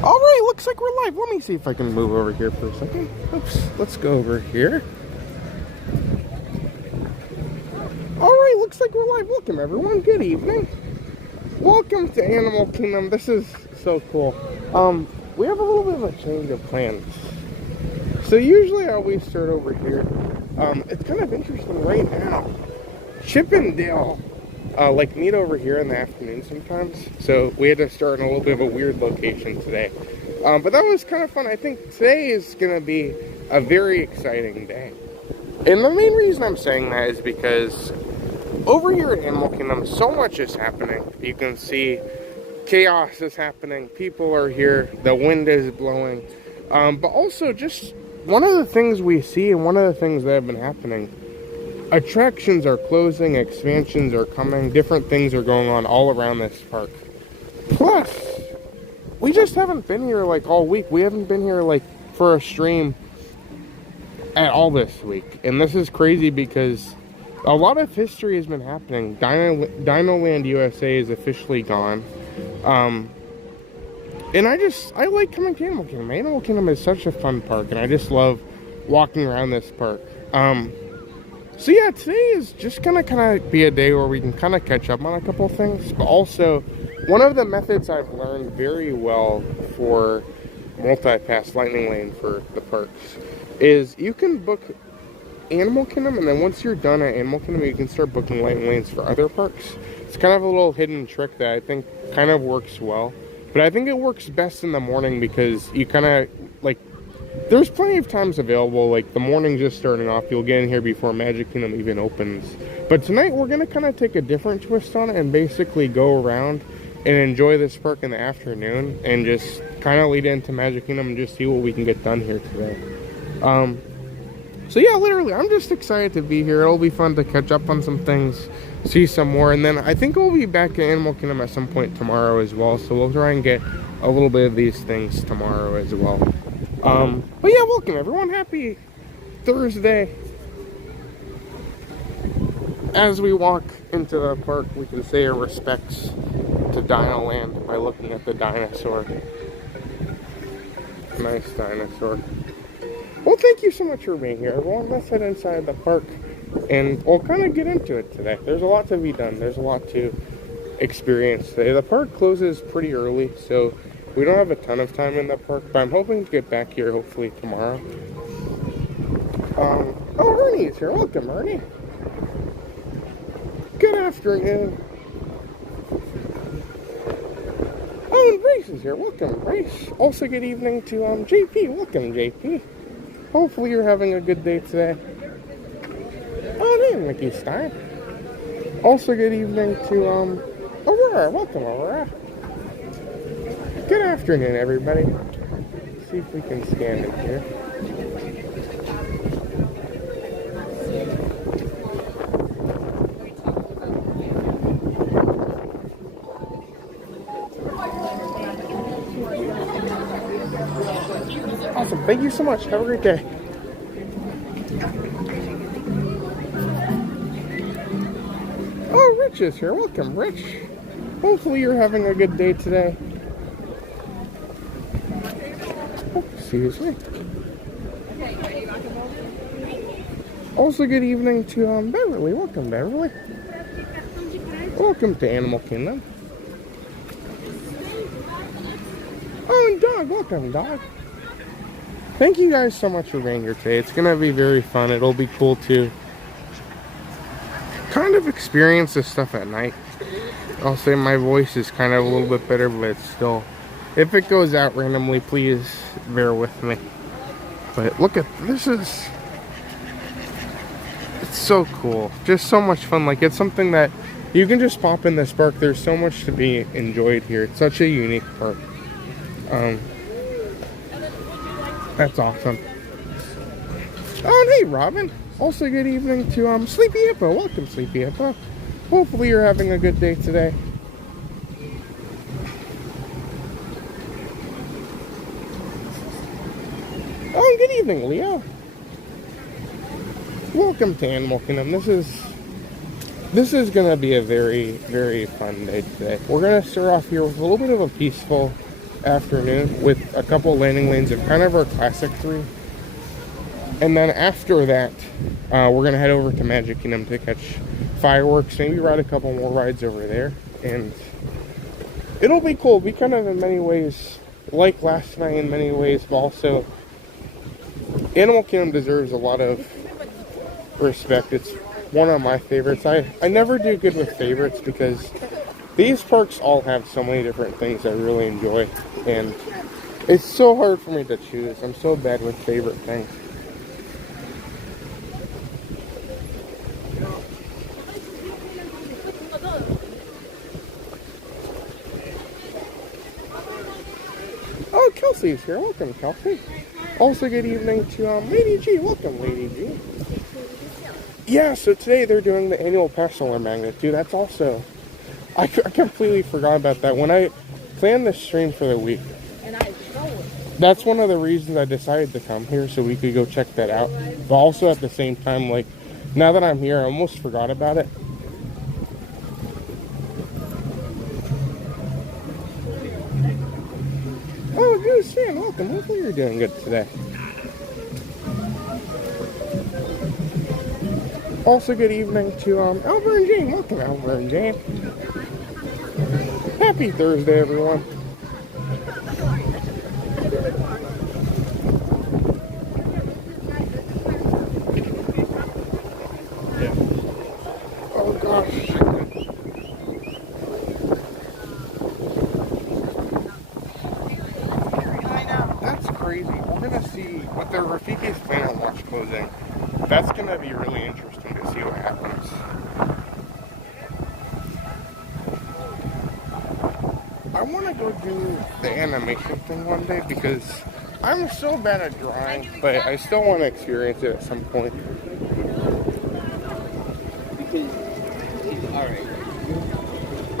Alright, looks like we're live. Let me see if I can move over here for a second. Oops, let's go over here. Alright, looks like we're live. Welcome everyone, good evening. Welcome to Animal Kingdom. This is so cool. We have a little bit of a change of plans. So usually I always start over here. It's kind of interesting right now. Chip and Dale like meet over here in the afternoon sometimes, so we had to start in a little bit of a weird location today, but that was kind of fun. I think today is gonna be a very exciting day, and the main reason I'm saying that is because over here at Animal Kingdom so much is happening. You can see chaos is happening, people are here, the wind is blowing, but also just one of the things we see and one of the things that have been happening, attractions are closing, expansions are coming, different things are going on all around this park. Plus, we just haven't been here like all week. We haven't been here like for a stream at all this week. And this is crazy because a lot of history has been happening. Dino Land USA is officially gone. And I like coming to Animal Kingdom. Animal Kingdom is such a fun park, and I just love walking around this park. So yeah, today is just gonna kind of be a day where we can kind of catch up on a couple of things, but also one of the methods I've learned very well for multi-pass Lightning Lane for the parks is you can book Animal Kingdom, and then once you're done at Animal Kingdom, you can start booking Lightning Lanes for other parks. It's kind of a little hidden trick that I think kind of works well, but I think it works best in the morning because you kind of like, there's plenty of times available, like the morning just starting off, you'll get in here before Magic Kingdom even opens. But tonight we're going to kind of take a different twist on it and basically go around and enjoy this park in the afternoon and just kind of lead into Magic Kingdom and just see what we can get done here today. So yeah, literally, I'm just excited to be here. It'll be fun to catch up on some things, see some more, and then I think we'll be back at Animal Kingdom at some point tomorrow as well, so we'll try and get a little bit of these things tomorrow as well. But yeah, welcome everyone. Happy Thursday. As we walk into the park, we can say our respects to Dino Land by looking at the dinosaur. Nice dinosaur. Well, thank you so much for being here, everyone. Let's head inside the park And we'll kind of get into it today. There's a lot to be done. There's a lot to experience today. The park closes pretty early, so we don't have a ton of time in the park, but I'm hoping to get back here hopefully tomorrow. Oh, Ernie's here. Welcome, Ernie. Good afternoon. Oh, and Grace is here. Welcome, Grace. Also, good evening to JP. Welcome, JP. Hopefully you're having a good day today. Oh, hey, Mickey Stein. Also, good evening to Aurora. Welcome, Aurora. Good afternoon, everybody. Let's see if we can scan it here. Awesome. Thank you so much. Have a great day. Oh, Rich is here. Welcome, Rich. Hopefully you're having a good day today. Oh, excuse me. Also, good evening to Beverly. Welcome, Beverly. Welcome to Animal Kingdom. Oh, and Dog. Welcome, Dog. Thank you guys so much for being here today. It's going to be very fun. It'll be cool to kind of experience this stuff at night. I'll say my voice is kind of a little bit better, but it's still, if it goes out randomly, please bear with me. But look at this, it's so cool. Just so much fun. Like, it's something that you can just pop in this park. There's so much to be enjoyed here. It's such a unique park. That's awesome. Oh, and hey, Robin. Also, good evening to Sleepy Hippo. Welcome, Sleepy Hippo. Hopefully you're having a good day today. Oh, and good evening, Leo. Welcome to Animal Kingdom. This is gonna be a very, very fun day today. We're gonna start off here with a little bit of a peaceful afternoon with a couple landing lanes of kind of our classic 3. And then after that, we're going to head over to Magic Kingdom to catch fireworks. Maybe ride a couple more rides over there. And it'll be cool. We kind of, in many ways, like last night in many ways, but also Animal Kingdom deserves a lot of respect. It's one of my favorites. I never do good with favorites because these parks all have so many different things I really enjoy. And it's so hard for me to choose. I'm so bad with favorite things. Oh, Kelsey's here. Welcome, Kelsey. Also, good evening to Lady G. Welcome, Lady G. Yeah, so today they're doing the annual pass holder magnet, too. That's also... I completely forgot about that. When I planned this stream for the week, that's one of the reasons I decided to come here, so we could go check that out. But also at the same time, like, now that I'm here, I almost forgot about it. Oh, good, Sam. Welcome. Hopefully you're doing good today. Also, good evening to Albert and Jane. Welcome, Albert and Jane. Happy Thursday, everyone. Oh gosh. That's crazy. We're gonna see what the Rafiki's plan on watch closing. That's gonna be really interesting to see what happens. I want to go do the animation thing one day because I'm so bad at drawing, but I still want to experience it at some point.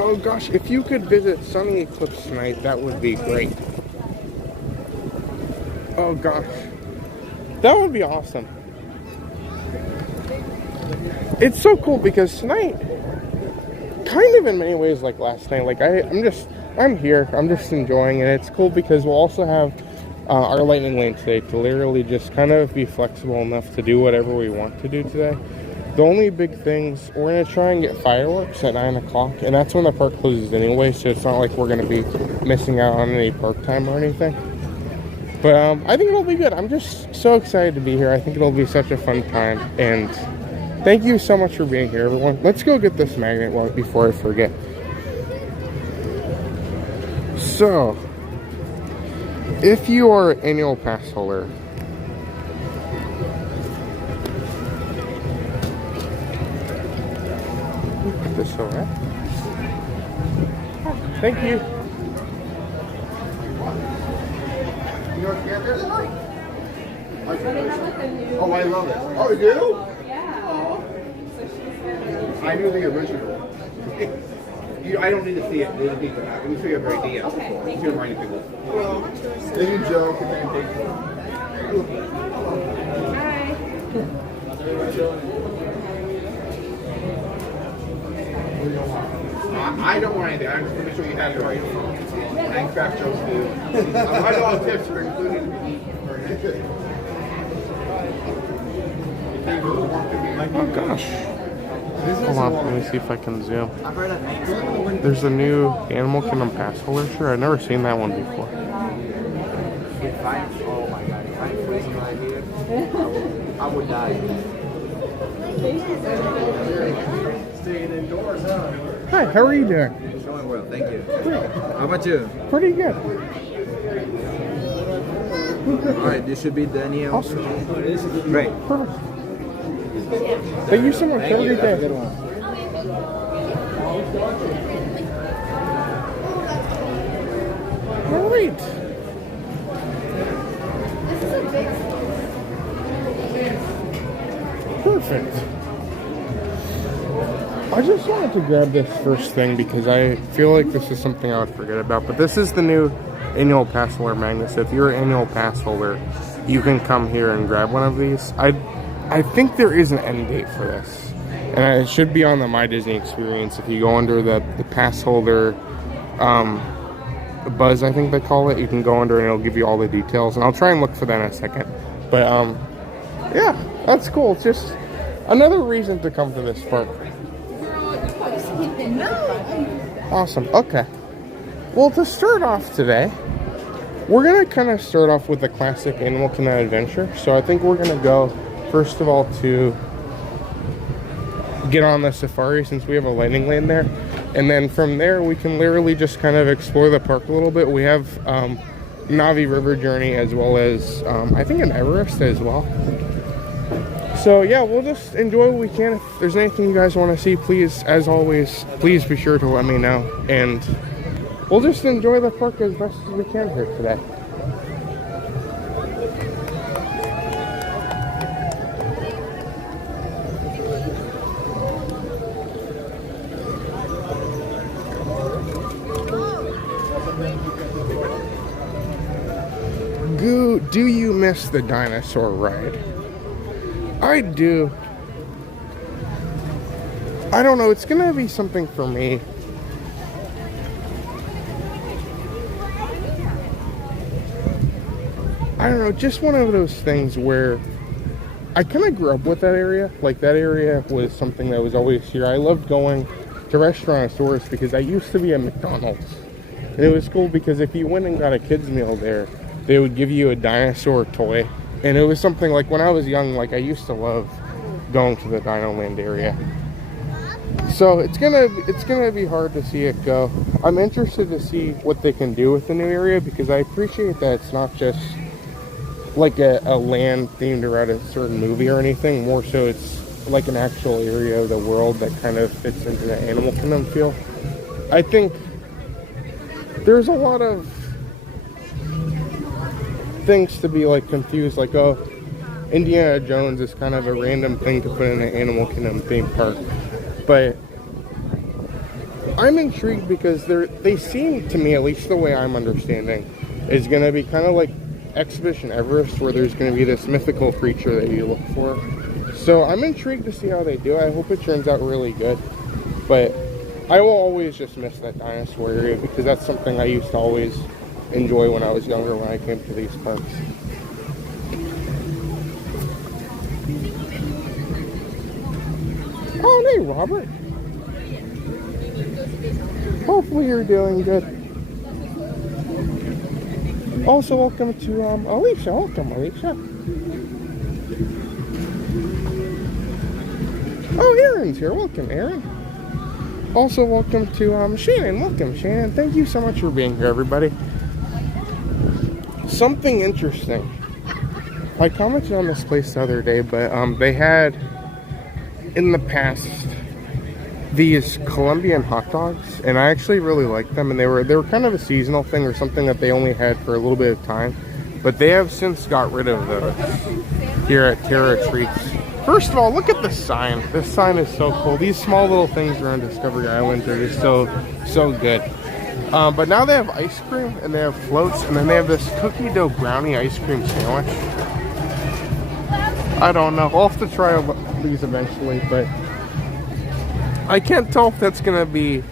Oh gosh, if you could visit Sunny Eclipse tonight, that would be great. Oh gosh, that would be awesome. It's so cool because tonight, kind of in many ways like last night, like I'm here, I'm just enjoying it. It's cool because we'll also have our lightning lane today to literally just kind of be flexible enough to do whatever we want to do today. The only big things, we're going to try and get fireworks at 9 o'clock, and that's when the park closes anyway, so it's not like we're going to be missing out on any park time or anything. But I think it'll be good. I'm just so excited to be here. I think it'll be such a fun time, and thank you so much for being here, everyone. Let's go get this magnet one before I forget. So, if you are an annual pass holder, put this away. Thank you. Oh, I love it. Oh, you do? Yeah. Oh. I knew the original. I don't need to see it. They don't need to have. Let me show you a great idea. Okay. Thank you. Well, then you joke and then take it. Hi. I don't want anything. I'm just going to make sure you have your right. And craft jokes too. My dog tips are included. Oh gosh. Hold on, let me see if I can zoom. There's a new Animal Kingdom pass holder shirt. I've never seen that one before. Oh my god, if I'm freezing right here, I would die. Staying indoors, huh? Hi, how are you doing? It's going well, thank you. How about you? Pretty good. Alright, this should be Daniel. Awesome. Great. Perfect. Thank you so much. Have a good day. Good one. All right. Perfect. I just wanted to grab this first thing because I feel like this is something I would forget about. But this is the new annual pass holder magnet. So if you're an annual pass holder, you can come here and grab one of these. I think there is an end date for this, and it should be on the My Disney Experience. If you go under the pass holder buzz, I think they call it, you can go under and it'll give you all the details. And I'll try and look for that in a second. But yeah, that's cool. It's just another reason to come to this park. Awesome. Okay. Well, to start off today, we're gonna kind of start off with the classic Animal Kingdom adventure. So I think we're gonna go first of all to get on the safari since we have a landing lane there, and then from there we can literally just kind of explore the park a little bit. We have Navi River Journey as well as I think an Everest as well. So yeah, we'll just enjoy what we can. If there's anything you guys want to see, please, as always, please be sure to let me know, and we'll just enjoy the park as best as we can here today. Do you miss the dinosaur ride? I do. I don't know, it's gonna be something for me. I don't know, just one of those things where I kind of grew up with that area. Like, that area was something that was always here. I loved going to Restaurantosaurus because I used to be at McDonald's. And it was cool because if you went and got a kid's meal there, they would give you a dinosaur toy. And it was something like when I was young, like I used to love going to the Dino Land area. So it's gonna be hard to see it go. I'm interested to see what they can do with the new area because I appreciate that it's not just like a land themed around a certain movie or anything. More so it's like an actual area of the world that kind of fits into the Animal Kingdom feel. I think there's a lot of things to be like confused, like, oh, Indiana Jones is kind of a random thing to put in an Animal Kingdom theme park, but I'm intrigued because they seem to me, at least the way I'm understanding, is going to be kind of like Expedition Everest, where there's going to be this mythical creature that you look for. So I'm intrigued to see how they do. I hope it turns out really good, but I will always just miss that dinosaur area because that's something I used to always enjoy when I was younger when I came to these parks. hey, Robert. Hopefully you're doing good. Also, welcome to Alicia. Welcome, Alicia. Oh, Aaron's here. Welcome, Aaron. Also, welcome to Shannon. Welcome, Shannon. Thank you so much for being here, everybody. Something interesting. I commented on this place the other day, but they had in the past these Colombian hot dogs, and I actually really liked them, and they were kind of a seasonal thing or something that they only had for a little bit of time, but they have since got rid of those here at Terra Treats. First of all, look at the sign. This sign is so cool. These small little things around Discovery Island are just so good. But now they have ice cream, and they have floats, and then they have this cookie dough brownie ice cream sandwich. I don't know. I'll have to try these eventually, but I can't tell if that's going to be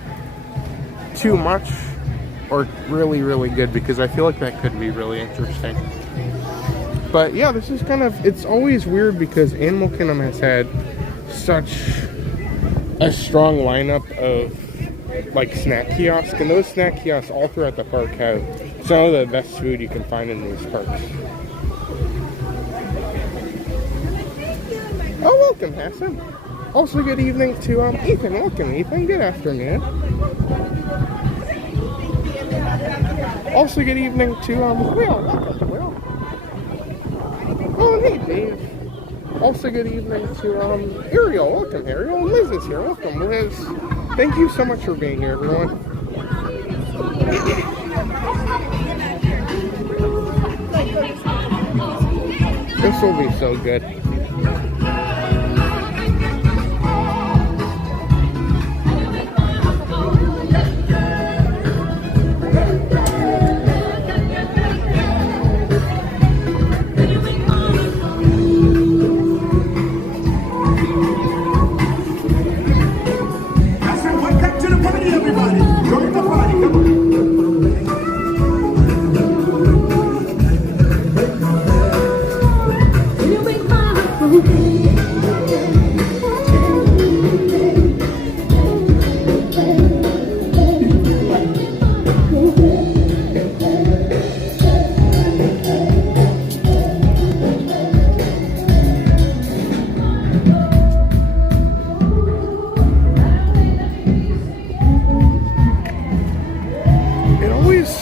too much or really, really good, because I feel like that could be really interesting. But yeah, this is kind of, it's always weird because Animal Kingdom has had such a strong lineup of like snack kiosks, and those snack kiosks all throughout the park have some of the best food you can find in these parks. Oh, welcome, Hassan. Also, good evening to Ethan. Welcome, Ethan. Good afternoon. Also, good evening to Will. Welcome, Will. Oh, hey, Dave. Also, good evening to Ariel. Welcome, Ariel. Liz is here. Welcome, Liz. Thank you so much for being here, everyone. This will be so good.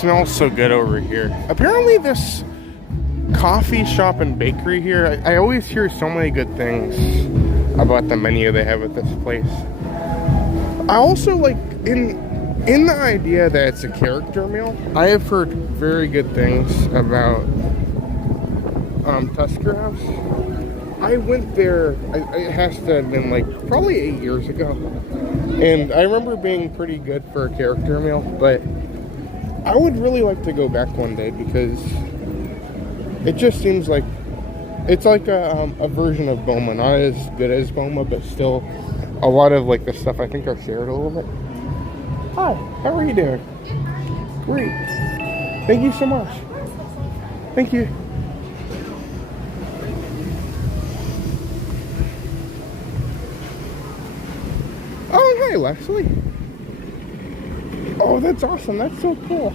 Smells so good over here. Apparently this coffee shop and bakery here, I always hear so many good things about the menu they have at this place. I also like in the idea that it's a character meal. I have heard very good things about Tusker House. I went there, it has to have been like probably 8 years ago, and I remember being pretty good for a character meal, but I would really like to go back one day because it just seems like it's like a version of Boma. Not as good as Boma, but still a lot of like the stuff I think are shared a little bit. Hi, how are you doing? Great. Thank you so much. Thank you. Oh, hi, Leslie. Oh, that's awesome. That's so cool.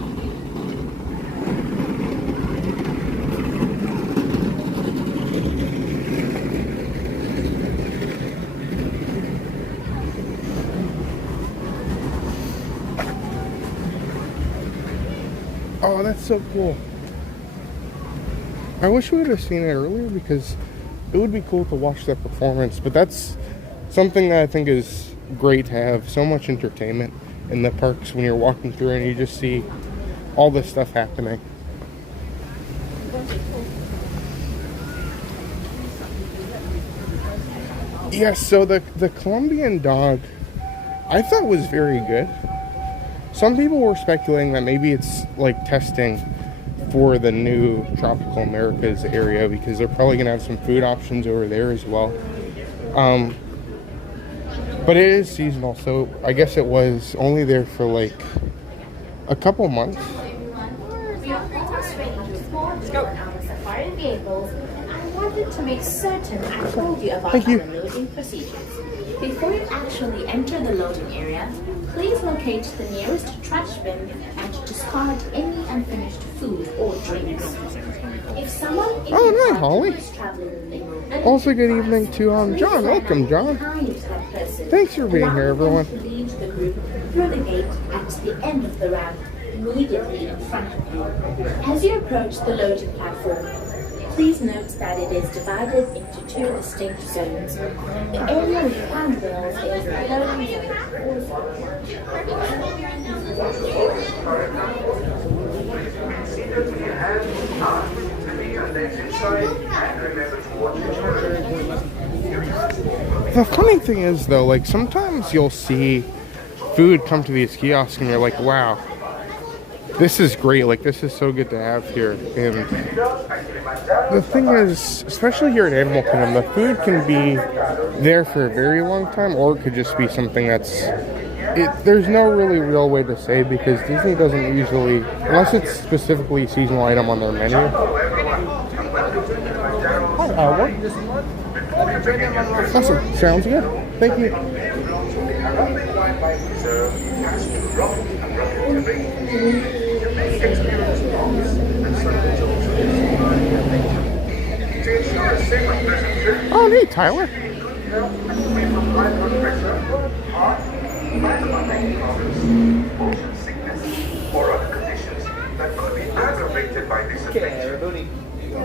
Oh, that's so cool. I wish we would have seen it earlier because it would be cool to watch that performance. But that's something that I think is great to have so much entertainment in the parks when you're walking through and you just see all this stuff happening. Yes, so the Colombian dog I thought was very good. Some people were speculating that maybe it's like testing for the new Tropical Americas area because they're probably gonna have some food options over there as well. But it is seasonal, so I guess it was only there for like a couple months. I wanted to make certain I told you about our loading procedures. Before you actually enter the loading area, please locate the nearest trash bin and discard any unfinished food or drinks. If someone in Oh, your hi, Holly. is traveling with you, Also, good evening to John. Welcome, John. Thanks for being here, everyone. Leave the group through the gate at the end of the ramp, immediately in front of you. As you approach the loading platform, please note that it is divided into two distinct zones. The area with handrails is the loading The funny thing is, though, like, sometimes you'll see food come to these kiosks and you're like, wow, this is great. Like, this is so good to have here. And the thing is, especially here at Animal Kingdom, the food can be there for a very long time, or it could just be something that's... there's no really real way to say, because Disney doesn't usually, unless it's specifically a seasonal item on their menu. What? Awesome. Sounds good. Thank you. Oh, hey, Tyler. Motion sickness or other conditions that could be aggravated by this infection.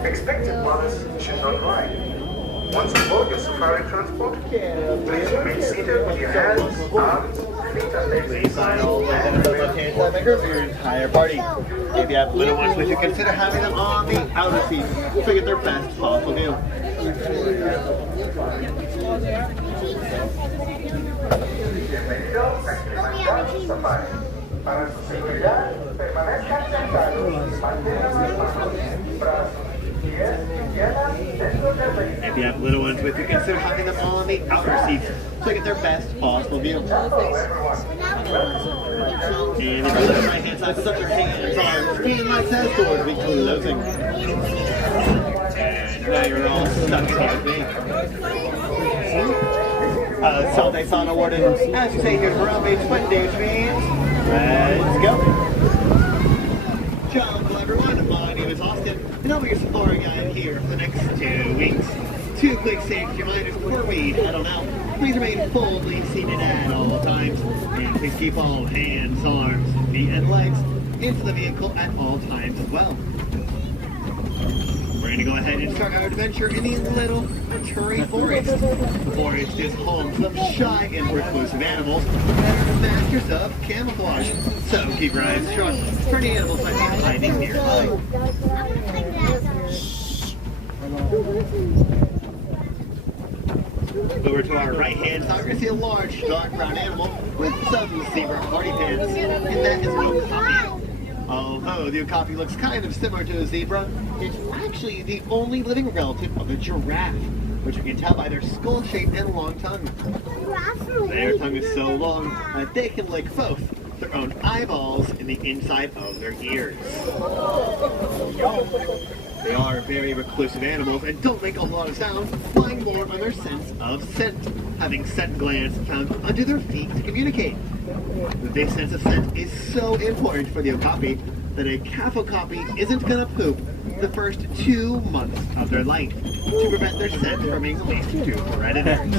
Expected mothers should not ride. Once aboard your safari transport, please remain seated with your hands, arms, feet and legs inside Your entire party. If you have little ones with you, consider having them on the outer seats to get their best possible view. Para su seguridad, permanezcan sentados, mantengan las manos, brazos, pies y piernas dentro del vehículo. If you have little ones with you, consider having them on the outer seats to get their best possible view. And if you're on the right hand side, put up your hands on green lights as doors be closing. And now you're all stuck here with me. Salty Son awarded, as you say here, Harambe 20, which means, let's go. Hello everyone, my name is Austin, and I'll be your Safari guide here for the next 2 weeks. 2 quick safety reminders before we head on out. Please remain fully seated at all times, and please keep all hands, arms, feet, and legs into the vehicle at all times as well. We're going to go ahead and start our adventure in the Little Maturi Forest. The forest is home to some shy and reclusive animals that are masters of camouflage. So keep your eyes sharp for any animals might be hiding nearby. Over to our right hand side, we're going to see a large dark brown animal with some zebra party pants, and that is an okapi. Although the okapi looks kind of similar to a zebra, it's actually the only living relative of a giraffe, which you can tell by their skull shape and long tongue. Their tongue is so long that they can lick both their own eyeballs and the inside of their ears. They are very reclusive animals and don't make a whole lot of sound, relying more on their sense of scent, having scent glands found under their feet to communicate. This sense of scent is so important for the okapi that a calf okapi isn't going to poop the first 2 months of their life to prevent their scent from being released to predators.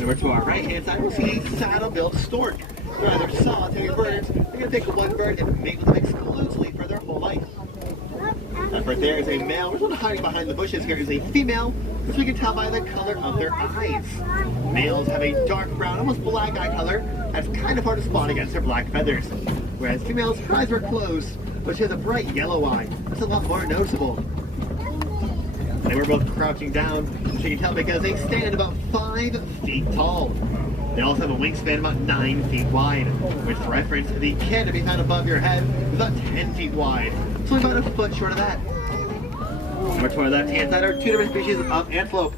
Over to our right hand side, we'll see a saddle-billed stork. They're either solitary birds, they're going to pick one bird and mate with them exclusively for their whole life. That right there is a male. There's one hiding behind the bushes here is a female, which we can tell by the color of their eyes. Males have a dark brown, almost black eye color that's kind of hard to spot against their black feathers. Whereas females' eyes are closed, but she has a bright yellow eye. That's a lot more noticeable. They were both crouching down, which you can tell because they stand about 5 feet tall. They also have a wingspan about 9 feet wide, which for reference, the canopy found above your head is about 10 feet wide, so about a foot short of that. Over to our left-hand side are 2 different species of antelope.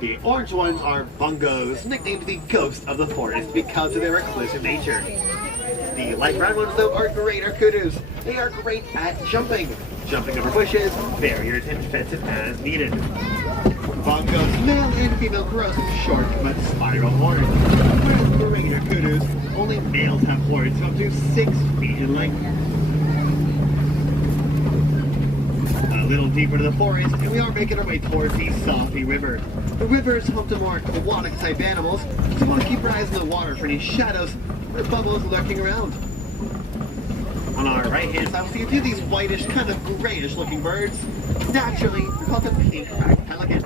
The orange ones are bungos, nicknamed the ghost of the forest because of their reclusive nature. The light brown ones, though, are greater kudus. They are great at jumping over bushes, barriers, and fences as needed. Bongos, male and female grows with short but spiral horns, whereas for regular kudos, only males have horns up to 6 feet in length. A little deeper to the forest, and we are making our way towards the Salty River. The river is home to more aquatic type animals, so we'll keep our eyes in the water for any shadows or bubbles lurking around. On our right hand side, we'll see a few of these whitish, kind of grayish looking birds. Naturally, they're called the pink-backed pelicans.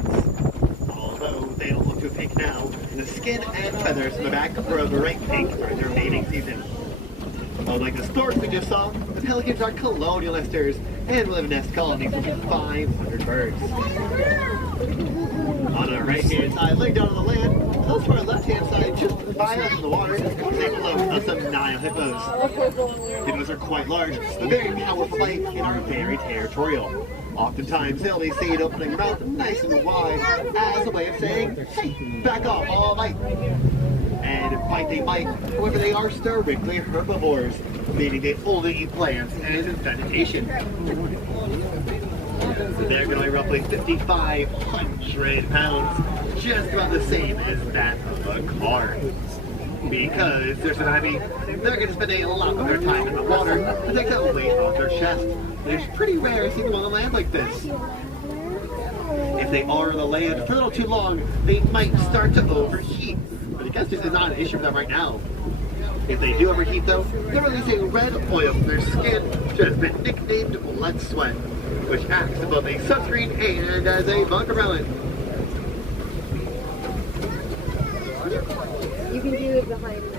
Although they don't look too pink now, the skin and feathers in the back grow bright pink during their mating season. Unlike the storks we just saw, the pelicans are colonial nesters and live in nest colonies of 500 birds. On our right hand side, laying down on the land, close to our left hand side, just by us in the water, is a float of some Nile hippos. Hippos are quite large, but very powerful life and are very territorial. Oftentimes, they'll be seen opening their mouth nice and wide as a way of saying, hey, back off, all bite. And bite they bite, however they are strictly herbivores, meaning they only eat plants and vegetation. They're going to be roughly 5,500 pounds, just about the same as that of a car. Because they're so heavy, they're going to spend a lot of their time in the water to take that weight off their chest. It's pretty rare to see them on the land like this. If they are on the land for a little too long, they might start to overheat. But I guess this is not an issue for them right now. If they do overheat though, they're releasing red oil from their skin, which has been nicknamed blood sweat, which acts as both a sunscreen and as a bug repellent. You can do it behind this.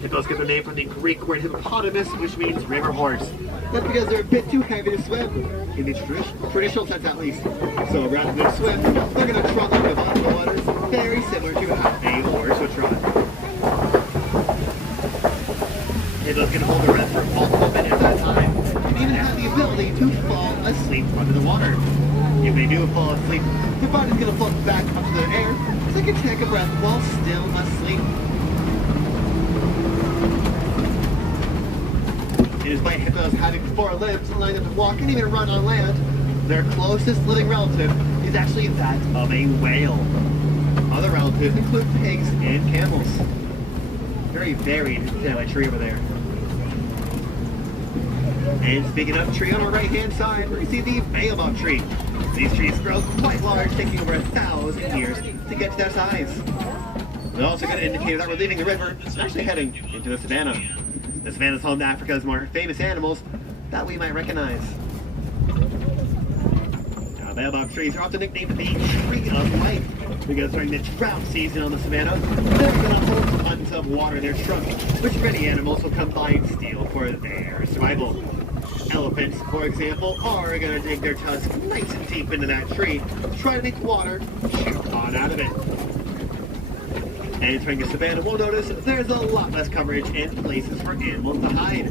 Hippos get their name from the Greek word hippopotamus, which means river horse. That's because they're a bit too heavy to swim, in the traditional sense at least. So rather than swim, they're going to trot like the bottom of the waters, very similar to how a horse would trot. Hippos can hold their breath for multiple minutes at a time, and even have the ability to fall asleep under the water. If they do fall asleep, their body's going to float back up to the air, so they can take a breath while still asleep. Despite hippos having 4 limbs, allowing them to walk and even run on land, their closest living relative is actually that of a whale. Other relatives include pigs and camels. Very varied family tree over there. And speaking of tree, on our right hand side, we see the baobab tree. These trees grow quite large, taking over 1,000 years to get to their size. They're also going to indicate that we're leaving the river and actually heading into the savannah. The savannah is home to Africa's more famous animals that we might recognize. Now, baobab trees are often nicknamed the Tree of Life because during the drought season on the savannah, they're going to hold tons of water in their trunk, which many animals will come by and steal for their survival. Elephants, for example, are going to dig their tusks nice and deep into that tree to try to make water shoot on out of it. Entering the savannah, we'll notice there's a lot less coverage and places for animals to hide.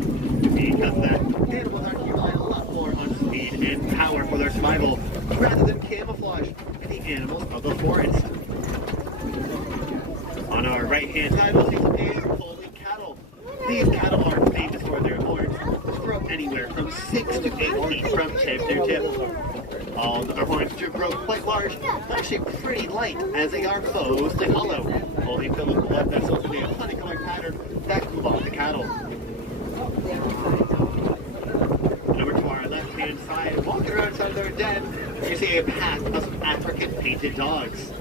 Because of that, animals are relying a lot more on speed and power for their survival, rather than camouflage in the animals of the forest. On our right-hand side, we'll see some foaling cattle. These cattle are famous for their horns, which grow anywhere from 6 to 8 feet from tip to tip. All their horns do grow quite large, but actually pretty light, as they are mostly hollow, only filled with blood vessels in a honey-colored pattern that cool off the cattle. And over to our left-hand side, walking around outside their den, you see a pack of some African painted dogs.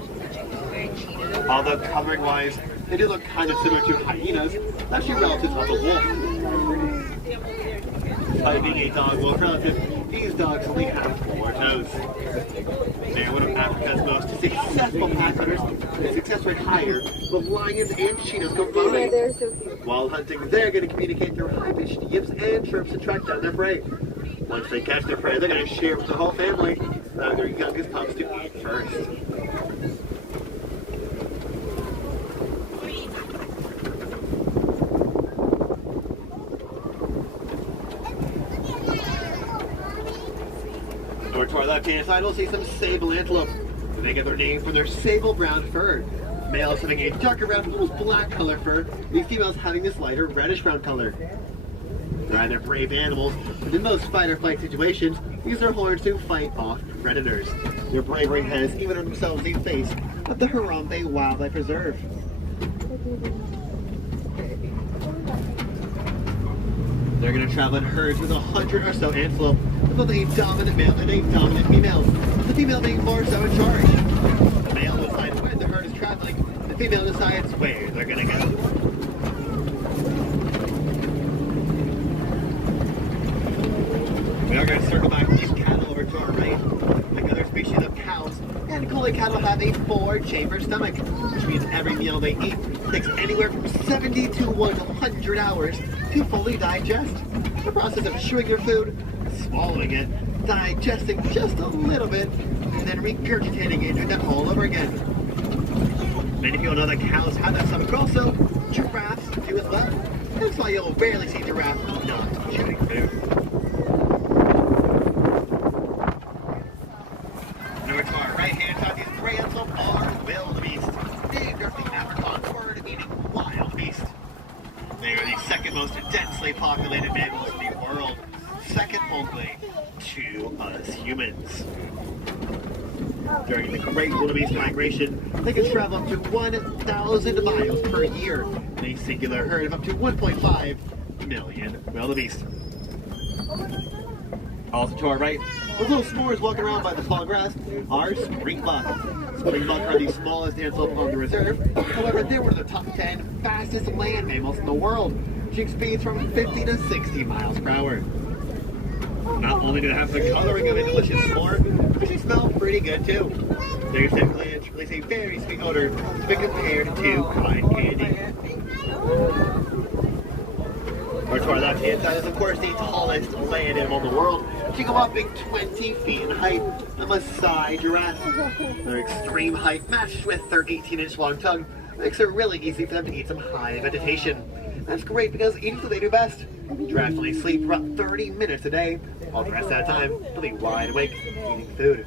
Although coloring-wise, they do look kind of similar to hyenas, actually relatives of the wolf. Despite being a dog-wolf relative, these dogs only have 4 toes. They're one of Africa's most successful pack hunters, their success rate higher, with lions and cheetahs combined. They're so cute. While hunting, they're going to communicate through high-pitched yips and chirps to track down their prey. Once they catch their prey, they're going to share with the whole family, allowing their youngest pups to eat first. Over to our left-hand side, we'll see some sable antelope. They get their name from their sable brown fur. Males having a darker brown, almost black color fur, the females having this lighter reddish brown color. They're either brave animals, but in those fight-or-flight situations, use their horns to fight off predators. Their bravery has even earned themselves the face of the Harambe Wildlife Reserve. They're going to travel in herds with 100 or so antelope, with both a dominant male and a dominant female, the female being more so in charge. The male decides when the herd is traveling, the female decides where they're going to go. We are going to circle back these cattle over to our right. Like other species of cows, and collie cattle have a 4-chamber stomach, which means every meal they eat takes anywhere from 70 to 100 hours to fully digest. The process of chewing your food, swallowing it, digesting just a little bit, and then regurgitating it, doing that all over again. Many people know that cows have that stomach, but also giraffes do as well. That's why you'll rarely see giraffe not chewing food. Over to our right-hand side, these gray antelope are wildebeest, named after the Afrikaans word meaning wild beast. They are the second most densely populated mammals in the world, second only to us humans. During the Great Wildebeest Migration, they can travel up to 1,000 miles per year in a singular herd of up to 1.5 million wildebeest. Also to our right, those little s'mores walking around by the tall grass are springbuck. Springbuck are the smallest antelope on the reserve. However, they're one of the top 10 fastest land mammals in the world, reaching speeds from 50 to 60 miles per hour. Not only do they have the coloring of a delicious s'more, but they smell pretty good too. Their scent glands release a very sweet odor to be compared to cotton candy. Or to our left-hand side is, of course, the tallest land animal in the world, reaching a whopping 20 feet in height, the Maasai giraffe. Their extreme height, matched with their 18-inch long tongue, makes it really easy for them to eat some high vegetation. That's great because eating is what they do best. Giraffes only sleep for about 30 minutes a day, while the rest of that time they'll be wide awake eating food.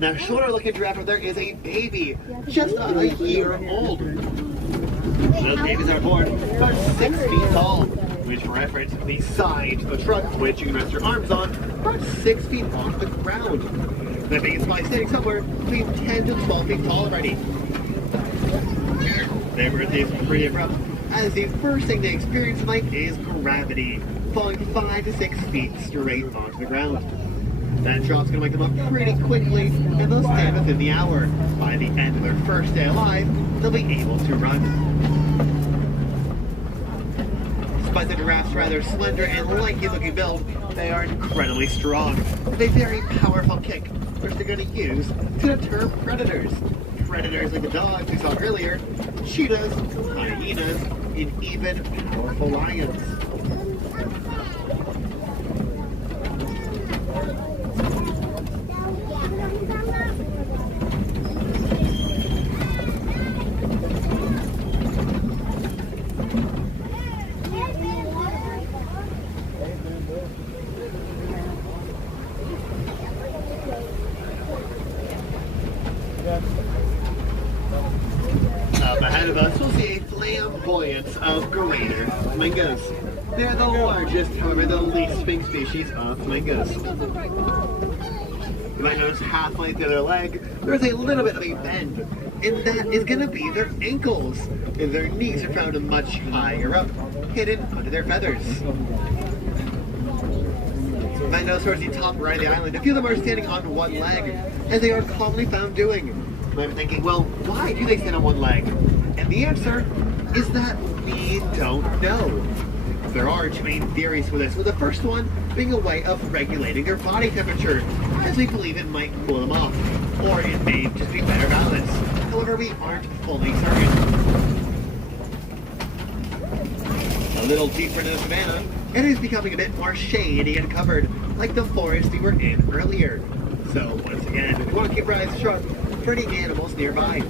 Now, shorter-looking giraffe over there is a baby, just a year old. Those babies are born about 6 feet tall, which for reference, the side of the truck, which you can rest your arms on, about 6 feet off the ground. That baby's probably standing somewhere between 10 to 12 feet tall already. Their birthday is pretty abrupt, as the first thing they experience in life is gravity, falling 5 to 6 feet straight onto the ground. That drop's going to wake them up pretty quickly, and they'll stand within the hour. By the end of their first day alive, they'll be able to run. Despite the giraffe's rather slender and lanky-looking build, they are incredibly strong, with a very powerful kick, which they're going to use to deter predators. Predators like the dogs we saw earlier, cheetahs, hyenas, and even powerful lions. Ahead of us, we'll see a flamboyance of greater flamingos. They're the largest, however, the least extinct species of flamingos. You might notice halfway through their leg, there's a little bit of a bend, and that is going to be their ankles. And their knees are found much higher up, hidden under their feathers. You might notice towards the top right of the island, a few of them are standing on one leg, as they are commonly found doing. You might be thinking, well, why do they stand on one leg? And the answer is that we don't know. There are two main theories for this, with the first one being a way of regulating their body temperature, as we believe it might cool them off, or it may just be better balance. However, we aren't fully certain. A little deeper into the savannah, it is becoming a bit more shady and covered, like the forest we were in earlier. So, once again, we want to keep our eyes sharp for any animals nearby.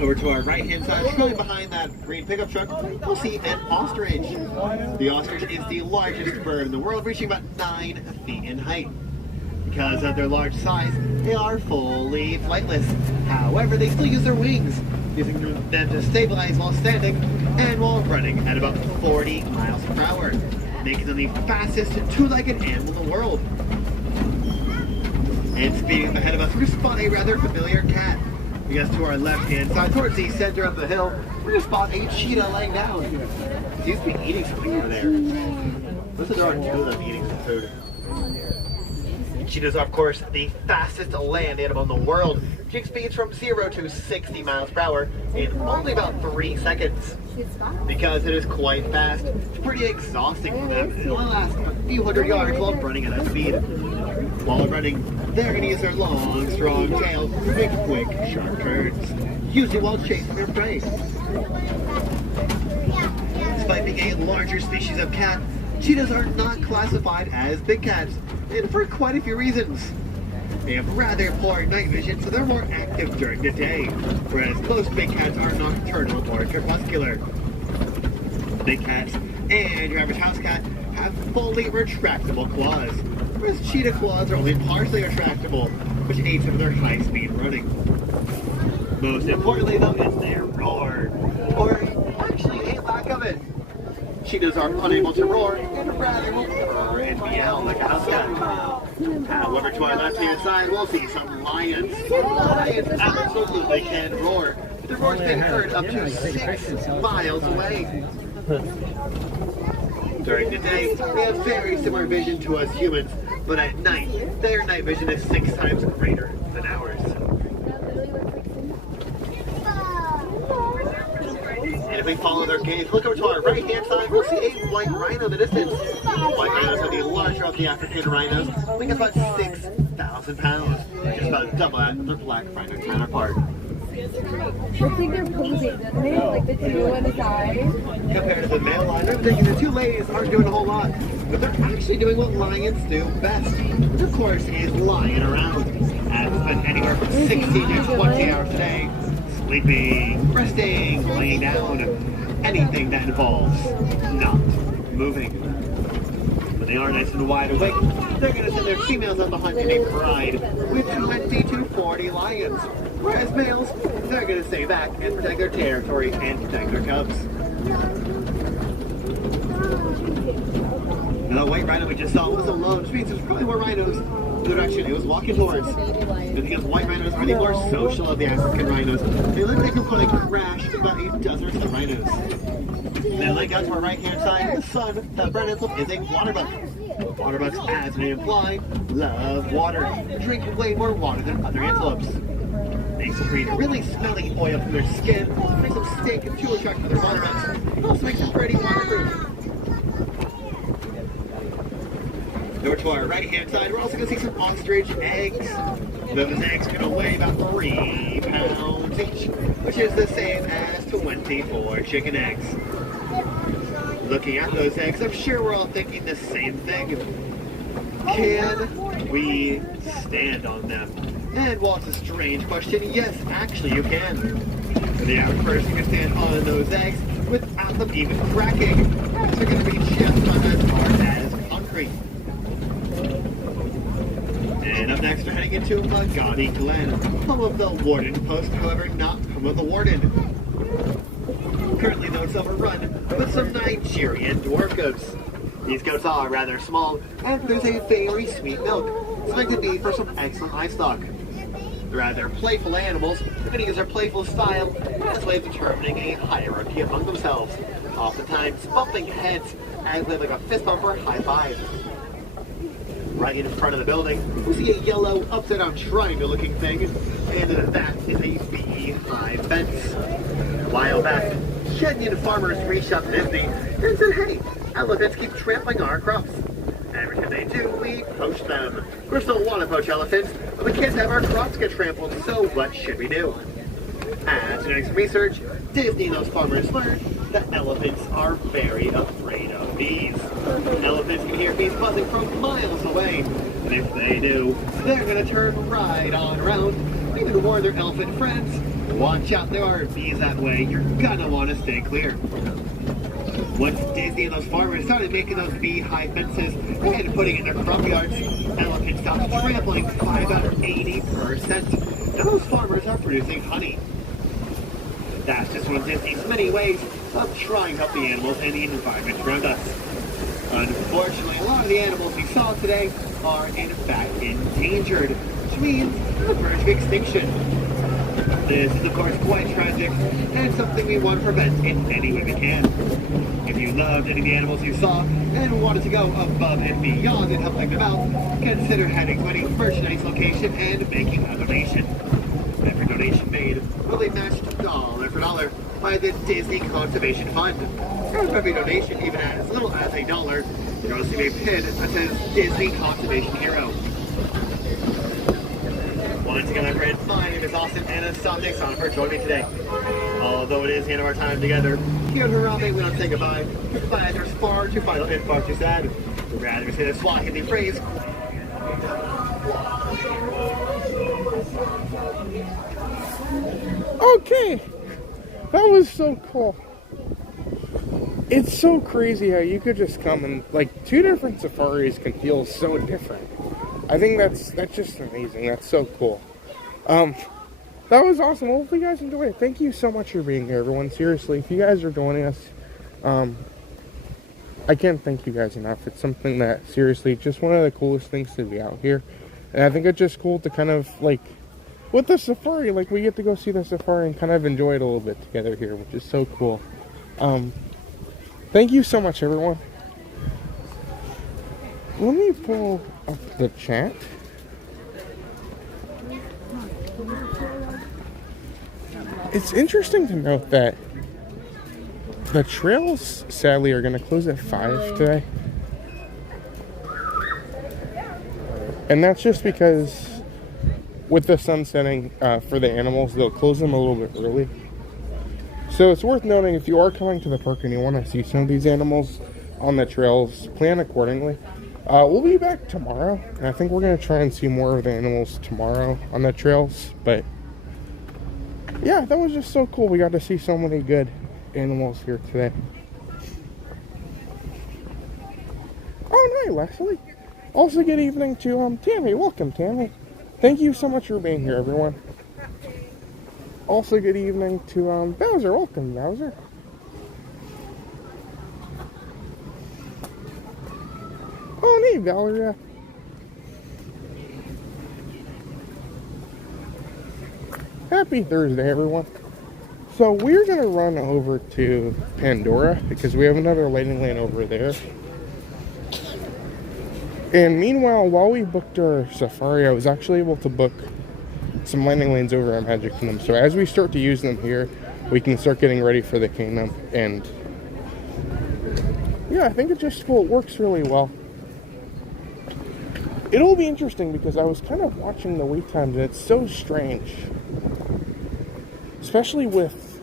Over to our right-hand side, shortly behind that green pickup truck, we'll see an ostrich. The ostrich is the largest bird in the world, reaching about 9 feet in height. You Because of their large size, they are fully flightless. However, they still use their wings, using them to stabilize while standing and while running at about 40 miles per hour, making them the fastest two-legged animal in the world. And speeding up ahead of us, we're going to spot a rather familiar cat. Because to our left-hand side, towards the center of the hill, we're going to spot a cheetah laying down. Seems to be eating something over there. Looks like there are two of them eating some food. Cheetahs are, of course, the fastest land animal in the world, reaching speeds from 0 to 60 miles per hour in only about 3 seconds. Because it is quite fast, it's pretty exhausting for them. It only lasts a few hundred yards while running at that speed. While running, they're going to use their long, strong tail to make quick, sharp turns, usually while chasing their prey. Despite being a larger species of cat, cheetahs are not classified as big cats, and for quite a few reasons. They have rather poor night vision, so they're more active during the day, whereas most big cats are nocturnal or crepuscular. Big cats and your average house cat have fully retractable claws, whereas cheetah claws are only partially retractable, which aids them in their high-speed running. Most importantly, though, is their roar, or actually a lack of it. Cheetahs are unable to roar and rather will purr and meow like a house cat. However, to our left-hand side, we'll see some lions. Lions absolutely can roar. The roar's been heard up to 6 miles away. During the day, they have very similar vision to us humans, but at night, their night vision is 6 times greater than ours. And if we follow their gaze, look over to our right-hand side, we'll see a white rhino in the distance. White rhinos are the larger of the African rhinos, weighing about 6,000 pounds, which is about double that of their black rhino counterpart. Looks like they're posing, doesn't it? Like the two on the side. Compared to the male lion, I'm thinking the two ladies aren't doing a whole lot, but they're actually doing what lions do best, which of course is lying around. And spend anywhere from 16 to 20 hours a day sleeping, resting, laying down, anything that involves not moving. When they are nice and wide awake, they're going to send their females on the hunt in a pride with 20 to 40 lions. Whereas males, they're going to stay back and protect their territory and protect their cubs. Now, the white rhino we just saw was alone, which means there's probably more rhinos in the direction it was walking towards. And because white rhinos are the more social of the African rhinos, they look like they can put a crash with about a dozen or so rhinos. Then laying out to our right-hand side, the sun, the red antelope is a waterbuck. Waterbucks, as they imply, love water. Drink way more water than other antelopes. They secrete really smelly oil from their skin, makes them stink too attractive for their waterbucks. It also makes them pretty waterproof. Over to our right-hand side, we're also going to see some ostrich eggs. Those eggs are going to weigh about 3 pounds each, which is the same as 24 chicken eggs. Looking at those eggs, I'm sure we're all thinking the same thing. Can we stand on them? And Walt's a strange question. Yes, actually you can. The average person can stand on those eggs without them even cracking. They're going to be just about as hard as concrete. And up next, we're heading into Magani Glen, home of the Warden Post, however, not home of the Warden. Currently, though, it's overrun with some Nigerian dwarf goats. These goats are rather small and produce a very sweet milk, expected to be for some excellent livestock. They're rather playful animals. They're going to use their playful style as a way of determining a hierarchy among themselves, oftentimes bumping heads as with like a fist bump or high five. Right in front of the building, we see a yellow upside-down triangle-looking thing, and that is a beehive fence. A while back, Kenyan farmers reached out to Disney and said, "Hey, elephants keep trampling our crops. Every time they do, we poach them. We still want to poach elephants, but we can't have our crops get trampled, so what should we do?" After doing some research, Disney and those farmers learned that elephants are very afraid of bees. Elephants can hear bees buzzing from miles away, and if they do, they're going to turn right on around, even warn their elephant friends, "Watch out, there are bees that way, you're going to want to stay clear." Once Disney and those farmers started making those beehive fences and putting it in their crop yards, elephants stopped trampling by about 80%. Now those farmers are producing honey. That's just one of Disney's many ways of trying to help the animals and the environment around us. Unfortunately, a lot of the animals we saw today are in fact endangered, which means on the verge of extinction. This is of course quite tragic and something we want to prevent in any way we can. If you loved any of the animals you saw and wanted to go above and beyond in helping them out, consider heading to any merchandise location and making a donation. Every donation made will be matched dollar for dollar by the Disney Conservation Fund. And for every donation, even as little as $1, you'll receive a pin that says Disney Conservation Hero. Once again, my friends, my name is Austin, and it's Sunday Son for joining me today. Although it is the end of our time together, here at Harambe, we don't say goodbye. Goodbye, there's far too final and far too sad. We'd rather say the Swahili phrase. Okay, that was so cool. It's so crazy how you could just come and like 2 different safaris can feel so different. I think that's just amazing. That's so cool. That was awesome. Hopefully you guys enjoyed it. Thank you so much for being here, everyone. Seriously, if you guys are joining us, I can't thank you guys enough. It's something that, seriously, just one of the coolest things to be out here. And I think it's just cool to kind of, like, with the safari, like, we get to go see the safari and kind of enjoy it a little bit together here, which is so cool. Thank you so much, everyone. Let me pull up the chat. It's interesting to note that the trails, sadly, are going to close at 5 today. And that's just because with the sun setting for the animals, they'll close them a little bit early. So it's worth noting, if you are coming to the park and you want to see some of these animals on the trails, plan accordingly. We'll be back tomorrow, and I think we're going to try and see more of the animals tomorrow on the trails. But yeah, that was just so cool. We got to see so many good animals here today. Oh, hi, Leslie. Also, good evening to Tammy. Welcome, Tammy. Thank you so much for being here, everyone. Also, good evening to Bowser. Welcome, Bowser. Oh, hey, Valeria. Happy Thursday, everyone. So we're going to run over to Pandora because we have another landing lane over there. And meanwhile, while we booked our safari, I was actually able to book some landing lanes over at Magic Kingdom. So as we start to use them here, we can start getting ready for the kingdom. And yeah, I think it's just cool. It works really well. It'll be interesting because I was kind of watching the wait times, and it's so strange. Especially with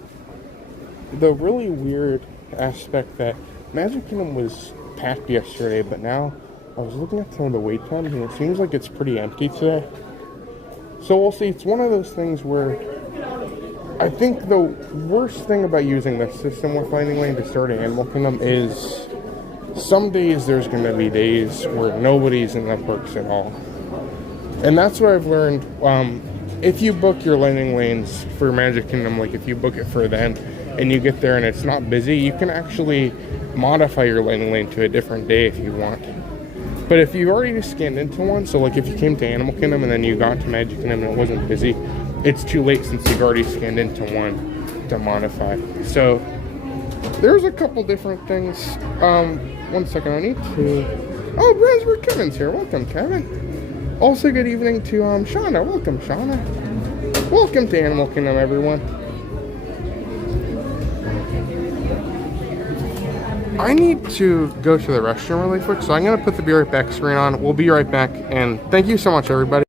the really weird aspect that Magic Kingdom was packed yesterday, but now I was looking at some of the wait times, and it seems like it's pretty empty today. So we'll see. It's one of those things where I think the worst thing about using this system with Lightning Lane to start an Animal Kingdom is some days there's going to be days where nobody's in the parks at all. And that's what I've learned. If you book your landing lanes for Magic Kingdom, like if you book it for then and you get there and it's not busy, you can actually modify your landing lane to a different day if you want. But if you've already scanned into one, so like if you came to Animal Kingdom and then you got to Magic Kingdom and it wasn't busy, it's too late since you've already scanned into one to modify. So there's a couple different things. One second, I need to... Oh, Brunswick Kevin's here. Welcome, Kevin. Also, good evening to Shauna. Welcome, Shauna. Welcome to Animal Kingdom, everyone. I need to go to the restroom really quick, so I'm going to put the Be Right Back screen on. We'll be right back, and thank you so much, everybody.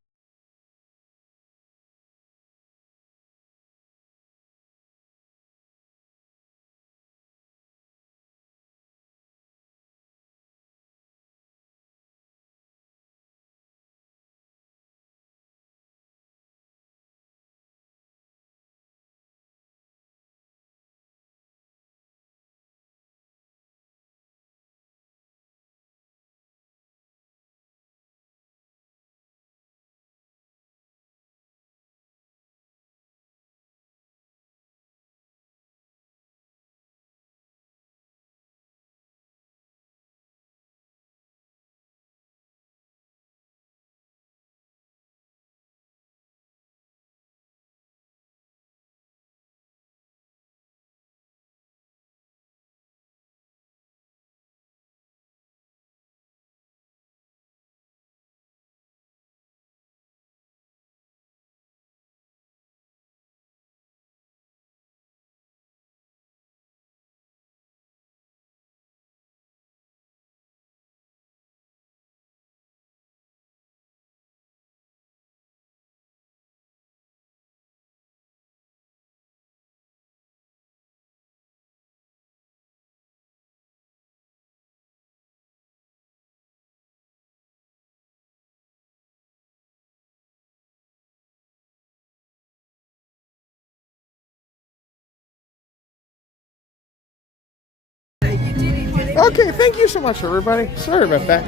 Okay, thank you so much, everybody. Sorry about that.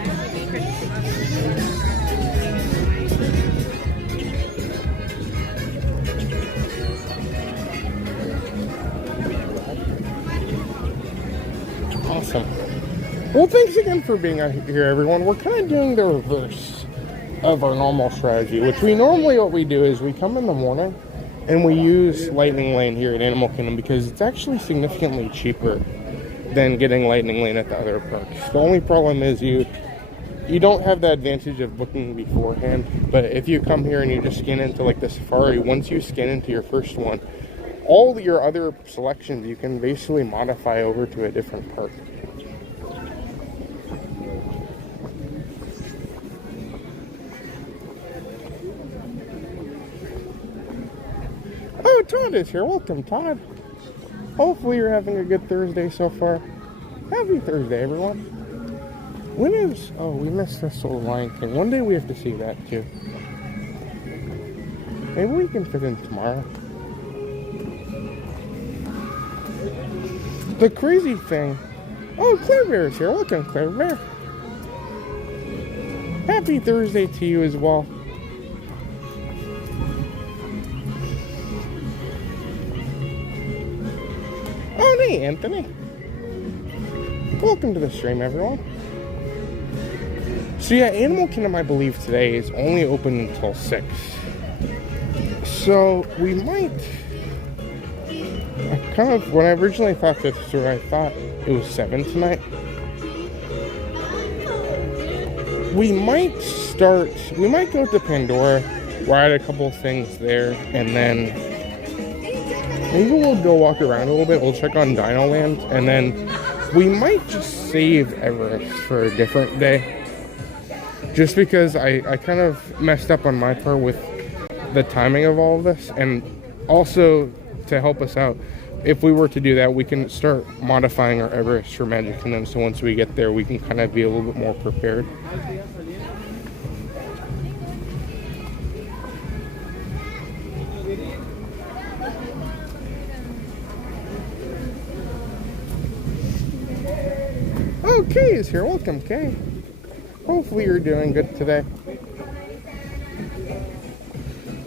Awesome. Well, thanks again for being out here, everyone. We're kind of doing the reverse of our normal strategy, which what we do is we come in the morning and we use Lightning Lane here at Animal Kingdom because it's actually significantly cheaper than getting Lightning Lane at the other parks. The only problem is you don't have the advantage of booking beforehand, but if you come here and you just scan into like the Safari, once you scan into your first one, all your other selections you can basically modify over to a different park. Oh, Todd is here. Welcome, Todd. Hopefully you're having a good Thursday so far. Happy Thursday, everyone. When is... Oh, we missed this whole line thing. One day we have to see that, too. Maybe we can fit in tomorrow. The crazy thing... Oh, Claire Bear is here. Welcome, Claire Bear. Happy Thursday to you as well. Oh, hey, Anthony. Welcome to the stream, everyone. So yeah, Animal Kingdom, I believe, today is only open until 6. So we might... when I originally thought this story, I thought it was 7 tonight. We might go to Pandora, ride a couple things there, and then maybe we'll go walk around a little bit. We'll check on Dino Land, and then we might just save Everest for a different day. Just because I kind of messed up on my part with the timing of all of this, and also to help us out, if we were to do that, we can start modifying our Everest for Magic Kingdom, so once we get there, we can kind of be a little bit more prepared. Oh, Kay is here. Welcome, Kay. Hopefully you're doing good today.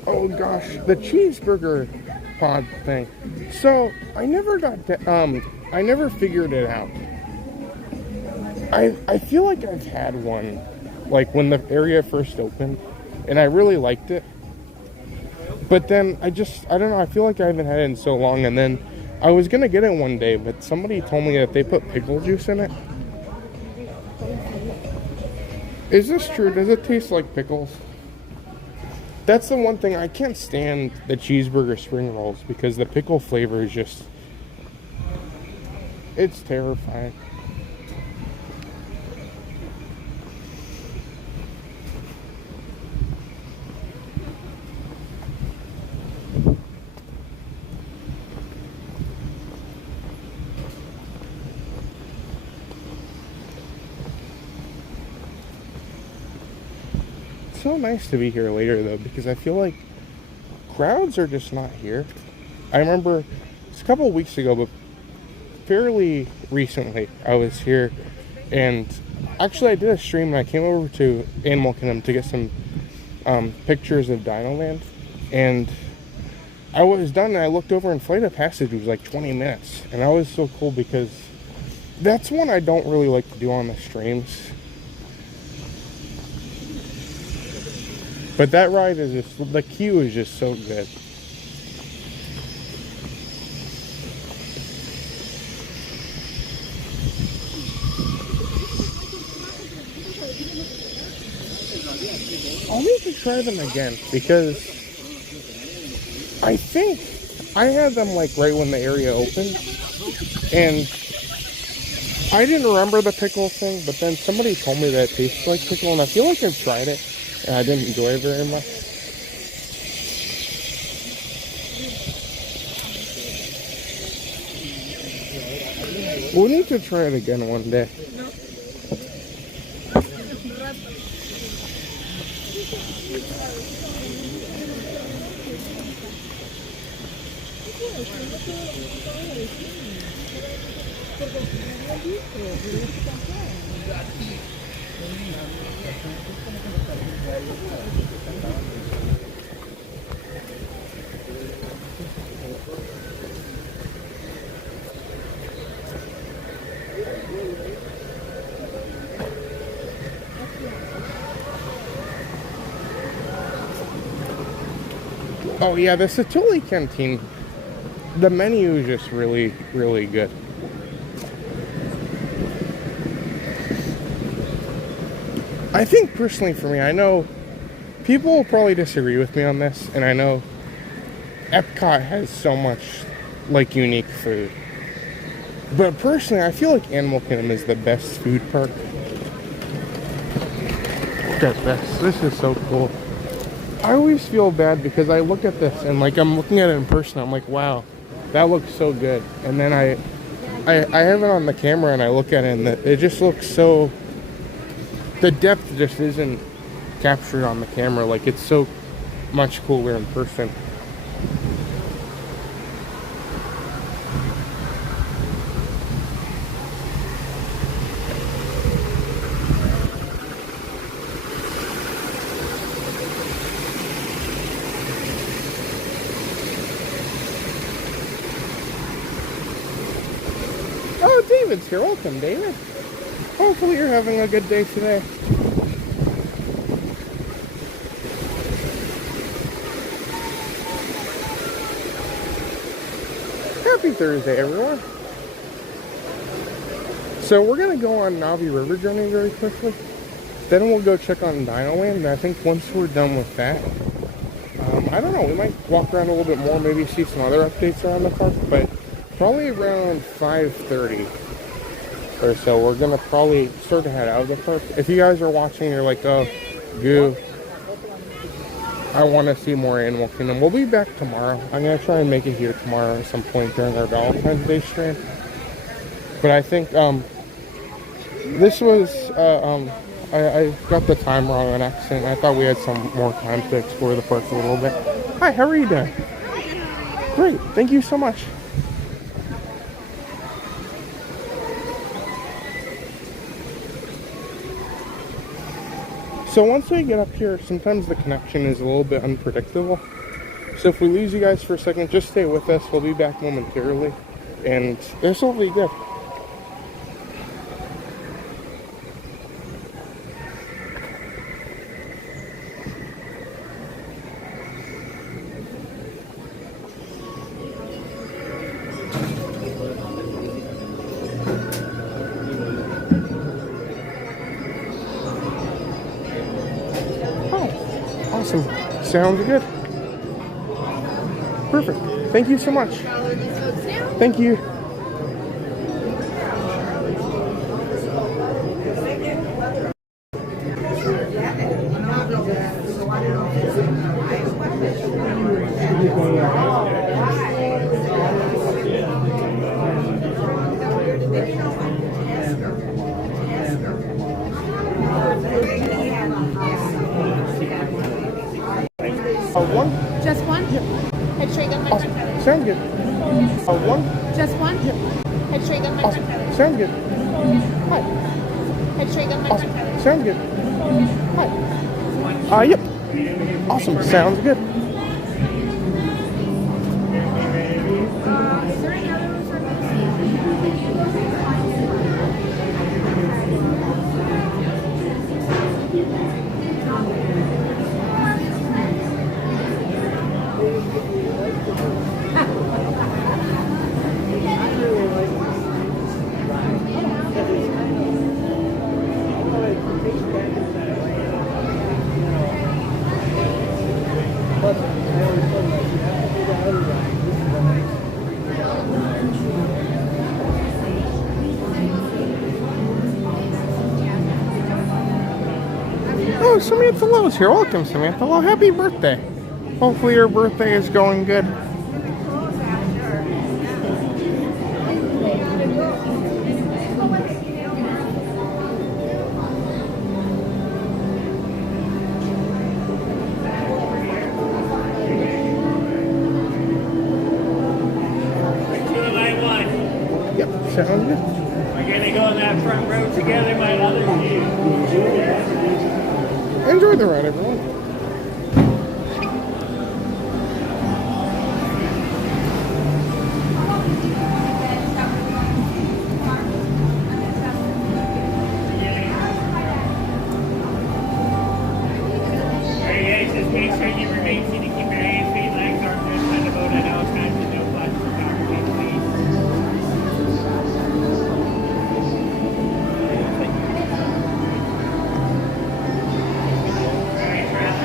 Oh gosh, the cheeseburger pod thing. So I never I never figured it out. I feel like I've had one, like when the area first opened, and I really liked it. But then I don't know, I feel like I haven't had it in so long, and then I was gonna get it one day, but somebody told me that they put pickle juice in it. Is this true? Does it taste like pickles? That's the one thing, I can't stand the cheeseburger spring rolls because the pickle flavor is just... it's terrifying. It's so nice to be here later though, because I feel like crowds are just not here. I remember it's a couple of weeks ago, but fairly recently I was here, and actually I did a stream and I came over to Animal Kingdom to get some pictures of Dino Land, and I was done and I looked over and Flight of Passage was like 20 minutes, and that was so cool because that's one I don't really like to do on the streams. But that ride is just, the queue is just so good. I'll need to try them again because I think I had them like right when the area opened, and I didn't remember the pickle thing, but then somebody told me that it tastes like pickle, and I feel like I've tried it and I didn't enjoy it very much. We'll need to try it again one day. Oh yeah, the Satuli Canteen, the menu is just really, really good. I think personally for me, I know people will probably disagree with me on this, and I know Epcot has so much like unique food. But personally, I feel like Animal Kingdom is the best food park. Look at this. This is so cool. I always feel bad because I look at this and like I'm looking at it in person. I'm like, wow, that looks so good. And then I have it on the camera and I look at it and it just looks so. The depth just isn't captured on the camera. Like it's so much cooler in person. Oh, David's here. Welcome, David. Hopefully you're having a good day today. Happy Thursday, everyone. So we're going to go on Navi River Journey very quickly. Then we'll go check on Dino Land. And I think once we're done with that, I don't know, we might walk around a little bit more, maybe see some other updates around the park, but probably around 5:30 or so, we're going to probably start to head out of the park. If you guys are watching, you're like, oh, goo, I want to see more Animal Kingdom. We'll be back tomorrow. I'm going to try and make it here tomorrow at some point during our Valentine's Day stream. But I think this was, I got the time wrong on accident. I thought we had some more time to explore the park a little bit. Hi, how are you doing? Great, thank you so much. So once I get up here, sometimes the connection is a little bit unpredictable. So if we lose you guys for a second, just stay with us. We'll be back momentarily. And this will be good. Awesome. Sounds good. Perfect. Thank you so much. Thank you. One? Just one? Yeah. Head straight down my Awesome. front. Sounds good. One? Just one? Yeah. Head straight down my Awesome. front. Sounds good. Hi. Head straight down my Awesome. front. Sounds good. Hi. Yep. Awesome. Sounds good. Oh, Samantha Lowe's here. Welcome, Samantha Lowe. Happy birthday. Hopefully your birthday is going good. Yep, sounds good. gonna go on that front row together, my other two. Enjoy the ride, everyone. Alright guys, just make sure you remain seated, keep your hands, feet, legs, arms, wrists on the boat at all times, and no flash photography, please. Alright,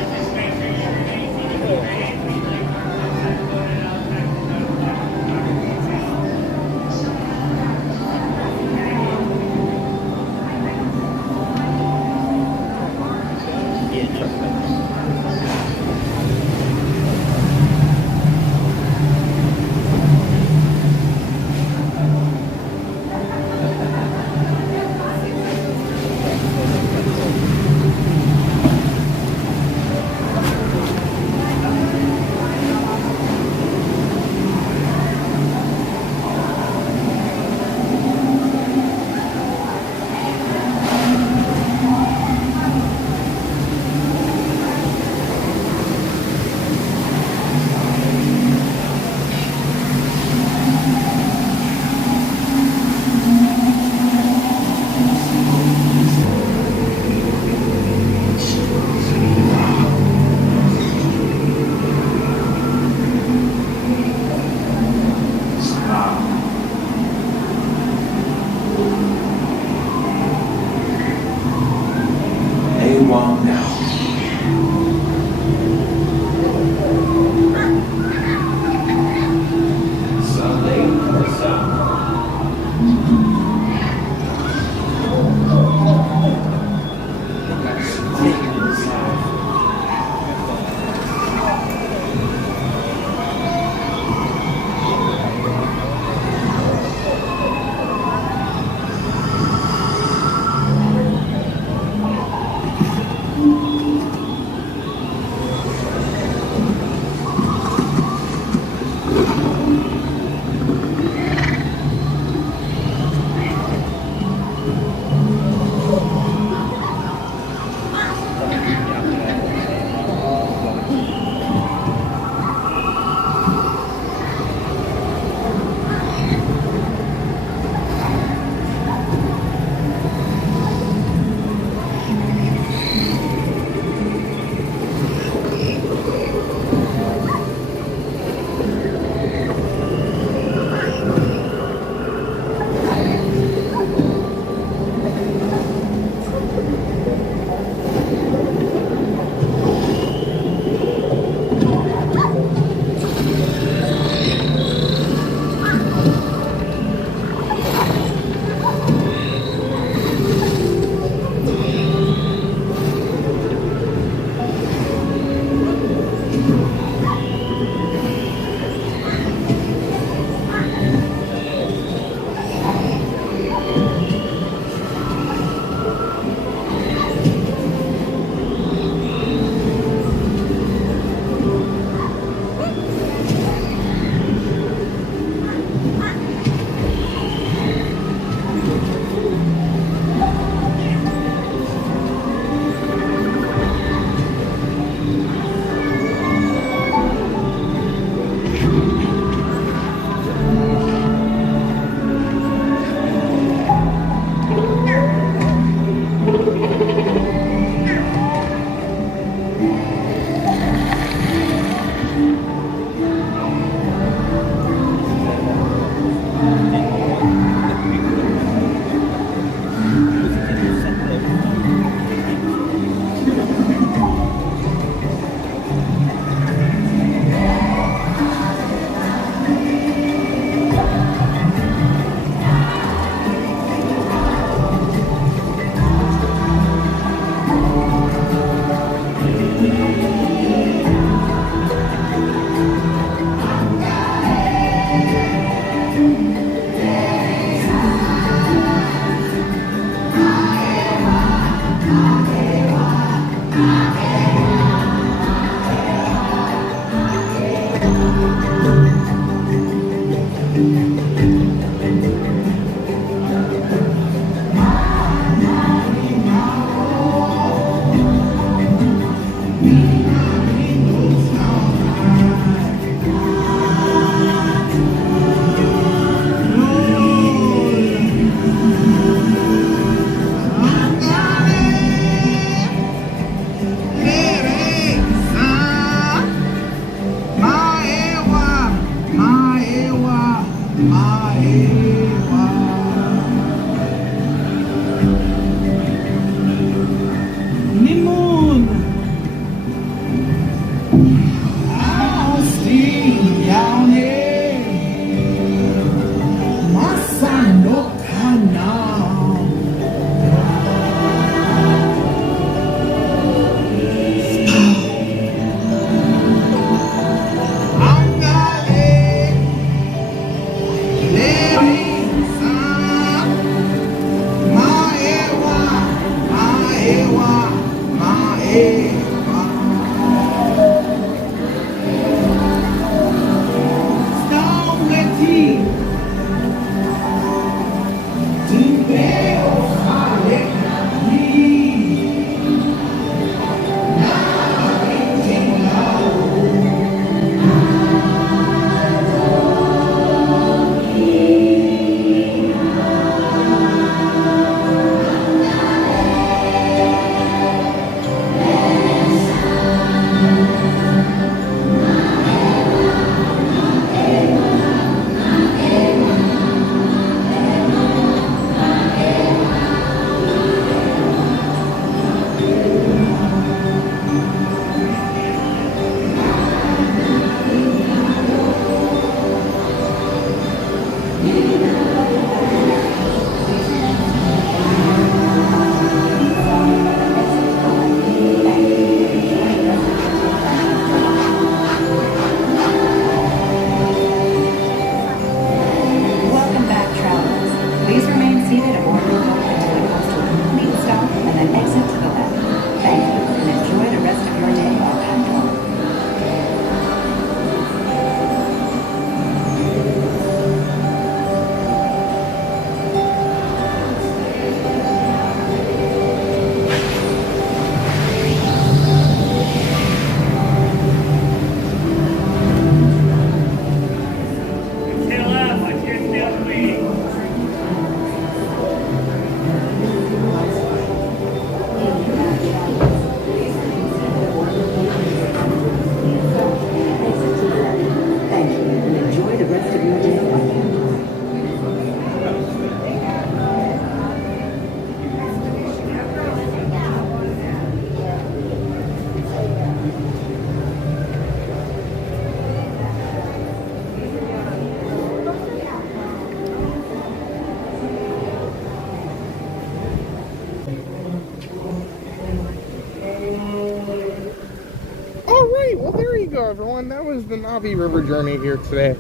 Well, there you go, everyone. That was the Navi River journey here today.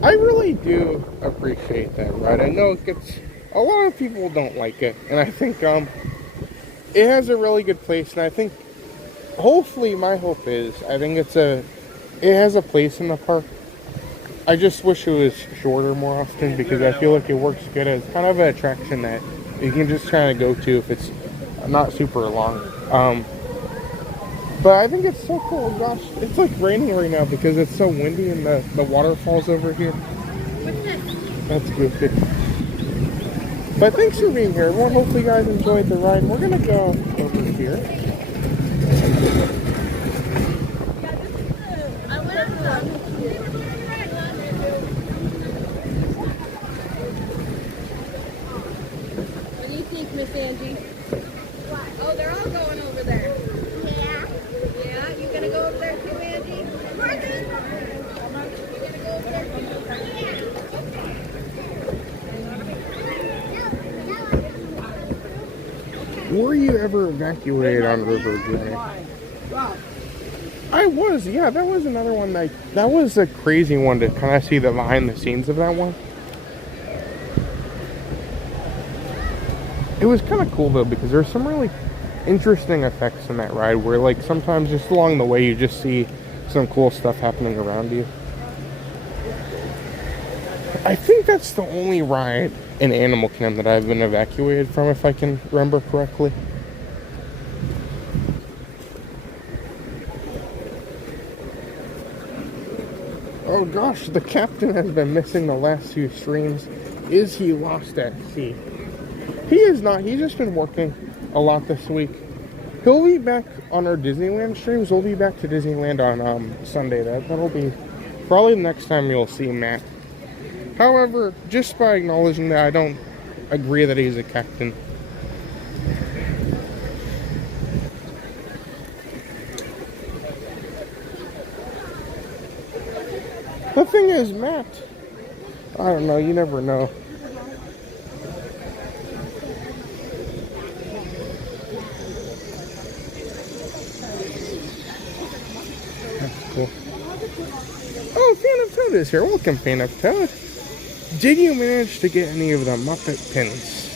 I really do appreciate that ride. I know it gets a lot of people don't like it, and I think it has a really good place. And I think, hopefully, my hope is, I think it has a place in the park. I just wish it was shorter more often because I feel like it works good as kind of an attraction that you can just kind of go to if it's not super long. But I think it's so cool. Gosh, it's like raining right now because it's so windy and the waterfalls over here. That's goofy. But thanks for being here, everyone. Hopefully you guys enjoyed the ride. We're going to go over here. What do you think, Miss Angie? Oh, they're all going over there. Yeah, you gonna go over there too, Angie? You gonna go over there too? Were you ever evacuated on River Journey? I was, yeah. That was another one that was a crazy one to kind of see the behind the scenes of that one. It was kind of cool though because there's some really interesting effects in that ride where like sometimes just along the way you just see some cool stuff happening around you. I think that's the only ride in Animal Kingdom that I've been evacuated from, if I can remember correctly. Oh gosh, the captain has been missing the last few streams. Is he lost at sea? He is not. He's just been working a lot this week. He'll be back on our Disneyland streams. We'll be back to Disneyland on Sunday. That'll be probably the next time you'll see Matt. However, just by acknowledging that, I don't agree that he's a captain. The thing is, Matt, I don't know, you never know. That's cool. Oh, Fan of Toad is here. Welcome, Fan of Toad. Did you manage to get any of the Muppet pins?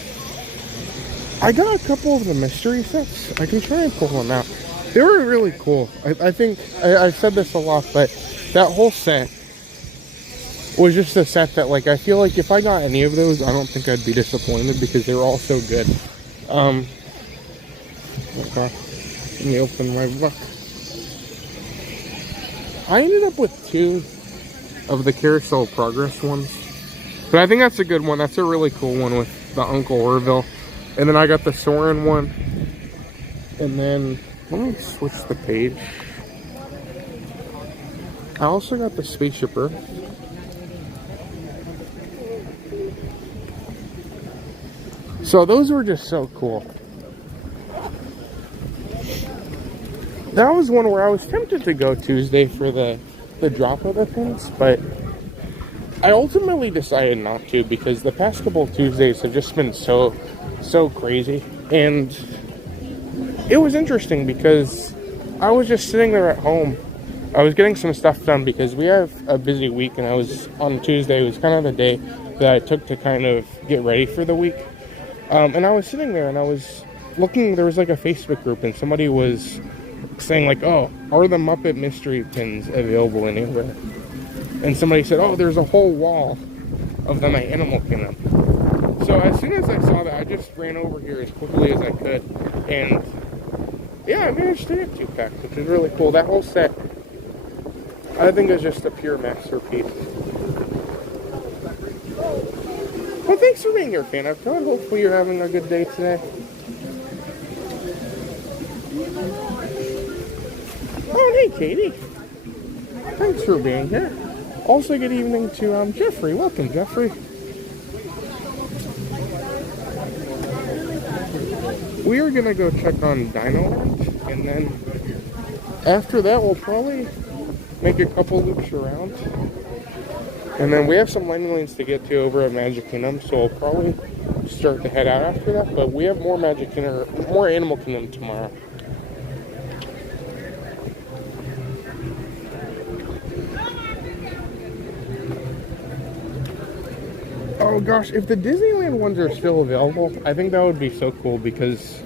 I got a couple of the mystery sets. I can try and pull them out. They were really cool. I think I've said this a lot, but that whole set was just a set that, like, I feel like if I got any of those, I don't think I'd be disappointed because they were all so good. Okay. Let me open my book. I ended up with 2 of the Carousel Progress ones. But I think that's a good one. That's a really cool one with the Uncle Orville. And then I got the Soren one. And then, let me switch the page. I also got the Spaceship Earth. So those were just so cool. That was one where I was tempted to go Tuesday for the drop of the things, but I ultimately decided not to because the past couple of Tuesdays have just been so crazy. And it was interesting because I was just sitting there at home. I was getting some stuff done because we have a busy week, and I was on Tuesday. It was kind of the day that I took to kind of get ready for the week. And I was sitting there and I was looking, there was like a Facebook group and somebody was saying like, oh, are the Muppet mystery pins available anywhere? And somebody said, oh, there's a whole wall of them at Animal Kingdom. So as soon as I saw that, I just ran over here as quickly as I could. And yeah, I managed to get 2 packs, which is really cool. That whole set, I think, is just a pure masterpiece. Well, thanks for being here, fan. I've thought hopefully you're having a good day today. Oh, hey, Katie. Thanks for being here. Also, good evening to Jeffrey. Welcome, Jeffrey. We are going to go check on Dino Land, and then after that, we'll probably make a couple loops around. And then we have some landing lanes to get to over at Magic Kingdom, so we'll probably start to head out after that. But we have more Magic Kingdom, more Animal Kingdom tomorrow. Oh gosh, if the Disneyland ones are still available, I think that would be so cool because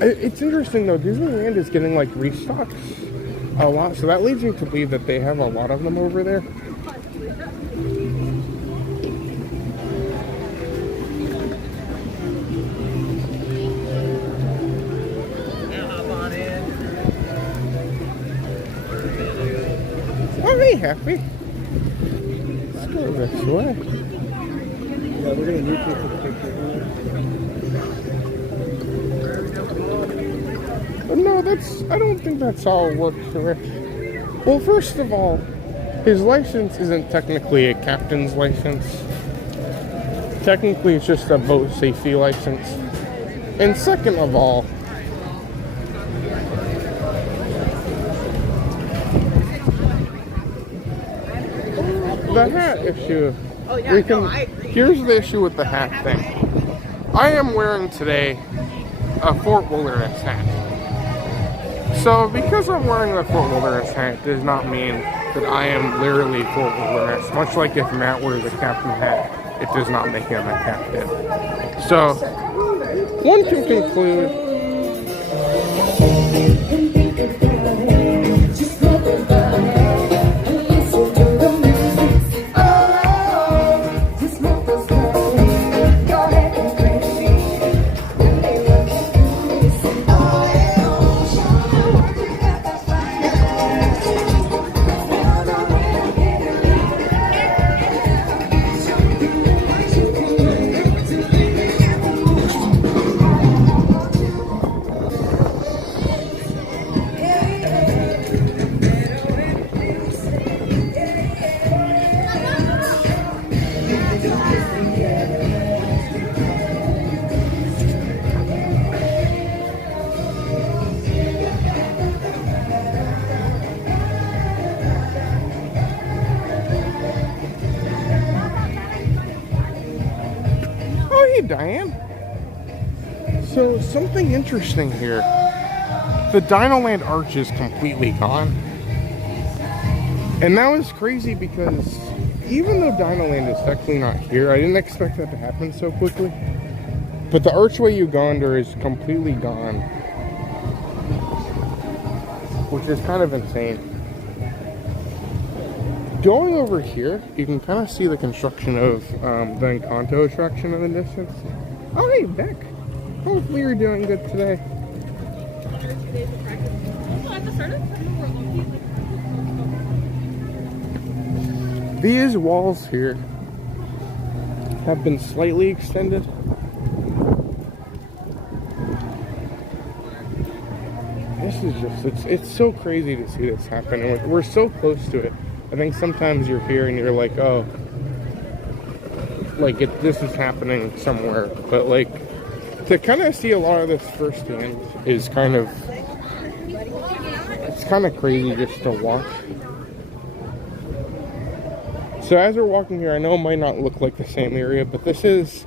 it's interesting though, Disneyland is getting like restocks a lot, so that leads me to believe that they have a lot of them over there. Oh, hey, Happy. Let's go this way. Yeah, we're going to need people to take care of No, I don't think that's how it works, Rick. Well, first of all, his license isn't technically a captain's license. Technically, it's just a boat safety license. And second of all, the hat issue. Oh, yeah, I agree. Here's the issue with the hat thing. I am wearing today a Fort Wilderness hat. So because I'm wearing the Fort Wilderness hat does not mean that I am literally Fort Wilderness. Much like if Matt wears a captain hat, it does not make him a captain. So one can conclude Diane. So something interesting here. The Dino Land arch is completely gone. And that was crazy because even though Dino Land is technically not here, I didn't expect that to happen so quickly. But the archway you go under is completely gone, which is kind of insane. Going over here, you can kind of see the construction of the Encanto attraction in the distance. Oh, hey, Beck. Hopefully you're doing good today. These walls here have been slightly extended. This is just, it's so crazy to see this happen. And we're so close to it. I think sometimes you're here and you're like, oh, like this is happening somewhere. But like, to kind of see a lot of this firsthand is kind of, it's kind of crazy just to watch. So as we're walking here, I know it might not look like the same area, but this is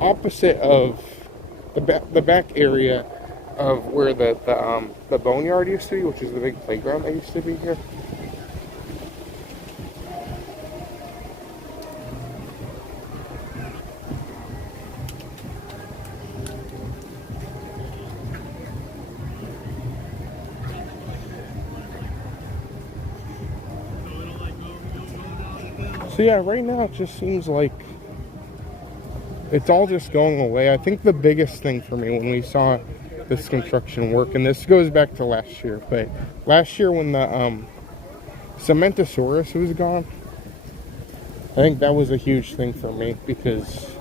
opposite of the back area of where the boneyard used to be, which is the big playground that used to be here. So yeah, right now it just seems like it's all just going away. I think the biggest thing for me when we saw this construction work, and this goes back to last year, but last year when the Cementosaurus was gone, I think that was a huge thing for me, because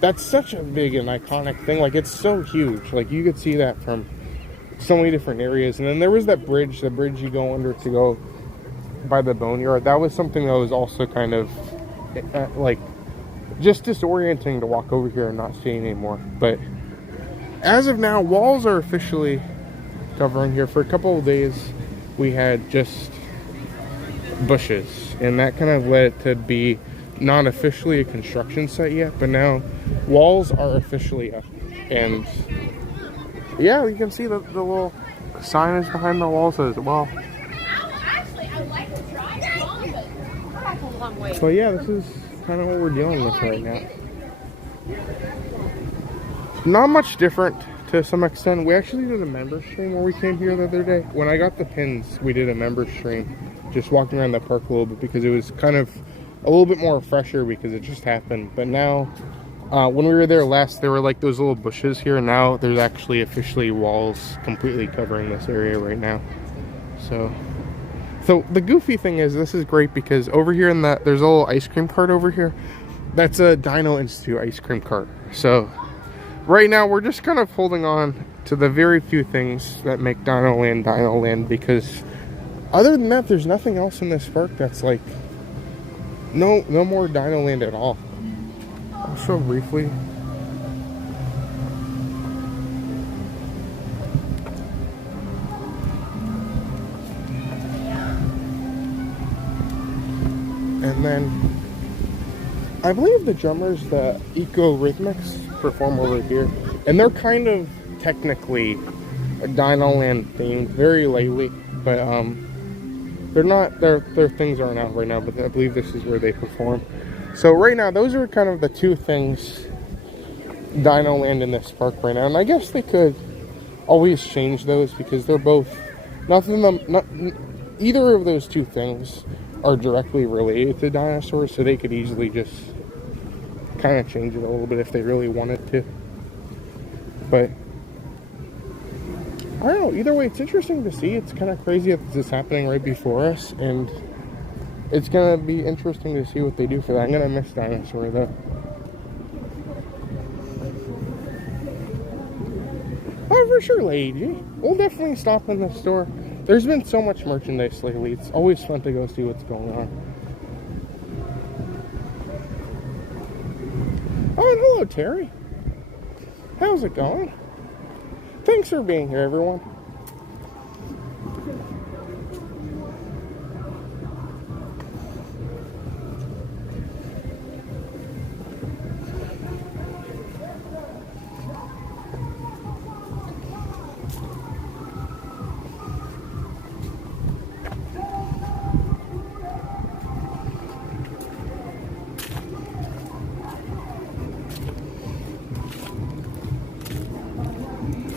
that's such a big and iconic thing. Like, it's so huge. Like, you could see that from so many different areas. And then there was that bridge, the bridge you go under to go by the boneyard. That was something that was also kind of like just disorienting to walk over here and not see anymore. But as of now, walls are officially covering here. For a couple of days we had just bushes, and that kind of led it to be not officially a construction site yet, but now walls are officially up. And yeah, you can see the little sign is behind the walls as well. So yeah, this is kind of what we're dealing with right now. Not much different to some extent. We actually did a member stream where we came here the other day. When I got the pins, we did a member stream, just walking around the park a little bit, because it was kind of a little bit more fresher because it just happened. But now, when we were there last, there were like those little bushes here. Now there's actually officially walls completely covering this area right now. So the goofy thing is, this is great because over here in there's a little ice cream cart over here. That's a Dino Institute ice cream cart. So right now we're just kind of holding on to the very few things that make Dino Land, because other than that, there's nothing else in this park that's like, no more Dino Land at all. I'll show briefly. And then I believe the drummers, the Eco Rhythmics, perform over here, and they're kind of technically a Dino Land themed, very lightly, but they're not, their things aren't out right now, but I believe this is where they perform. So right now, those are kind of the two things Dino Land in this park right now, and I guess they could always change those, because they're both, either of those two things are directly related to dinosaurs, so they could easily just kind of change it a little bit if they really wanted to. But I don't know, either way, it's interesting to see. It's kind of crazy that this is happening right before us, and it's gonna be interesting to see what they do for that. I'm gonna miss Dinosaur though. Oh, for sure, Lady. We'll definitely stop in the store. There's been so much merchandise lately. It's always fun to go see what's going on. Oh, and hello, Terry. How's it going? Thanks for being here, everyone.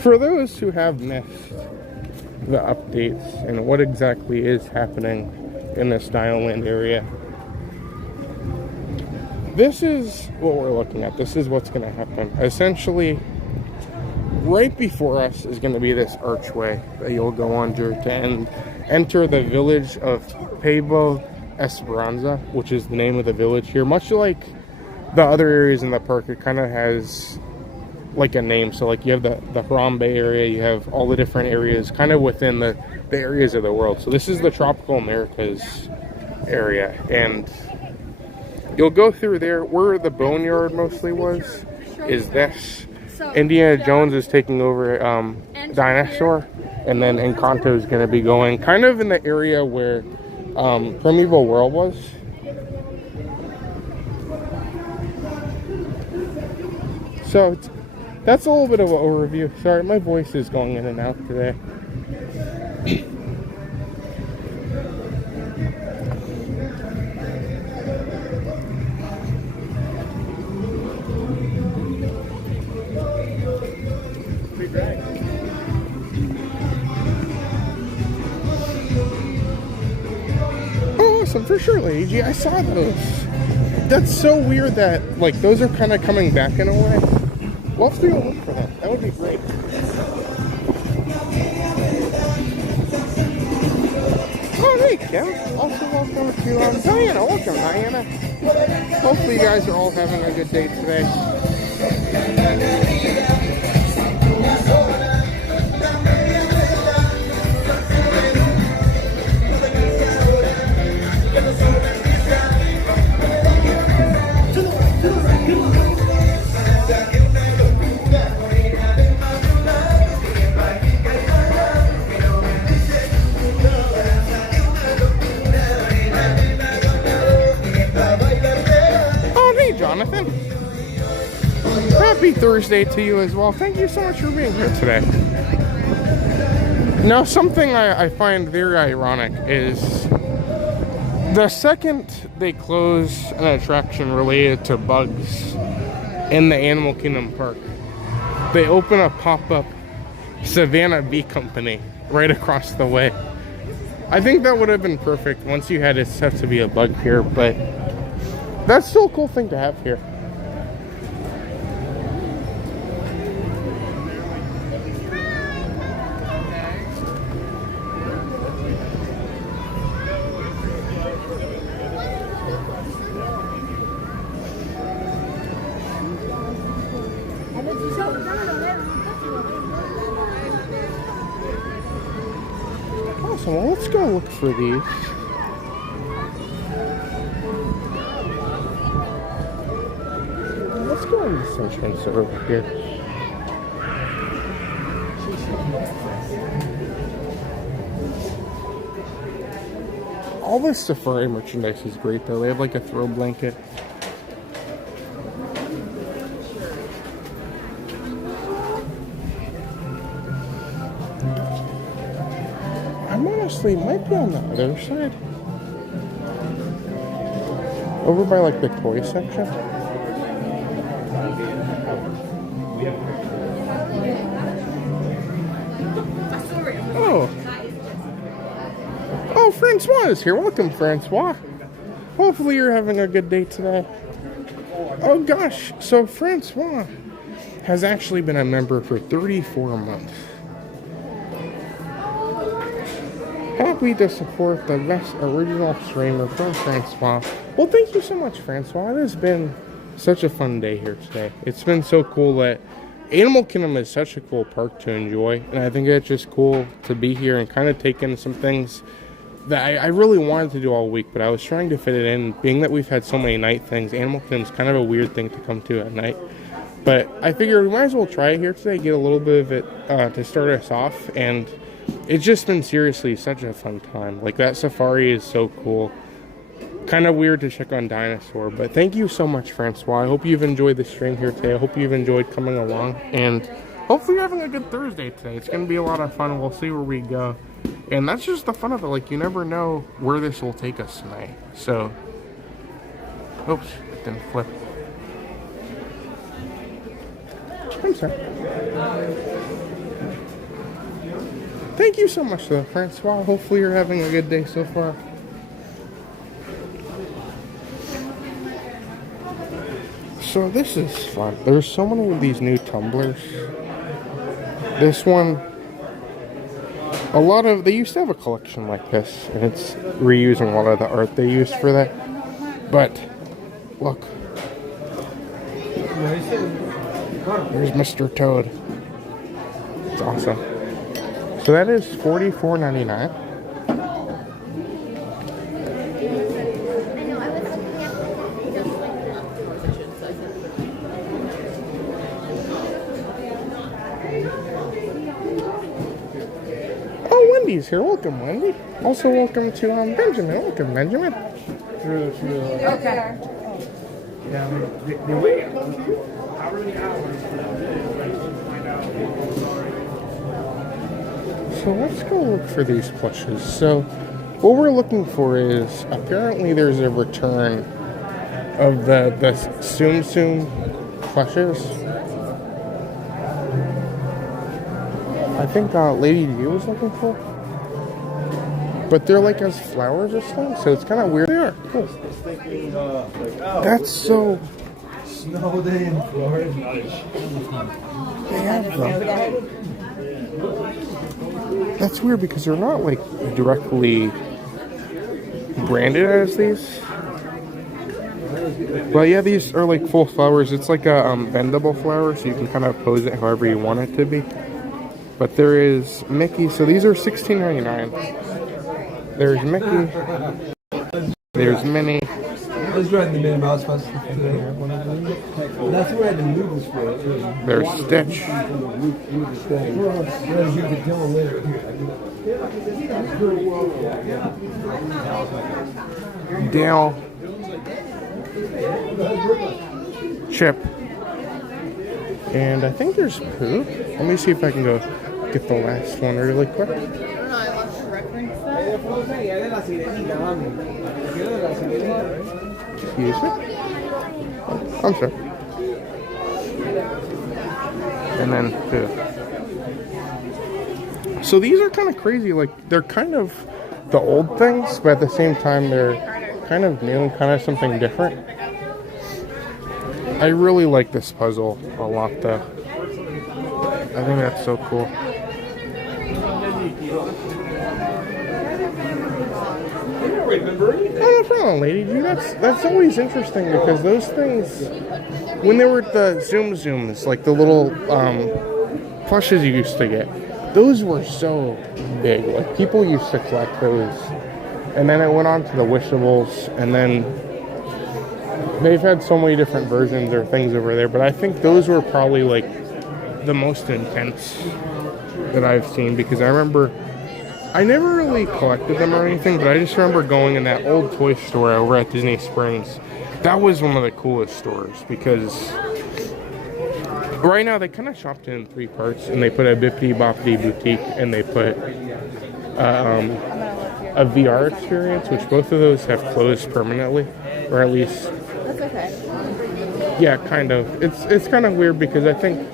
For those who have missed the updates and what exactly is happening in this Diamond area, this is what we're looking at. This is what's going to happen. Essentially, right before us is going to be this archway that you'll go under to enter the village of Pueblo Esperanza, which is the name of the village here. Much like the other areas in the park, it kind of has like a name. So like you have the Harambe area, you have all the different areas kind of within the areas of the world. So this is the Tropical Americas area, and you'll go through there. Where the boneyard mostly was is this. Indiana Jones is taking over Dinosaur, and then Encanto is going to be going kind of in the area where Primeval World was. So that's a little bit of an overview. Sorry, my voice is going in and out today. Oh, awesome, for sure, Lady G. I saw those. That's so weird that, like, those are kind of coming back in a way. We'll have to go look for that. That would be great. Oh, hey, Kim. Also, welcome to Diana. Welcome, Diana. Hopefully, you guys are all having a good day today. Jonathan, happy Thursday to you as well. Thank you so much for being here today. Now, something I find very ironic is the second they close an attraction related to bugs in the Animal Kingdom park, they open a pop-up Savannah Bee Company right across the way. I think that would have been perfect once you had it set to be a bug here, but that's still a cool thing to have here. Awesome, well, let's go look for these. Let's go into this entrance over here. All this safari merchandise is great though. They have like a throw blanket. I'm honestly might be on the other side. Over by like the toy section. Oh, Francois is here. Welcome, Francois. Hopefully you're having a good day today. Oh gosh, so Francois has actually been a member for 34 months. Happy to support the best original streamer from Francois. Well, thank you so much, Francois. It has been such a fun day here today. It's been so cool that Animal Kingdom is such a cool park to enjoy, and I think it's just cool to be here and kind of take in some things that I really wanted to do all week, but I was trying to fit it in. Being that we've had so many night things, Animal Kingdom's kind of a weird thing to come to at night. But I figured we might as well try it here today, get a little bit of it to start us off, and it's just been seriously such a fun time. Like, that safari is so cool. Kind of weird to check on Dinosaur, but thank you so much, Francois. I hope you've enjoyed the stream here today. I hope you've enjoyed coming along, and hopefully you're having a good Thursday today. It's going to be a lot of fun. We'll see where we go. And that's just the fun of it. Like, you never know where this will take us tonight. So, oops, it didn't flip. I'm sorry. Thank you so much, though, Francois. Hopefully you're having a good day so far. So this is fun. There's so many of these new tumblers. This one, they used to have a collection like this, and it's reusing a lot of the art they used for that. But, look. There's Mr. Toad. It's awesome. So that is $44.99. Oh, Wendy's here. Welcome, Wendy. Also, welcome to Benjamin. Welcome, Benjamin. Okay. So let's go look for these plushes. So what we're looking for is, apparently there's a return of the Tsum Tsum plushes. I think Lady D was looking for. But they're like as flowers or something, so it's kind of weird. They are, cool. That's so... Snow day in Florida. They have them. That's weird because they're not like directly branded as these. But yeah, these are like full flowers. It's like a bendable flower, so you can kind of pose it however you want it to be. But there is Mickey, so these are $16.99. There's Mickey. There's Minnie. I was riding the Minnie Mouse bus today. That's where I had the noodles for it. There's Stitch. Dale. Chip. And I think there's Pooh. Let me see if I can go get the last one really quick. Excuse me? I'm sorry. And then Pooh. So these are kind of crazy. Like, they're kind of the old things, but at the same time, they're kind of new and kind of something different. I really like this puzzle a lot, though. I think that's so cool. Oh, no problem, Lady G. That's always interesting because those things, when they were the Zoom Zooms, like the little plushes you used to get, those were so big. Like, people used to collect those. And then it went on to the Wishables, and then they've had so many different versions or things over there, but I think those were probably like the most intense that I've seen, because I remember I never really collected them or anything, but I just remember going in that old toy store over at Disney Springs. That was one of the coolest stores, because right now they kind of chopped it in 3 parts, and they put a Bippity Boppity Boutique, and they put a VR experience, which both of those have closed permanently, or at least... That's okay. Yeah, kind of. It's kind of weird because I think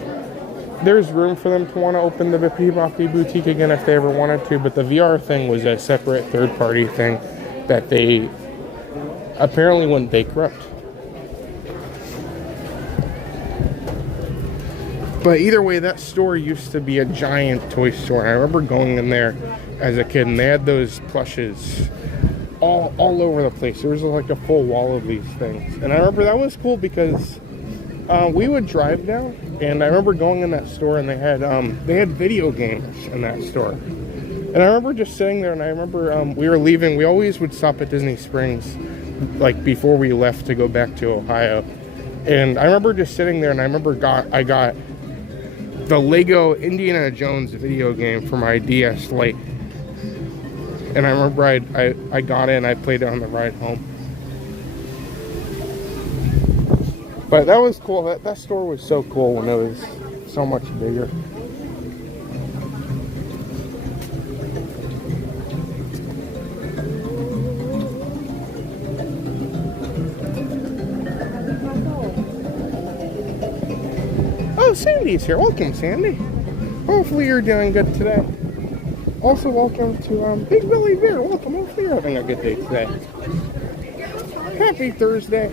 there's room for them to want to open the Bippity Boppity Boutique again if they ever wanted to, but the VR thing was a separate third-party thing that they apparently went bankrupt. But either way, that store used to be a giant toy store. I remember going in there as a kid, and they had those plushes all over the place. There was like a full wall of these things. And I remember that was cool because we would drive down, and I remember going in that store, and they had video games in that store. And I remember just sitting there, and I remember we were leaving. We always would stop at Disney Springs, like before we left to go back to Ohio. And I remember just sitting there, and I remember I got the Lego Indiana Jones video game for my DS Lite. And I remember I got it and I played it on the ride home. But that was cool. That store was so cool when it was so much bigger. Oh, Sandy's here. Welcome, Sandy. Hopefully you're doing good today. Also, welcome to Big Billy Bear. Welcome. Hopefully you're having a good day today. Happy Thursday.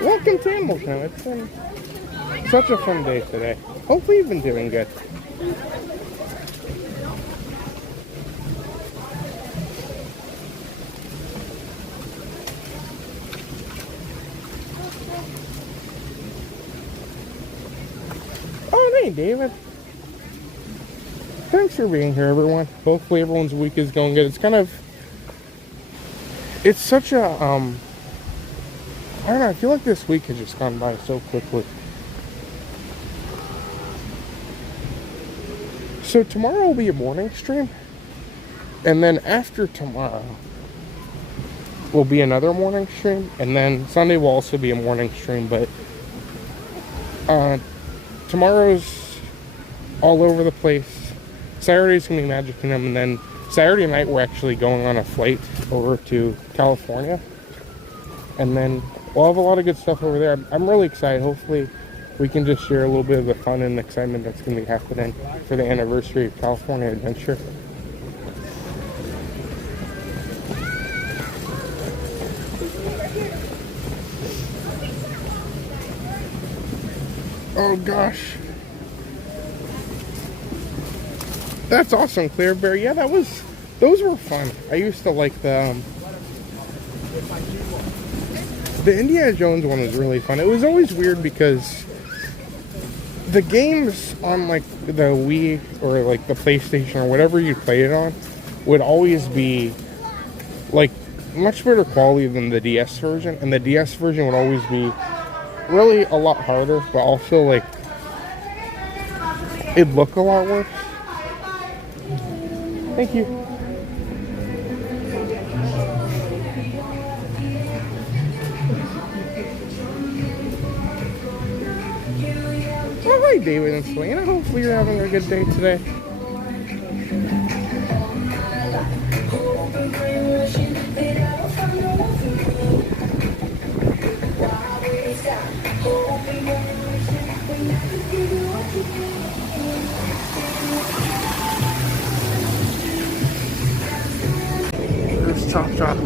Welcome to Animal Kingdom. It's been such a fun day today. Hopefully you've been doing good. Oh, hey, David. Thanks for being here, everyone. Hopefully everyone's week is going good. It's such a, I don't know, I feel like this week has just gone by so quickly. So tomorrow will be a morning stream. And then after tomorrow will be another morning stream. And then Sunday will also be a morning stream. But tomorrow's all over the place. Saturday's gonna be Magic Kingdom, and then Saturday night we're actually going on a flight over to California, and then we'll have a lot of good stuff over there. I'm really excited. Hopefully we can just share a little bit of the fun and excitement that's gonna be happening for the anniversary of California Adventure. Oh gosh. That's awesome, Clear Bear. Yeah, those were fun. I used to like the Indiana Jones one was really fun. It was always weird because the games on like the Wii or like the PlayStation or whatever you played it on would always be like much better quality than the DS version, and the DS version would always be really a lot harder, but also like it'd look a lot worse. Thank you. Oh, hi, David and Selena. Hopefully you're having a good day today. Chop chop.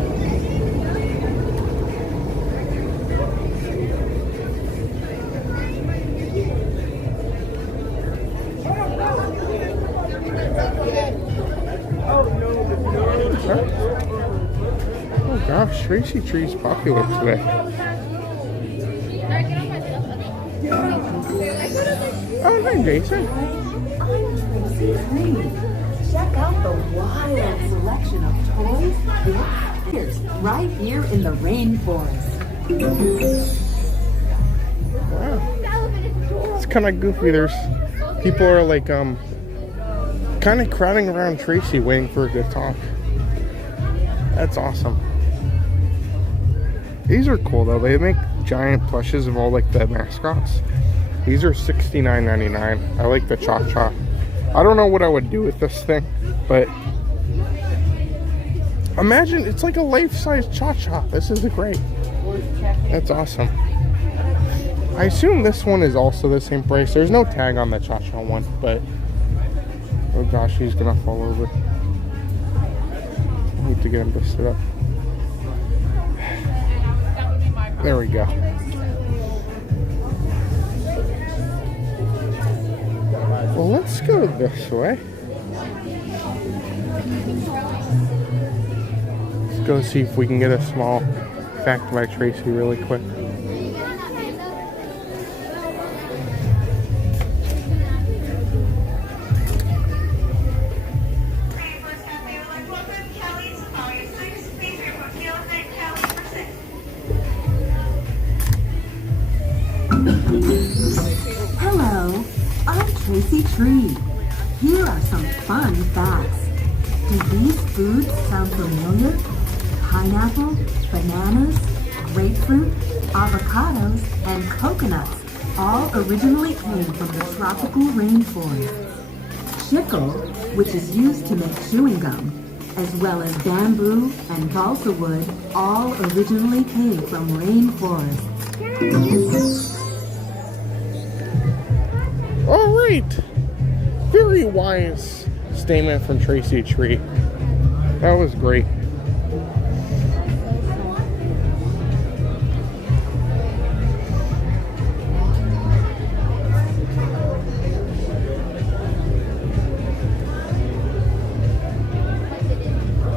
Oh gosh, Tracy Tree's popular today. Oh, hi, Jason. I'm Tracy Tree. Check out the wild selection of toys here's right here in the rainforest. Wow. It's kind of goofy. There's people are like kind of crowding around Tracy waiting for her to talk. That's awesome. These are cool though. They make giant plushes of all like the mascots. These are $69.99. I like the Cha-Cha. I don't know what I would do with this thing, but imagine it's like a life-size Cha-Cha. This is great. That's awesome. I assume this one is also the same price. There's no tag on the Cha-Cha one, but oh gosh, he's gonna fall over. I need to get him to sit up. There we go. Well, let's go this way. Let's go see if we can get a small fact by Tracy really quick. Hello, I'm Tracy Tree. Here are some fun facts. Do these foods sound familiar? Pineapple, bananas, grapefruit, avocados, and coconuts all originally came from the tropical rainforest. Chicle, which is used to make chewing gum, as well as bamboo and balsa wood, all originally came from rainforests. All right, very wise statement from Tracy Tree. That was great.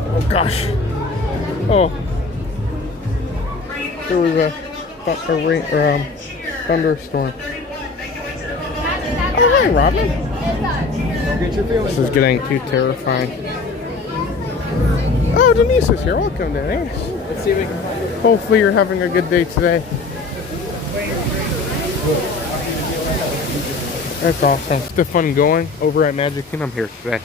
Oh gosh. Oh. There was a thunderstorm. Oh, hi, Robin. Don't get your feelings This is getting too terrifying. Oh, Denise is here. Welcome, Denise. Let's see if we can. Hopefully you're having a good day today. That's awesome. It's the fun going over at Magic Kingdom here today.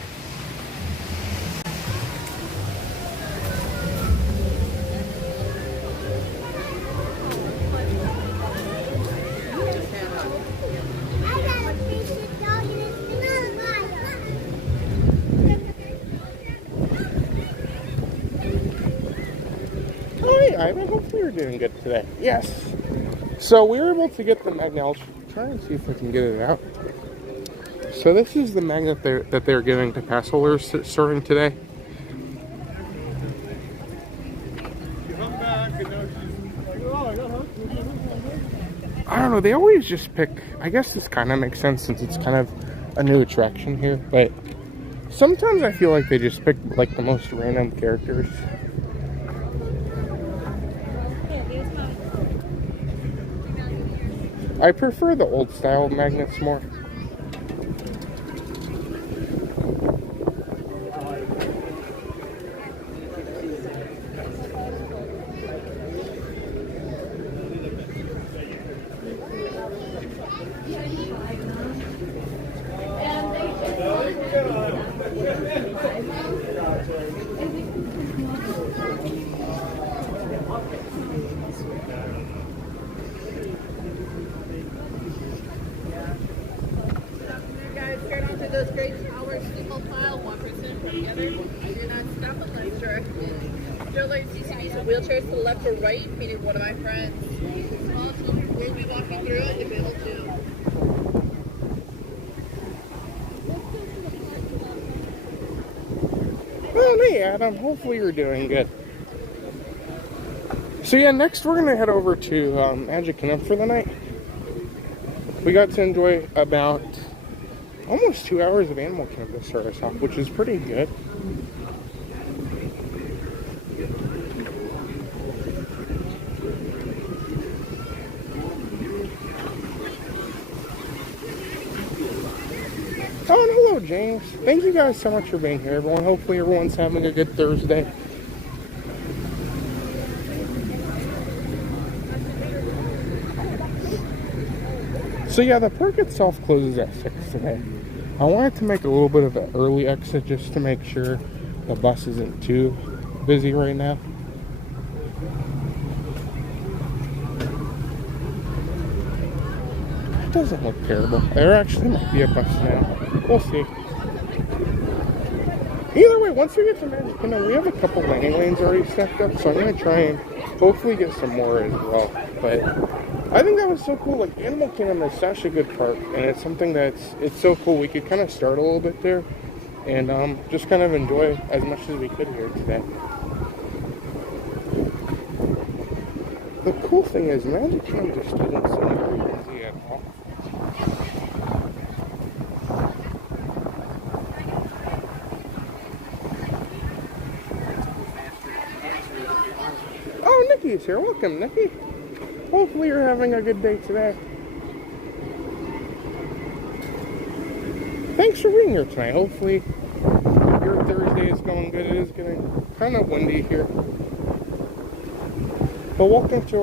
Ivan, hopefully you're doing good today. Yes. So we were able to get the magnet. I'll try and see if I can get it out. So this is the magnet that they're giving to pass holders starting today. I don't know. They always just pick. I guess this kind of makes sense since it's kind of a new attraction here. But sometimes I feel like they just pick like the most random characters. I prefer the old style magnets more. Those great towers, single file, 1% from the other. Do not stop unless directed. Strollers, CCBs, and wheelchairs to the left or right, meaning one of my friends. Small children will be walking through it to be able to. Well, hey Adam, hopefully you're doing good. So yeah, next we're gonna head over to Magic Kingdom for the night. We got to enjoy about almost 2 hours of Animal Kingdom to start us off, which is pretty good. Oh, and hello, James. Thank you guys so much for being here, everyone. Hopefully everyone's having a good Thursday. So yeah, the park itself closes at 6 today. I wanted to make a little bit of an early exit just to make sure the bus isn't too busy right now. It doesn't look terrible. There actually might be a bus now. We'll see. Either way, once we get to Magic Kingdom, we have a couple landing lanes already stacked up, so I'm going to try and hopefully get some more as well. But I think that was so cool. Like, Animal Kingdom is such a good park, and it's something it's so cool. We could kind of start a little bit there and just kind of enjoy as much as we could here today. The cool thing is Magic Kingdom just doesn't seem very busy at all. Oh, Nikki's here. Welcome, Nikki. Hopefully you're having a good day today. Thanks for being here tonight. Hopefully your Thursday is going good. It is getting kind of windy here. But welcome to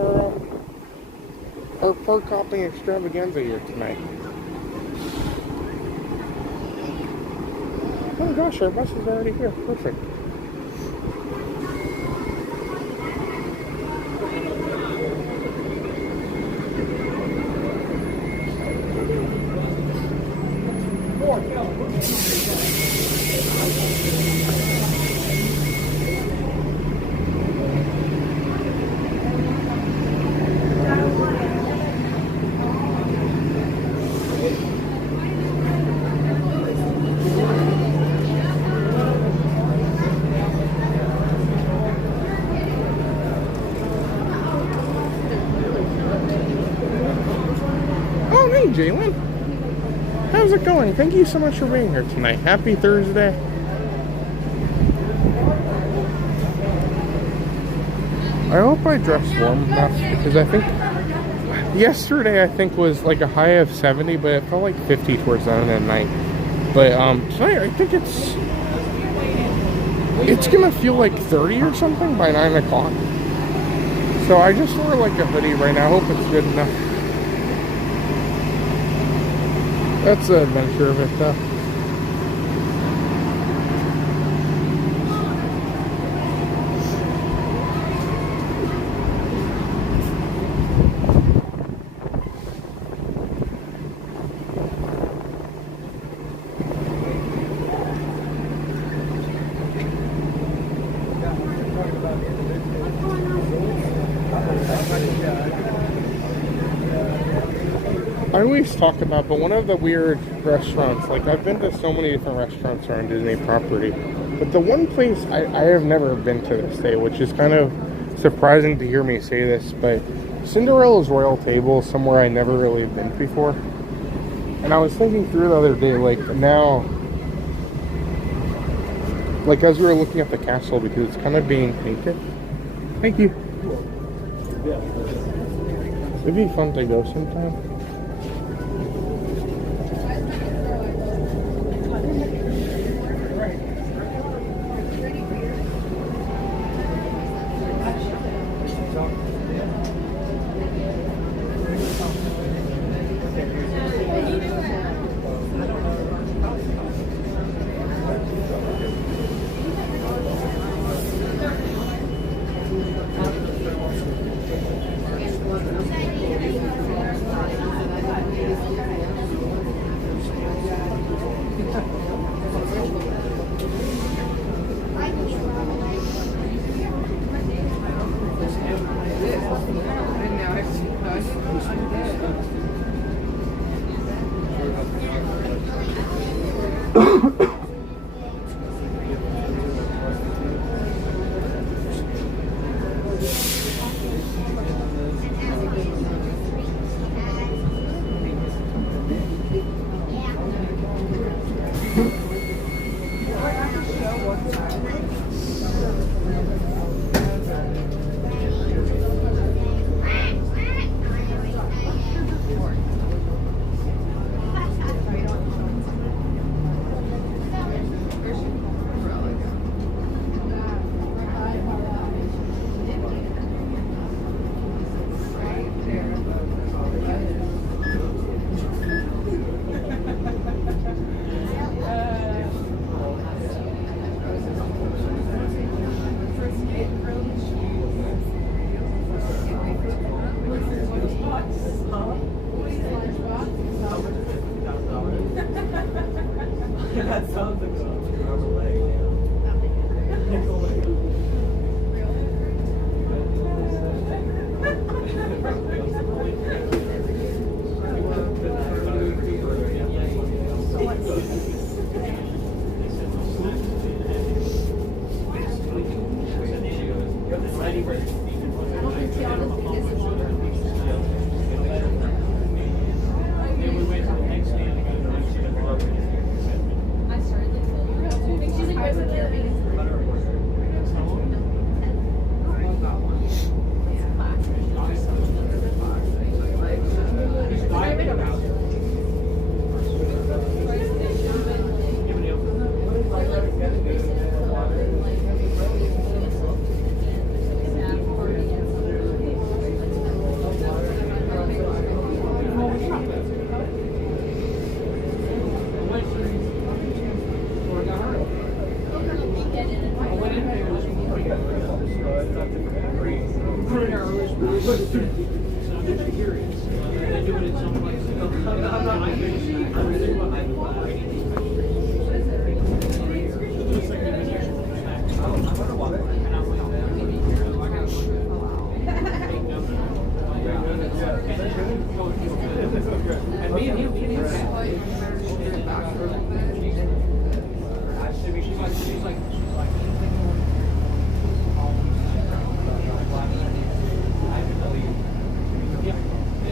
our park hopping extravaganza here tonight. Oh gosh, our bus is already here. Perfect. Jalen. How's it going? Thank you so much for being here tonight. Happy Thursday. I hope I dressed warm enough because I think yesterday was like a high of 70, but it felt like 50 towards the end of the night. But tonight I think it's gonna feel like 30 or something by 9 o'clock. So I just wore like a hoodie right now. I hope it's good enough. That's the adventure of it though. I always talk about, but one of the weird restaurants, like I've been to so many different restaurants around Disney property, but the one place I have never been to this day, which is kind of surprising to hear me say this, but Cinderella's Royal Table is somewhere I never really been before. And I was thinking through the other day, like now, like as we were looking at the castle, because it's kind of being painted. Thank you. It'd be fun to go sometime.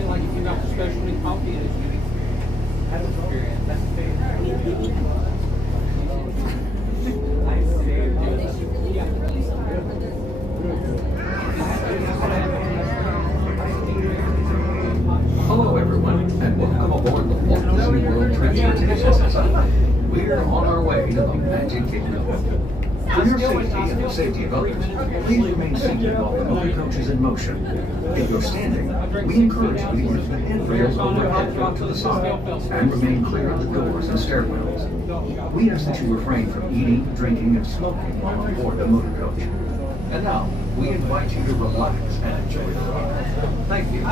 Like if you got the specialty coffee, it's We're on our way to the Magic Kingdom. For your safety and the safety of others, please remain seated while the motor coach is in motion. If you're standing, we encourage you to use the handrails overhead to the side and remain clear of the doors and stairwells. We ask that you refrain from eating, drinking, and smoking while on board the motor coach. And now, we invite you to relax and enjoy the ride. Thank you.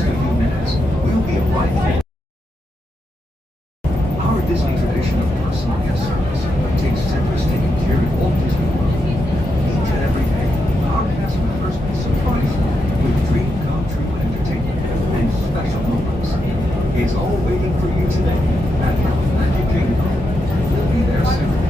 just a few minutes, we'll be arriving. Our Disney tradition of personal guest service takes center stage here at Walt Disney World. Each and every day, our cast members will surprise you with dream come true entertainment and special moments. It's all waiting for you today at Magic Kingdom. We'll be there soon.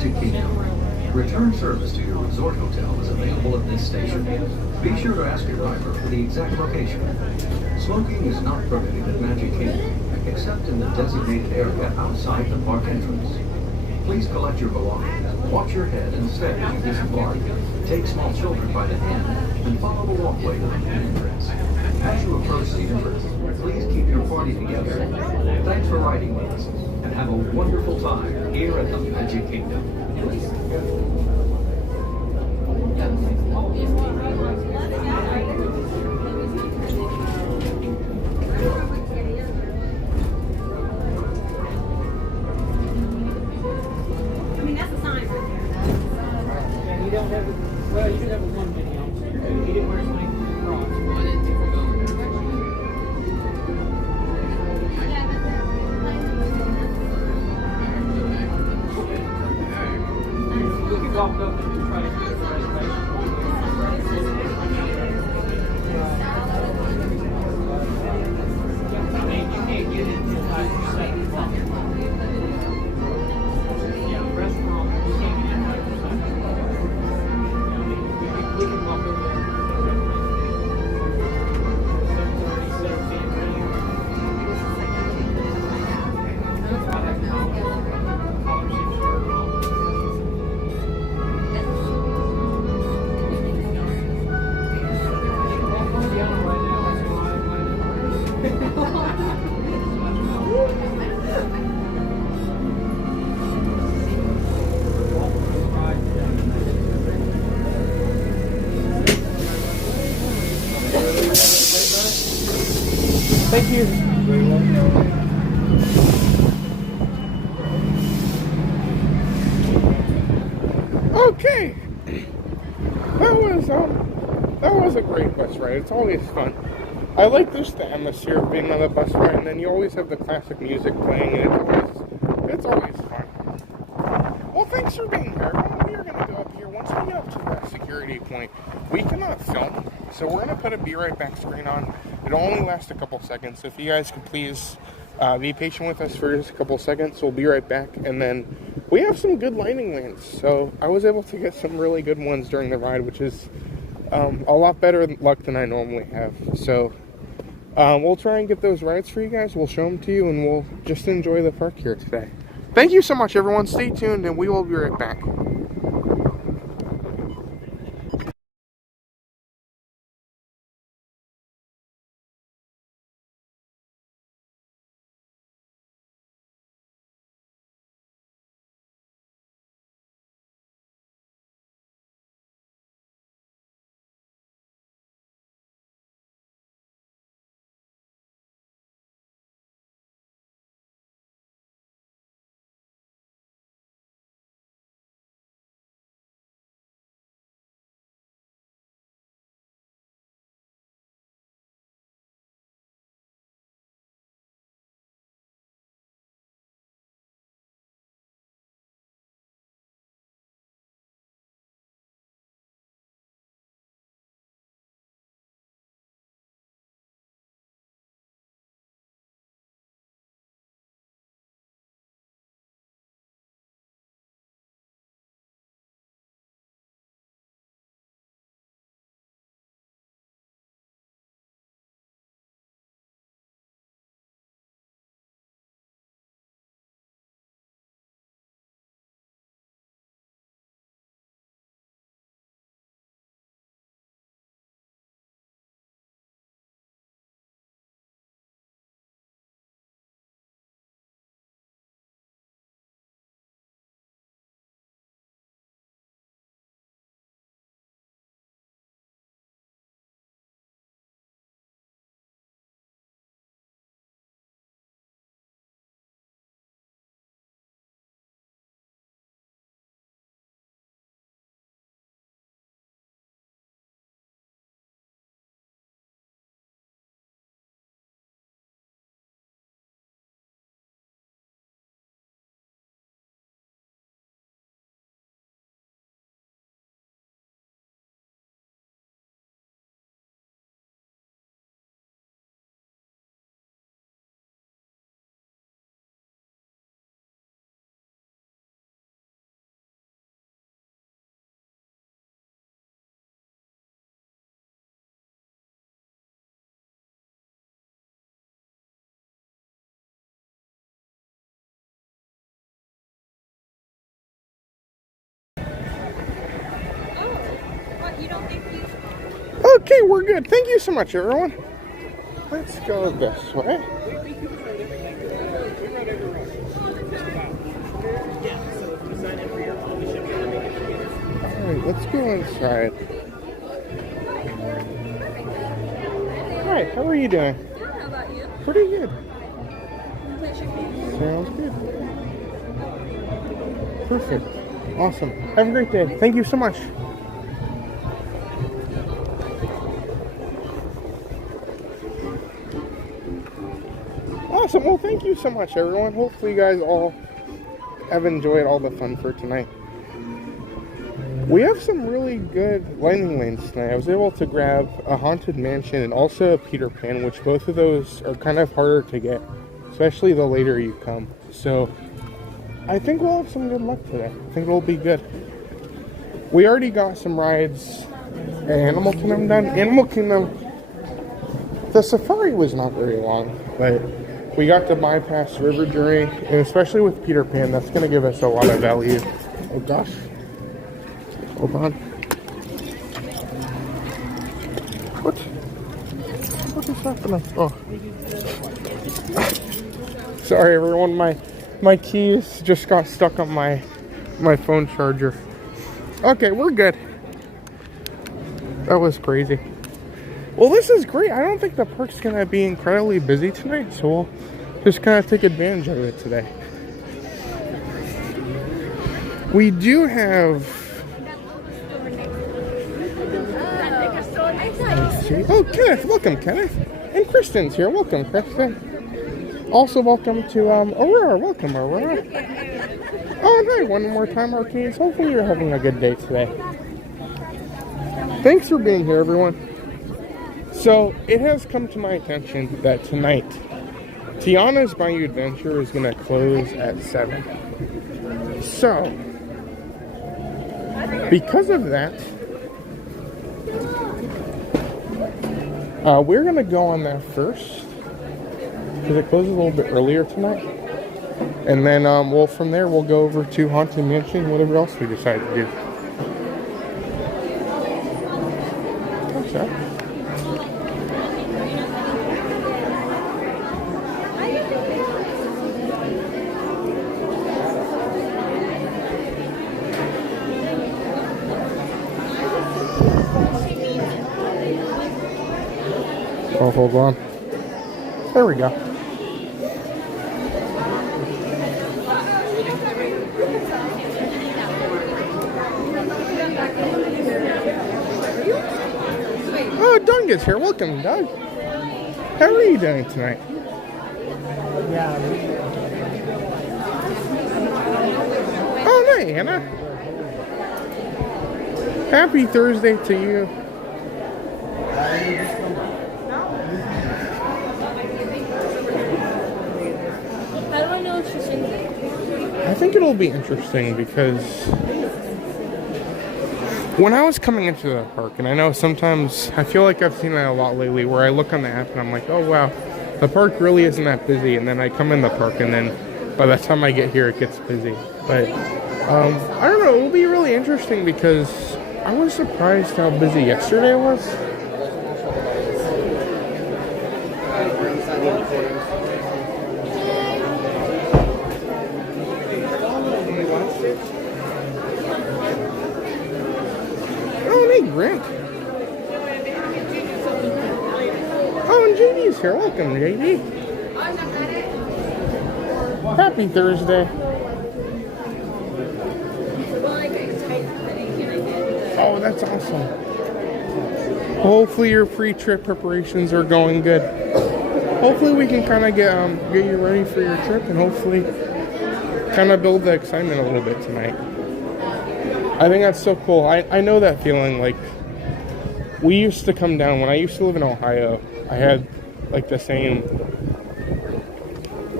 Magic Kingdom. Return service to your resort hotel is available at this station. Be sure to ask your driver for the exact location. Smoking is not permitted at Magic Kingdom, except in the designated area outside the park entrance. Please collect your belongings, watch your head and step as you disembark. Take small children by the hand and follow the walkway to the main entrance. As you approach the entrance, please keep your party together. Thanks for riding with us, and have a wonderful time here at the Magic Kingdom. I mean, that's a sign right there. Yeah, you don't have a, well, you do have a one video. He didn't wear something cross. We could walk up and try to get a reservation. I mean, you can't get in until after 7 o'clock. Yeah, restaurant, you can't get in after 7 o'clock. I mean, we can walk over there. 7:30, Thank you. Okay. That was a great bus ride. It's always fun. I like just the atmosphere of being on the bus ride, and then you always have the classic music playing, and it's always fun. Well, thanks for being here. We are gonna go up here. Once we get up to that security point, we cannot film, so we're gonna put a be right back screen on. It'll only last a couple seconds. If you guys could please be patient with us for just a couple seconds, we'll be right back. And then we have some good lighting lanes, so I was able to get some really good ones during the ride, which is a lot better luck than I normally have. So we'll try and get those rides for you guys. We'll show them to you, and we'll just enjoy the park here today. Thank you so much, everyone. Stay tuned, and we will be right back. Okay, we're good. Thank you so much, everyone. Let's go this way. Alright, let's go inside. Hi, how are you doing? Good, how about you? Pretty good. Pleasure. Sounds good. Perfect. Awesome. Have a great day. Thank you so much. Awesome. Well, thank you so much, everyone. Hopefully you guys all have enjoyed all the fun for tonight. We have some really good lightning lanes tonight. I was able to grab a Haunted Mansion and also a Peter Pan, which both of those are kind of harder to get, especially the later you come. So I think we'll have some good luck today. I think it'll be good. We already got some rides at Animal Kingdom done. Animal Kingdom, the safari was not very long, but we got to bypass River Journey, and especially with Peter Pan, that's going to give us a lot of value. Oh gosh. Hold on. What is happening? Oh. Sorry everyone, my keys just got stuck on my phone charger. Okay, we're good. That was crazy. Well, this is great. I don't think the park's gonna be incredibly busy tonight, so we'll just kind of take advantage of it today. We do have... Oh, Kenneth, welcome, Kenneth. And Kristen's here. Welcome, Kristen. Also, welcome to Aurora. Welcome, Aurora. Oh, hi, one more time, Arcades. Hopefully you're having a good day today. Thanks for being here, everyone. So, it has come to my attention that tonight, Tiana's Bayou Adventure is going to close at 7. So, because of that, we're going to go on that first, because it closes a little bit earlier tonight. And then, well, from there, we'll go over to Haunted Mansion, whatever else we decide to do. What's that? Oh, hold on. There we go. Oh, Doug is here. Welcome, Doug. How are you doing tonight? Oh, nice, Hannah. Happy Thursday to you. I think it'll be interesting because when I was coming into the park, and I know sometimes I feel like I've seen that a lot lately, where I look on the app and I'm like, oh wow, the park really isn't that busy, and then I come in the park and then by the time I get here it gets busy. But I don't know, it'll be really interesting because I was surprised how busy yesterday was. Grant. Oh, and JD's here. Welcome, JD. Happy Thursday. Oh, that's awesome. Hopefully your pre-trip preparations are going good. Hopefully we can kind of get you ready for your trip and hopefully kind of build the excitement a little bit tonight. I think that's so cool. I know that feeling. Like, we used to come down, when I used to live in Ohio, I had like the same,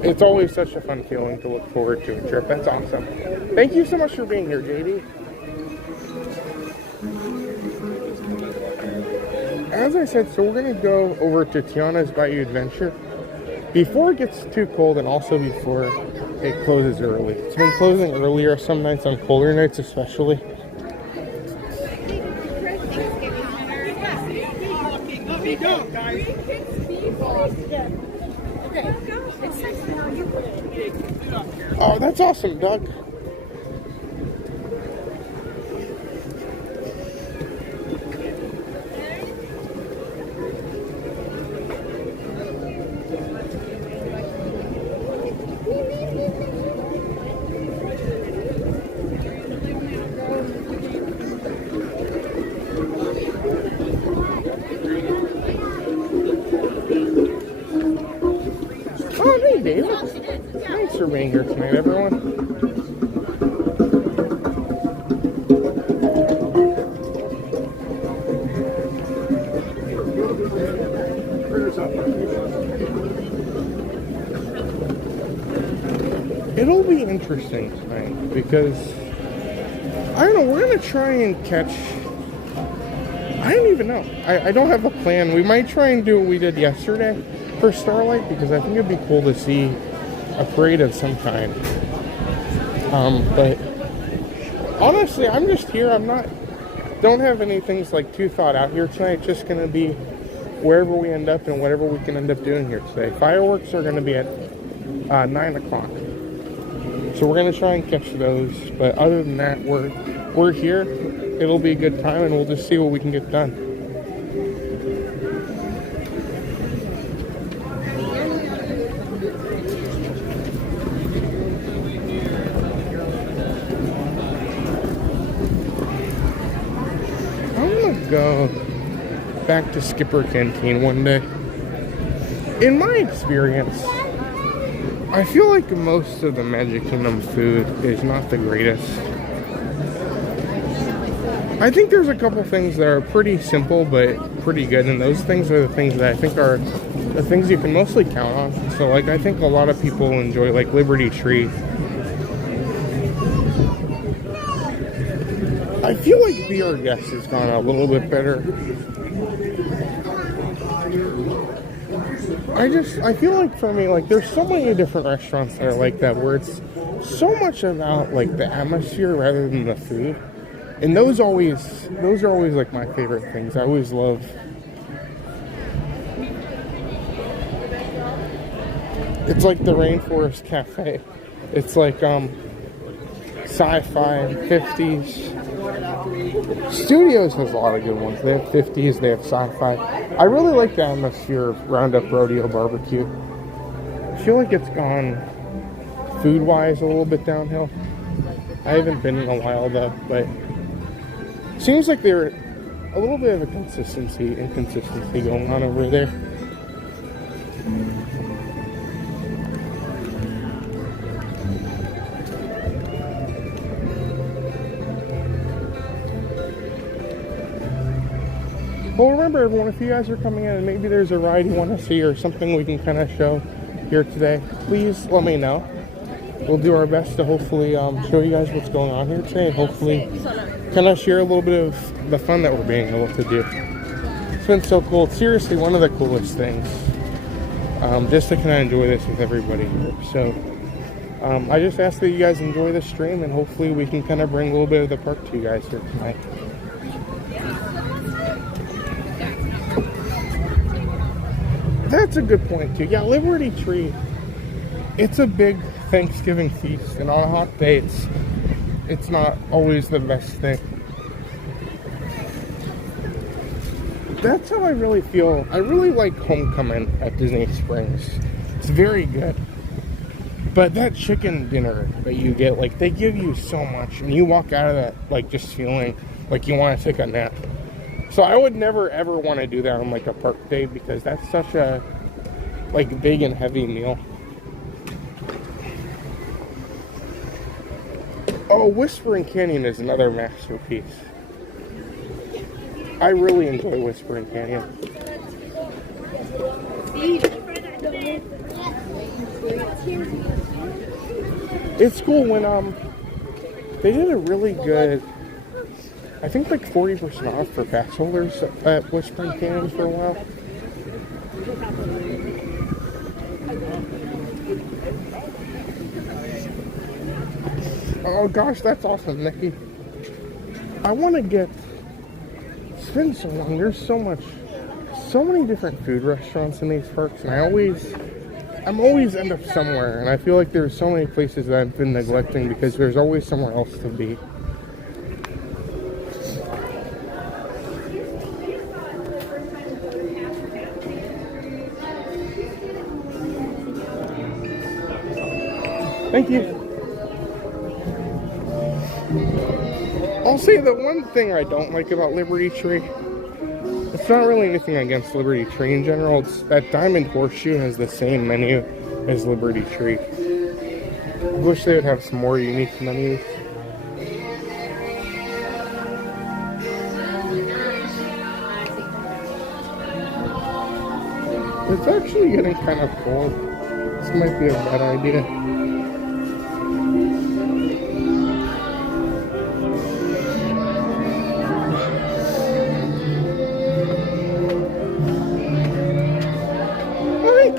it's always such a fun feeling to look forward to a trip. That's awesome. Thank you so much for being here, JD. As I said, so we're going to go over to Tiana's Bayou Adventure before it gets too cold and also before it closes early. It's been closing earlier some nights, on colder nights especially. Oh, that's awesome, Doug. Oh, hey, David. Thanks for being here tonight, everyone. It'll be interesting tonight because, I don't know, we're going to try and catch, I don't even know. I don't have a plan. We might try and do what we did yesterday for Starlight because I think it'd be cool to see a parade of some kind. But honestly, I'm just here. Don't have any things like too thought out here tonight. It's just going to be wherever we end up and whatever we can end up doing here today. Fireworks are going to be at 9 o'clock. So we're going to try and catch those. But other than that, we're here. It'll be a good time and we'll just see what we can get done. Go back to Skipper Canteen one day. In my experience, I feel like most of the Magic Kingdom food is not the greatest. I think there's a couple things that are pretty simple but pretty good, and those things are the things that I think are the things you can mostly count on. So like I think a lot of people enjoy like Liberty Tree. I feel like Be Our Guest has gone a little bit better. I feel like for me, like there's so many different restaurants that are like that where it's so much about like the atmosphere rather than the food. And those are always like my favorite things. I always love it's like the Rainforest Cafe. It's like sci-fi 50s. Studios has a lot of good ones. They have 50s, they have sci-fi. I really like the atmosphere of Roundup Rodeo Barbecue. I feel like it's gone food-wise a little bit downhill. I haven't been in a while though, but it seems like there's a little bit of a inconsistency going on over there. Well, remember everyone, if you guys are coming in and maybe there's a ride you want to see or something we can kind of show here today, please let me know. We'll do our best to hopefully show you guys what's going on here today and hopefully kind of share a little bit of the fun that we're being able to do. It's been so cool. It's seriously one of the coolest things, just to kind of enjoy this with everybody here. So I just ask that you guys enjoy the stream and hopefully we can kind of bring a little bit of the park to you guys here tonight. That's a good point too. Yeah, Liberty Tree, it's a big Thanksgiving feast, and on a hot day, it's not always the best thing. That's how I really feel. I really like Homecoming at Disney Springs. It's very good. But that chicken dinner that you get, like, they give you so much, and you walk out of that, like, just feeling like you want to take a nap. So I would never ever want to do that on like a park day because that's such a like big and heavy meal. Oh, Whispering Canyon is another masterpiece. I really enjoy Whispering Canyon. It's cool when they did a really good, I think like 40% off for pass holders at Whispering Canyon for a while. Oh gosh, that's awesome, Nikki. I want to get, it's been so long, there's so so many different food restaurants in these parks, and I'm always end up somewhere, and I feel like there's so many places that I've been neglecting because there's always somewhere else to be. Thank you. I'll say the one thing I don't like about Liberty Tree, it's not really anything against Liberty Tree in general, it's that Diamond Horseshoe has the same menu as Liberty Tree. I wish they would have some more unique menus. It's actually getting kind of cold. This might be a bad idea.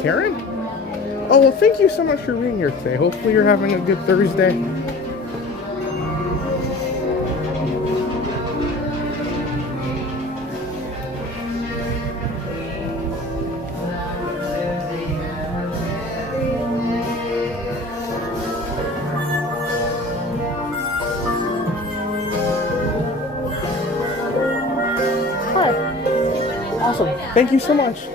Karen? Oh, well, thank you so much for being here today. Hopefully you're having a good Thursday. Hi. Awesome. Thank you so much.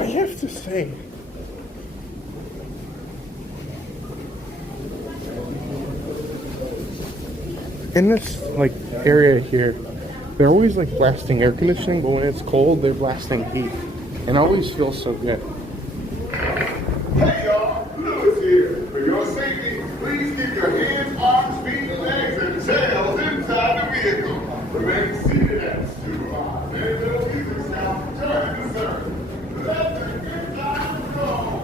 I have to say, in this area here, they're always blasting air conditioning, but when it's cold, they're blasting heat, and it always feels so good. Hey y'all, Lewis here. For your safety, please keep your hands, arms, feet, legs, and tails inside the vehicle. Remain seated at the super line. And little music sound, join the service. Let the good times roll.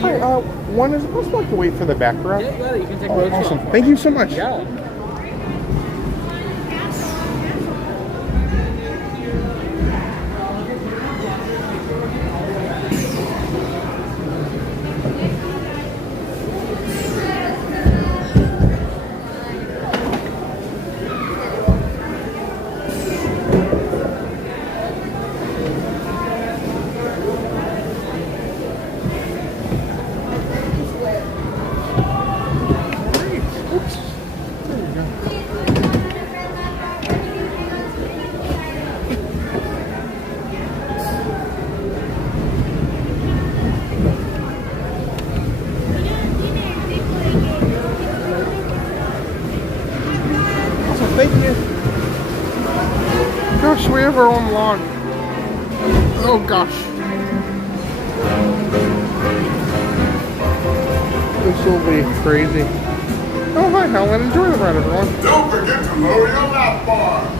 Hi, one, is it possible to wait for the back row? Yeah, you got it. You can take row two. Awesome. Thank you so much. Yeah. Thank you. Gosh, we have our own lawn. Oh gosh. This will be crazy. Oh hi Helen, enjoy the ride everyone. Don't forget to lower your lap bar.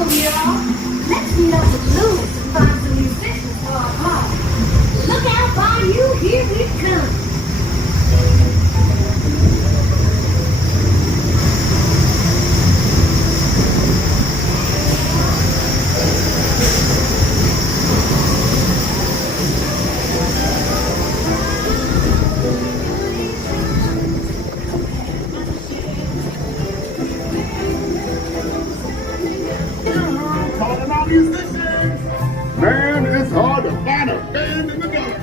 Welcome, y'all. Let's meet up with Lou and find some musicians for our party. Look out, Bayou, here we come. Calling all musicians. Man, it's hard to find a band in the dark.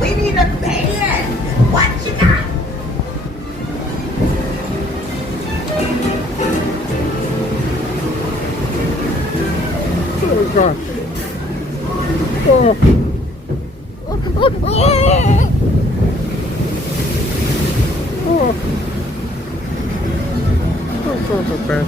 We need a band. What you got? Oh gosh. Oh. Oh. That's not so bad.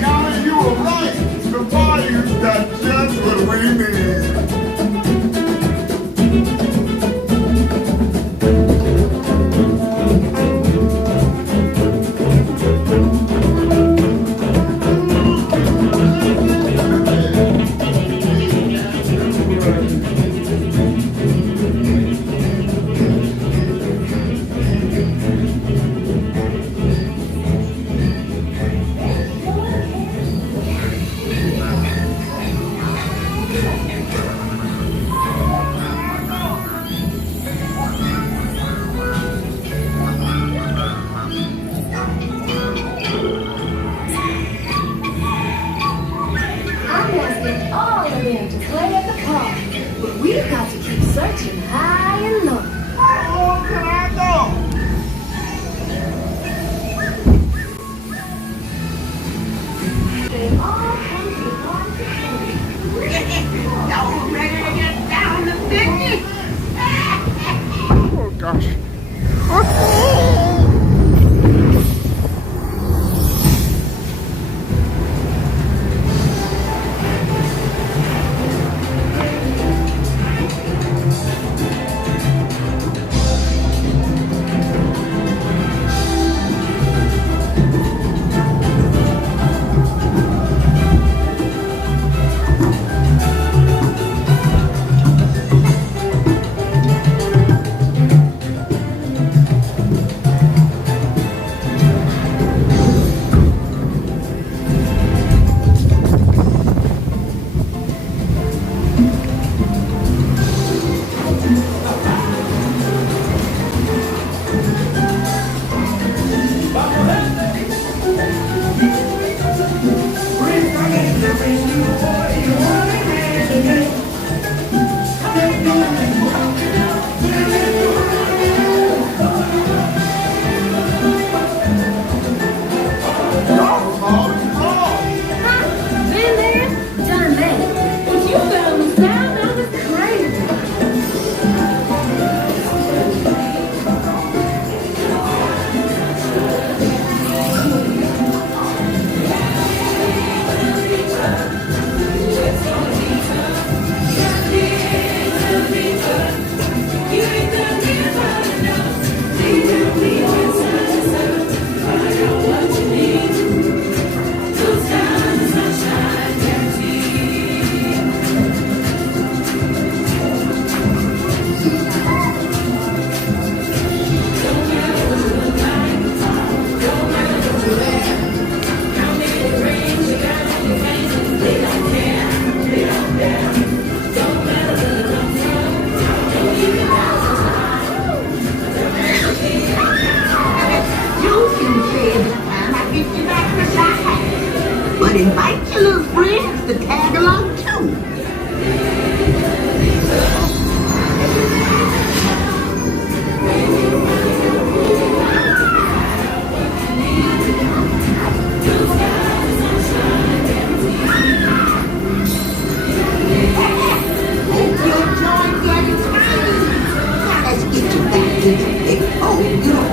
Now you were right. The Bayou's got just what we need. I'm asking all of them to play at the park, but we've got to keep searching high and low. How can I go? They all come to the park Y'all ready to get down to business? Oh gosh.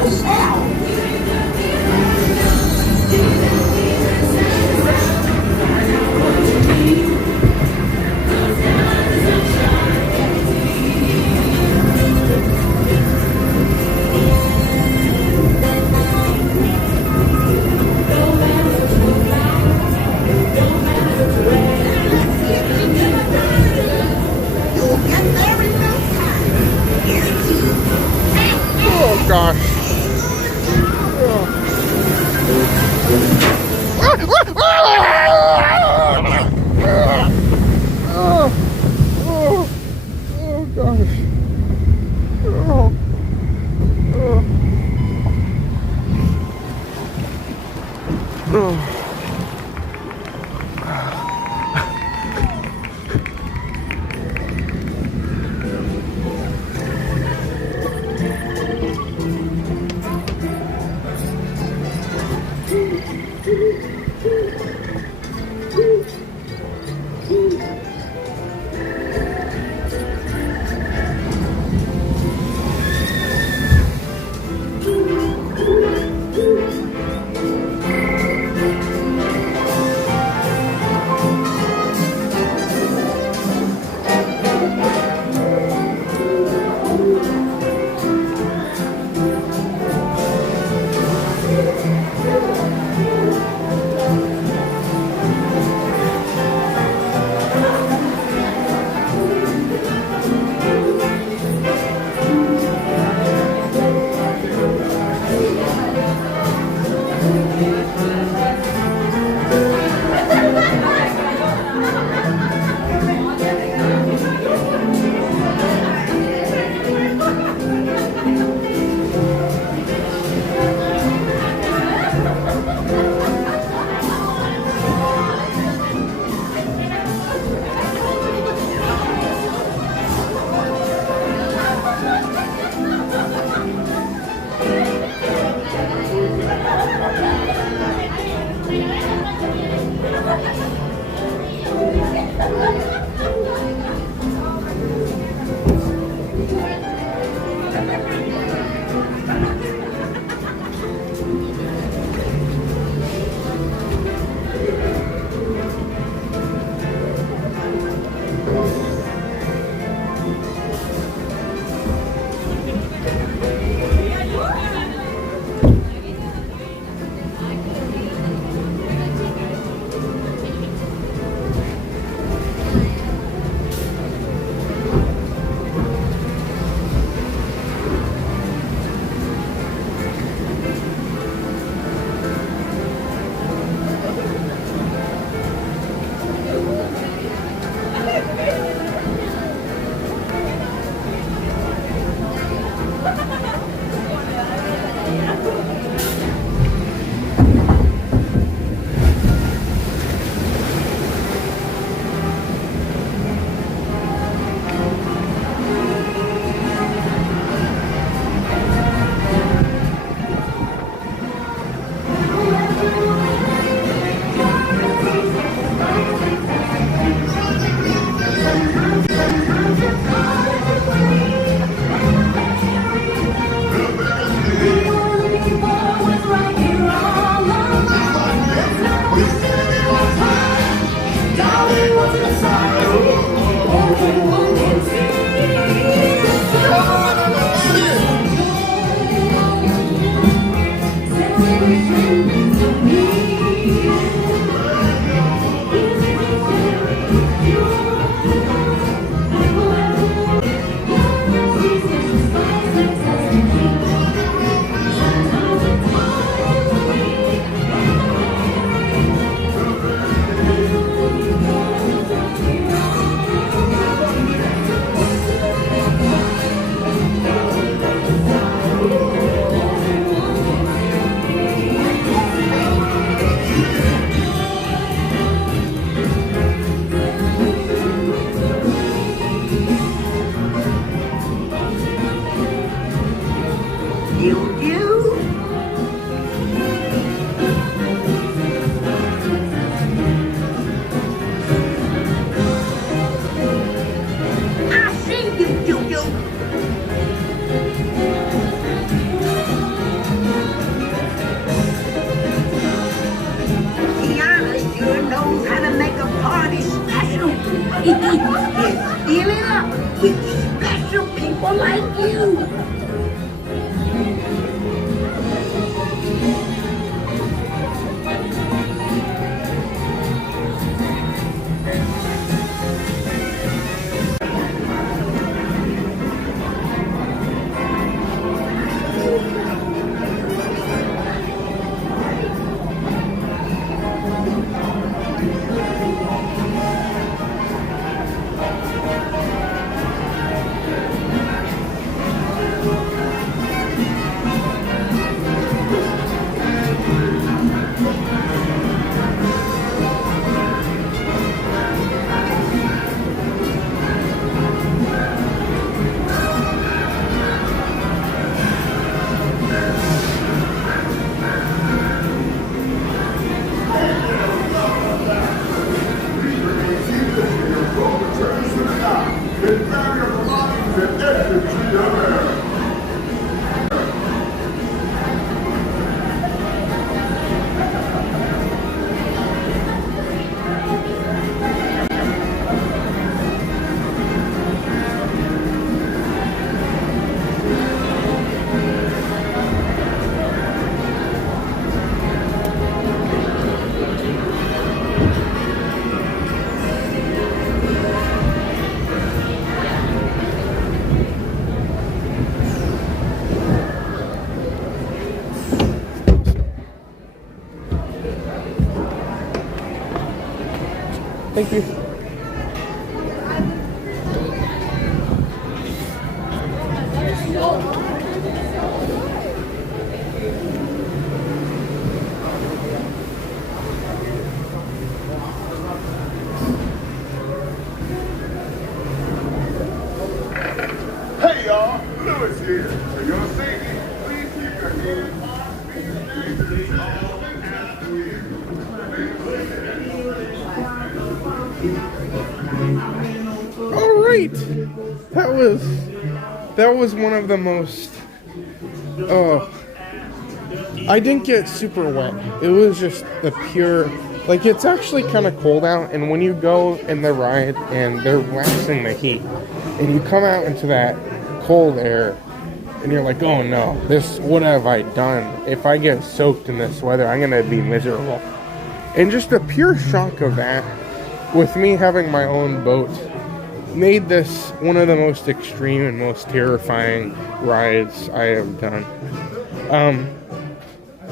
yourself. Oh gosh. Oh gosh. up with special people like you. Thank you. Hey y'all, Lewis here. For your safety, please keep your hands, arms, feet, and legs to the tall inside the vehicle. All right, that was one of the most. I didn't get super wet. It was just the pure. Like, it's actually kind of cold out, and when you go in the ride and they're waxing the heat, and you come out into that cold air, and you're like, oh no, what have I done? If I get soaked in this weather, I'm gonna be miserable. And just the pure shock of that, with me having my own boat, made this one of the most extreme and most terrifying rides I have done.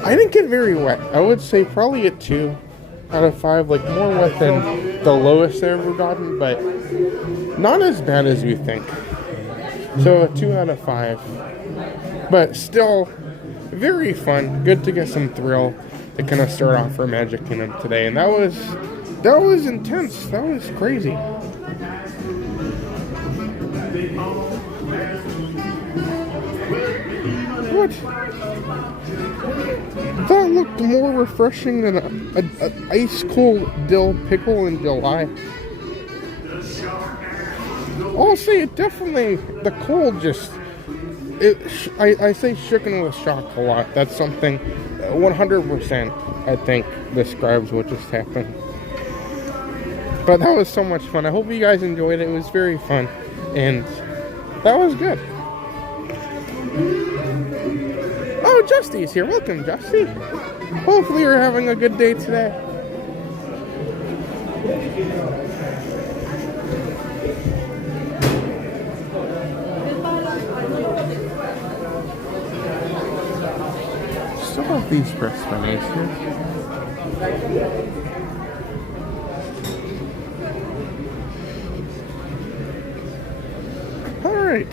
I didn't get very wet. I would say probably a 2 out of 5, like more wet than the lowest I've ever gotten, but not as bad as you think. So a 2 out of 5. But still very fun. Good to get some thrill to kind of start off for Magic Kingdom today. And that was intense. That was crazy. What? That looked more refreshing than an ice cold dill pickle in July. I'll say it definitely, the cold just, I say shaken with shock a lot. That's something 100% I think describes what just happened. But that was so much fun. I hope you guys enjoyed it. It was very fun. And that was good. Oh, Justy's here. Welcome, Justy. Hopefully you're having a good day today. Still have these press bananas here. Alright.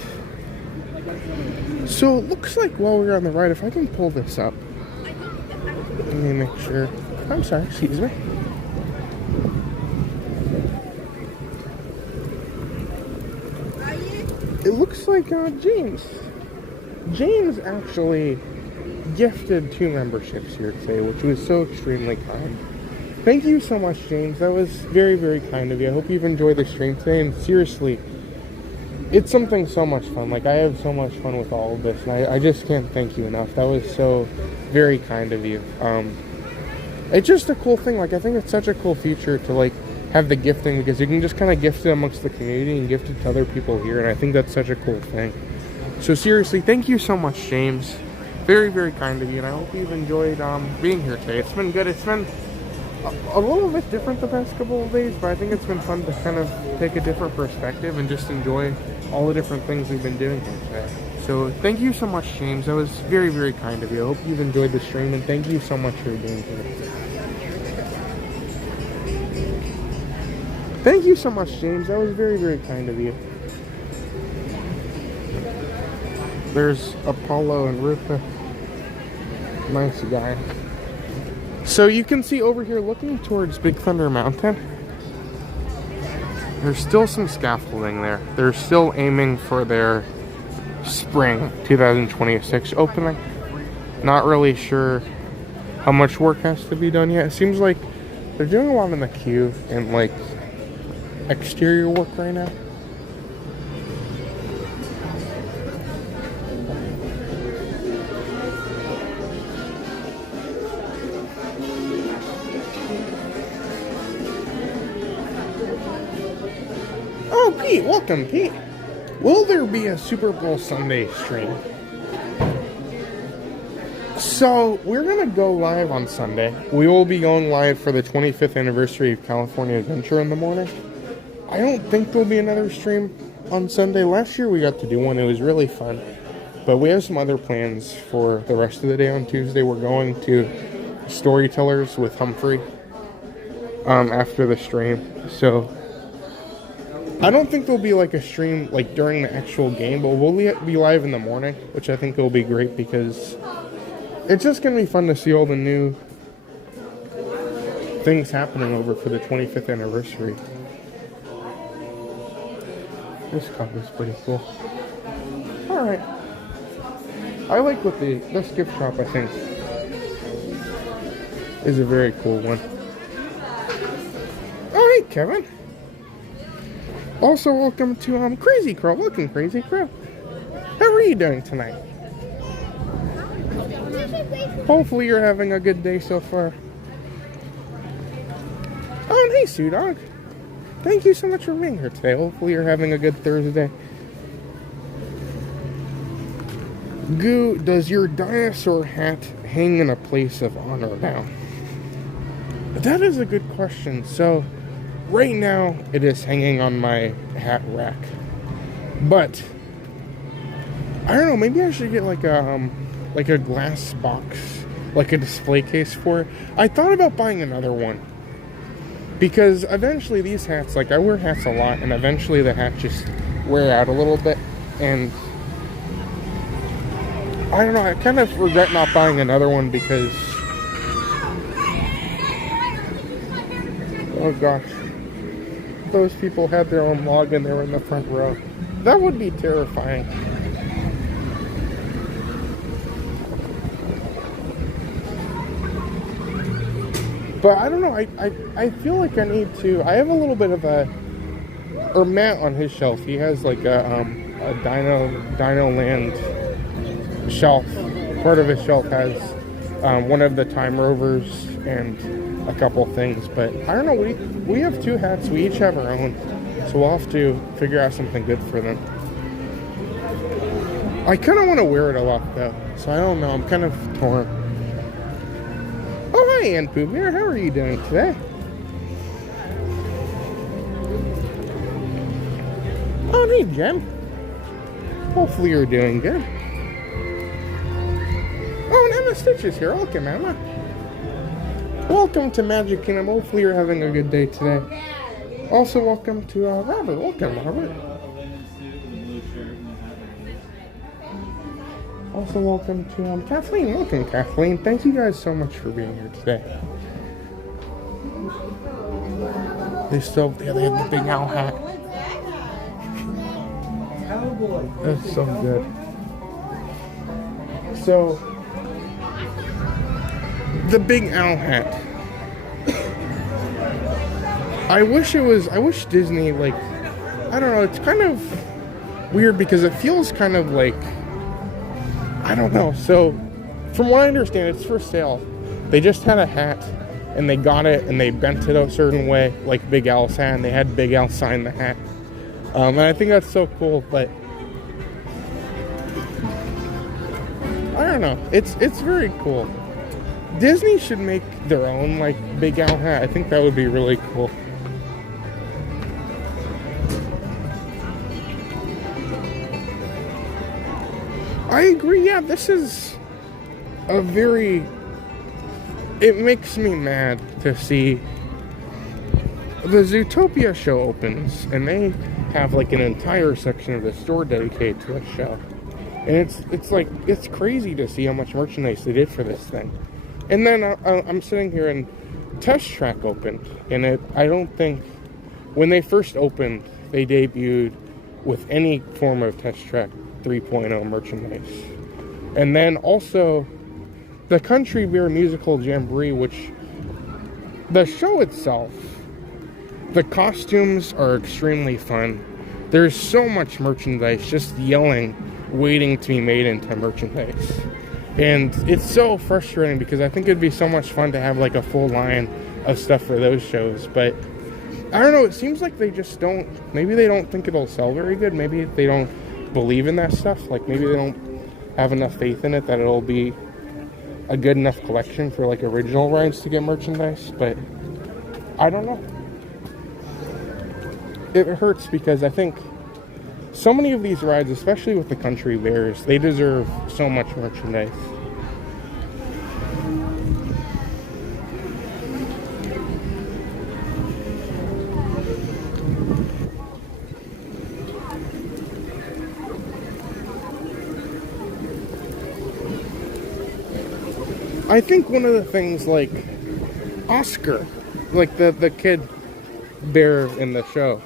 So it looks like while we're on the ride, if I can pull this up. Let me make sure. I'm sorry, excuse me. It looks like James actually gifted 2 memberships here today, which was so extremely kind. Thank you so much, James. That was very, very kind of you. I hope you've enjoyed the stream today, and seriously, it's something so much fun. Like, I have so much fun with all of this, and I just can't thank you enough. That was so very kind of you. It's just a cool thing. Like, I think it's such a cool feature to, like, have the gifting, because you can just kind of gift it amongst the community and gift it to other people here, and I think that's such a cool thing. So seriously, thank you so much, James. Very, very kind of you, and I hope you've enjoyed being here today. It's been good. It's been a little bit different the past couple of days, but I think it's been fun to kind of take a different perspective and just enjoy all the different things we've been doing here today. So thank you so much, James. That was very, very kind of you. I hope you've enjoyed the stream, and thank you so much for being here. Thank you so much, James. That was very, very kind of you. There's Apollo and Rupa. Nice guy. So you can see over here, looking towards Big Thunder Mountain, there's still some scaffolding there. They're still aiming for their spring 2026 opening. Not really sure how much work has to be done yet. It seems like they're doing a lot in the queue and like exterior work right now. Oh, Pete, welcome, Pete. Will there be a Super Bowl Sunday stream? So, we're going to go live on Sunday. We will be going live for the 25th anniversary of California Adventure in the morning. I don't think there'll be another stream on Sunday. Last year we got to do one. It was really fun. But we have some other plans for the rest of the day on Tuesday. We're going to Storytellers with Humphrey after the stream. So, I don't think there'll be like a stream like during the actual game, but we'll be live in the morning, which I think will be great because it's just going to be fun to see all the new things happening over for the 25th anniversary. This cup is pretty cool. Alright. I like what this gift shop, I think, is a very cool one. Alright, Kevin. Also, welcome to Crazy Crow. Welcome, Crazy Crow. How are you doing tonight? Hopefully you're having a good day so far. Oh, and hey, Sue Dog. Thank you so much for being here today. Hopefully you're having a good Thursday. Goo, does your dinosaur hat hang in a place of honor now? That is a good question. So, right now, it is hanging on my hat rack. But, I don't know, maybe I should get like a glass box, like a display case for it. I thought about buying another one. Because eventually these hats, like I wear hats a lot, and eventually the hats just wear out a little bit. And I don't know, I kind of regret not buying another one because, oh gosh, those people had their own log and they were in the front row. That would be terrifying. But I don't know, I feel like I need to, I have a little bit of or Matt on his shelf, he has like a Dino Land shelf. Part of his shelf has one of the Time Rovers and a couple things, but I don't know, we have two hats, we each have our own, so we'll have to figure out something good for them. I kind of want to wear it a lot though, so I don't know, I'm kind of torn. Oh, hi, Aunt Pooh Bear. How are you doing today? Oh, hey, Jen. Hopefully you're doing good. Oh, and Emma Stitch is here. Welcome, Emma. Welcome to Magic Kingdom. Hopefully you're having a good day today. Also, welcome to Robert. Welcome, Robert. Also, welcome to Kathleen. Welcome, Kathleen. Thank you guys so much for being here today. They have the big owl hat. That's so good. So, the big owl hat. I wish Disney, like, I don't know, it's kind of weird because it feels kind of like, I don't know. So, from what I understand, it's for sale. They just had a hat and they got it and they bent it a certain way, like Big Al's hat, and they had Big Al sign the hat. And I think that's so cool, but I don't know. It's very cool. Disney should make their own like Big Al hat. I think that would be really cool. I agree. Yeah, this is a very. It makes me mad to see the Zootopia show opens and they have like an entire section of the store dedicated to the show, and it's like it's crazy to see how much merchandise they did for this thing. And then I'm sitting here and Test Track opened, and I don't think when they first opened they debuted with any form of Test Track 3.0 merchandise. And then also the Country Bear Musical Jamboree, which the show itself, the costumes are extremely fun. There's so much merchandise just yelling, waiting to be made into merchandise. And it's so frustrating because I think it'd be so much fun to have like a full line of stuff for those shows. But I don't know, it seems like they just don't, maybe they don't think it'll sell very good. Maybe they don't believe in that stuff. Like maybe they don't have enough faith in it that it'll be a good enough collection for like original rides to get merchandise. But I don't know. It hurts because I think so many of these rides, especially with the Country Bears, they deserve so much merchandise. I think one of the things, like Oscar, like the kid bear in the show,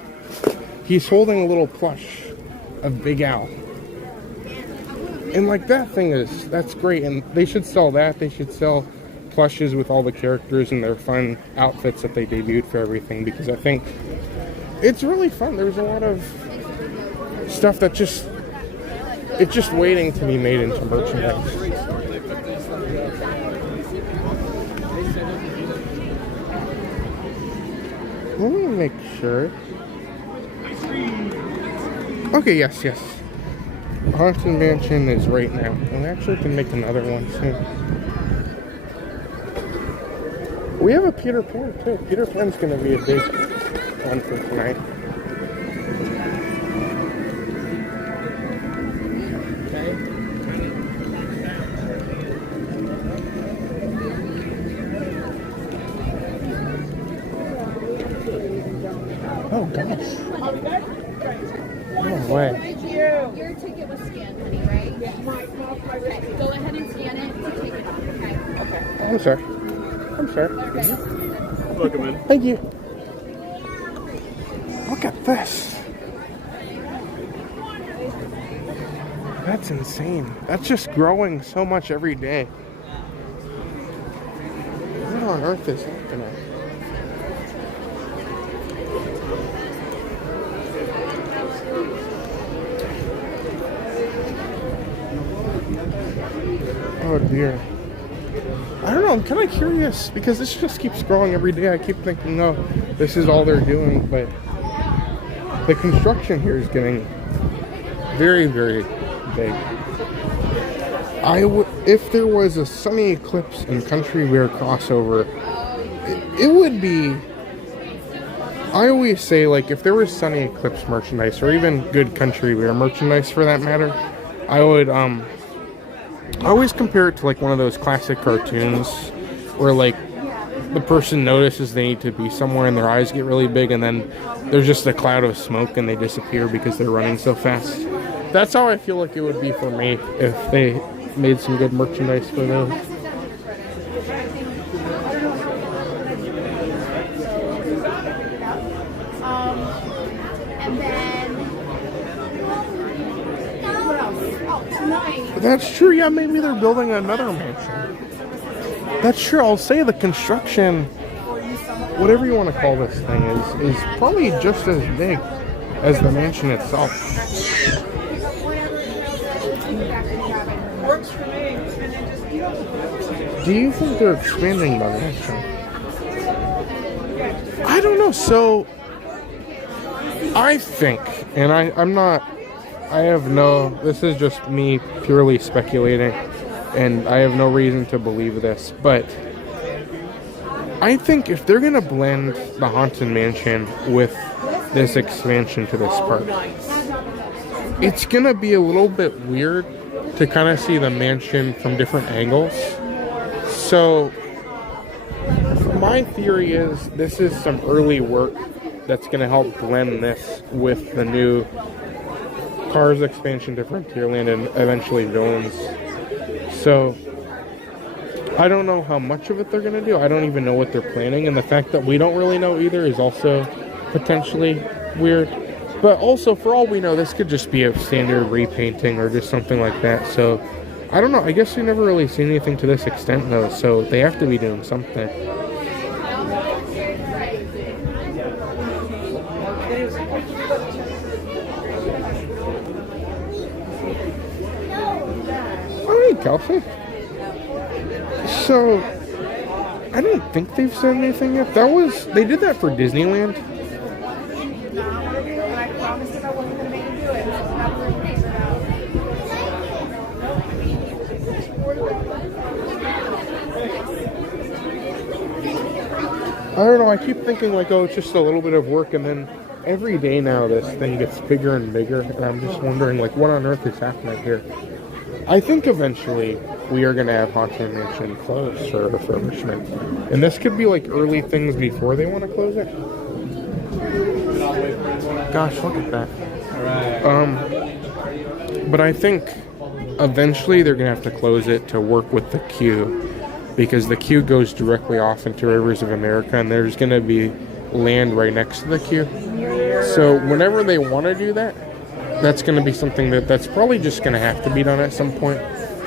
he's holding a little plush of Big Al. And like that thing that's great, and they should sell that. They should sell plushes with all the characters and their fun outfits that they debuted for everything, because I think it's really fun. There's a lot of stuff that it's just waiting to be made into merchandise. Let me make sure. Okay, yes. Haunted Mansion is right now. And we actually can make another one soon. We have a Peter Pan too. Peter Pan's gonna be a big one for tonight. Oh gosh. No way. Your ticket was scanned, honey, right? Okay, go ahead and scan it to take it off, okay? I'm sorry. Welcome in. Thank you. Look at this. That's insane. That's just growing so much every day. What on earth is happening? Oh dear. I don't know, I'm kind of curious because this just keeps growing every day. I keep thinking, oh, this is all they're doing, but the construction here is getting very, very big. If there was a Sunny Eclipse and Country Bear crossover, it would be. I always say, like, if there was Sunny Eclipse merchandise, or even good Country Bear merchandise for that matter, I would, I always compare it to like one of those classic cartoons where like the person notices they need to be somewhere and their eyes get really big and then there's just a cloud of smoke and they disappear because they're running so fast. That's how I feel like it would be for me if they made some good merchandise for those. That's true, yeah, maybe they're building another mansion. That's true, I'll say the construction, whatever you want to call this thing, is probably just as big as the mansion itself. Do you think they're expanding the mansion? I don't know. So I think, and this is just me purely speculating, and I have no reason to believe this, but I think if they're going to blend the Haunted Mansion with this expansion to this park, it's going to be a little bit weird to kind of see the mansion from different angles. So my theory is this is some early work that's going to help blend this with the new Cars expansion to Frontierland and eventually Villains. So I don't know how much of it they're going to do. I don't even know what they're planning, and the fact that we don't really know either is also potentially weird. But also, for all we know, this could just be a standard repainting or just something like that. So I don't know. I guess we never really seen anything to this extent, though, so they have to be doing something. Alright, Kelsey. So, I don't think they've said anything yet. They did that for Disneyland. I don't know, I keep thinking like, oh, it's just a little bit of work, and then every day now this thing gets bigger and bigger, and I'm just wondering, like, what on earth is happening here? I think eventually we are going to have Haunted Mansion closed for refurbishment, and this could be like early things before they want to close it. Gosh, look at that. But I think eventually they're going to have to close it to work with the queue, because the queue goes directly off into Rivers of America, and there's going to be land right next to the queue. So whenever they want to do that, that's going to be something that's probably just going to have to be done at some point.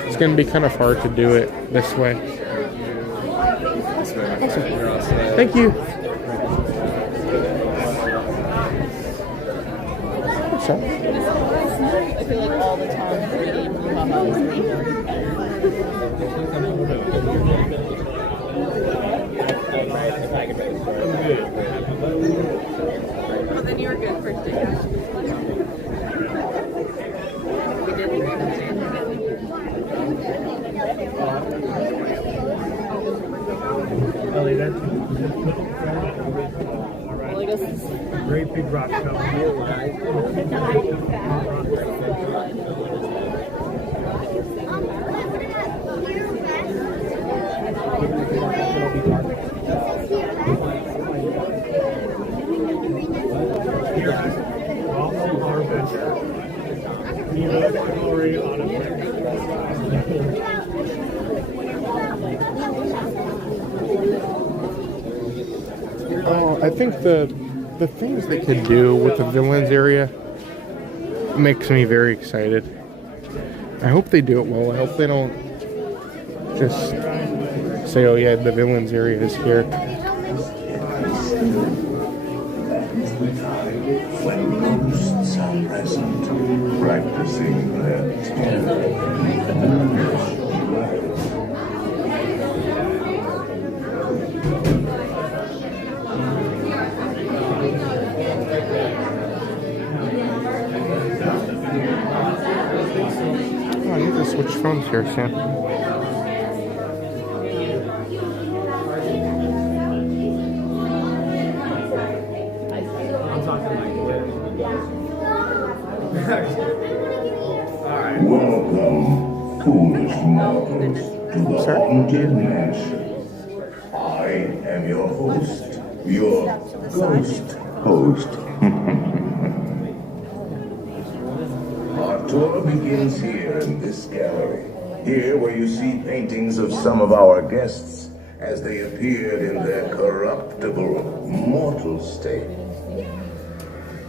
It's going to be kind of hard to do it this way. Awesome. Thank you. What's up? I feel like all the time. Well, then you're good for today. We didn't read Ellie, that's great big rock I think the things they could do with the Villains area makes me very excited. I hope they do it well. I hope they don't just say, oh yeah, the Villains area is here. When ghosts are present, practicing their terror. Oh, I need to switch phones here, Sam. Welcome, foolish mortals, to the Haunted Mansion. I am your host, your ghost host. Our tour begins here in this gallery. Here where you see paintings of some of our guests as they appeared in their corruptible, mortal state.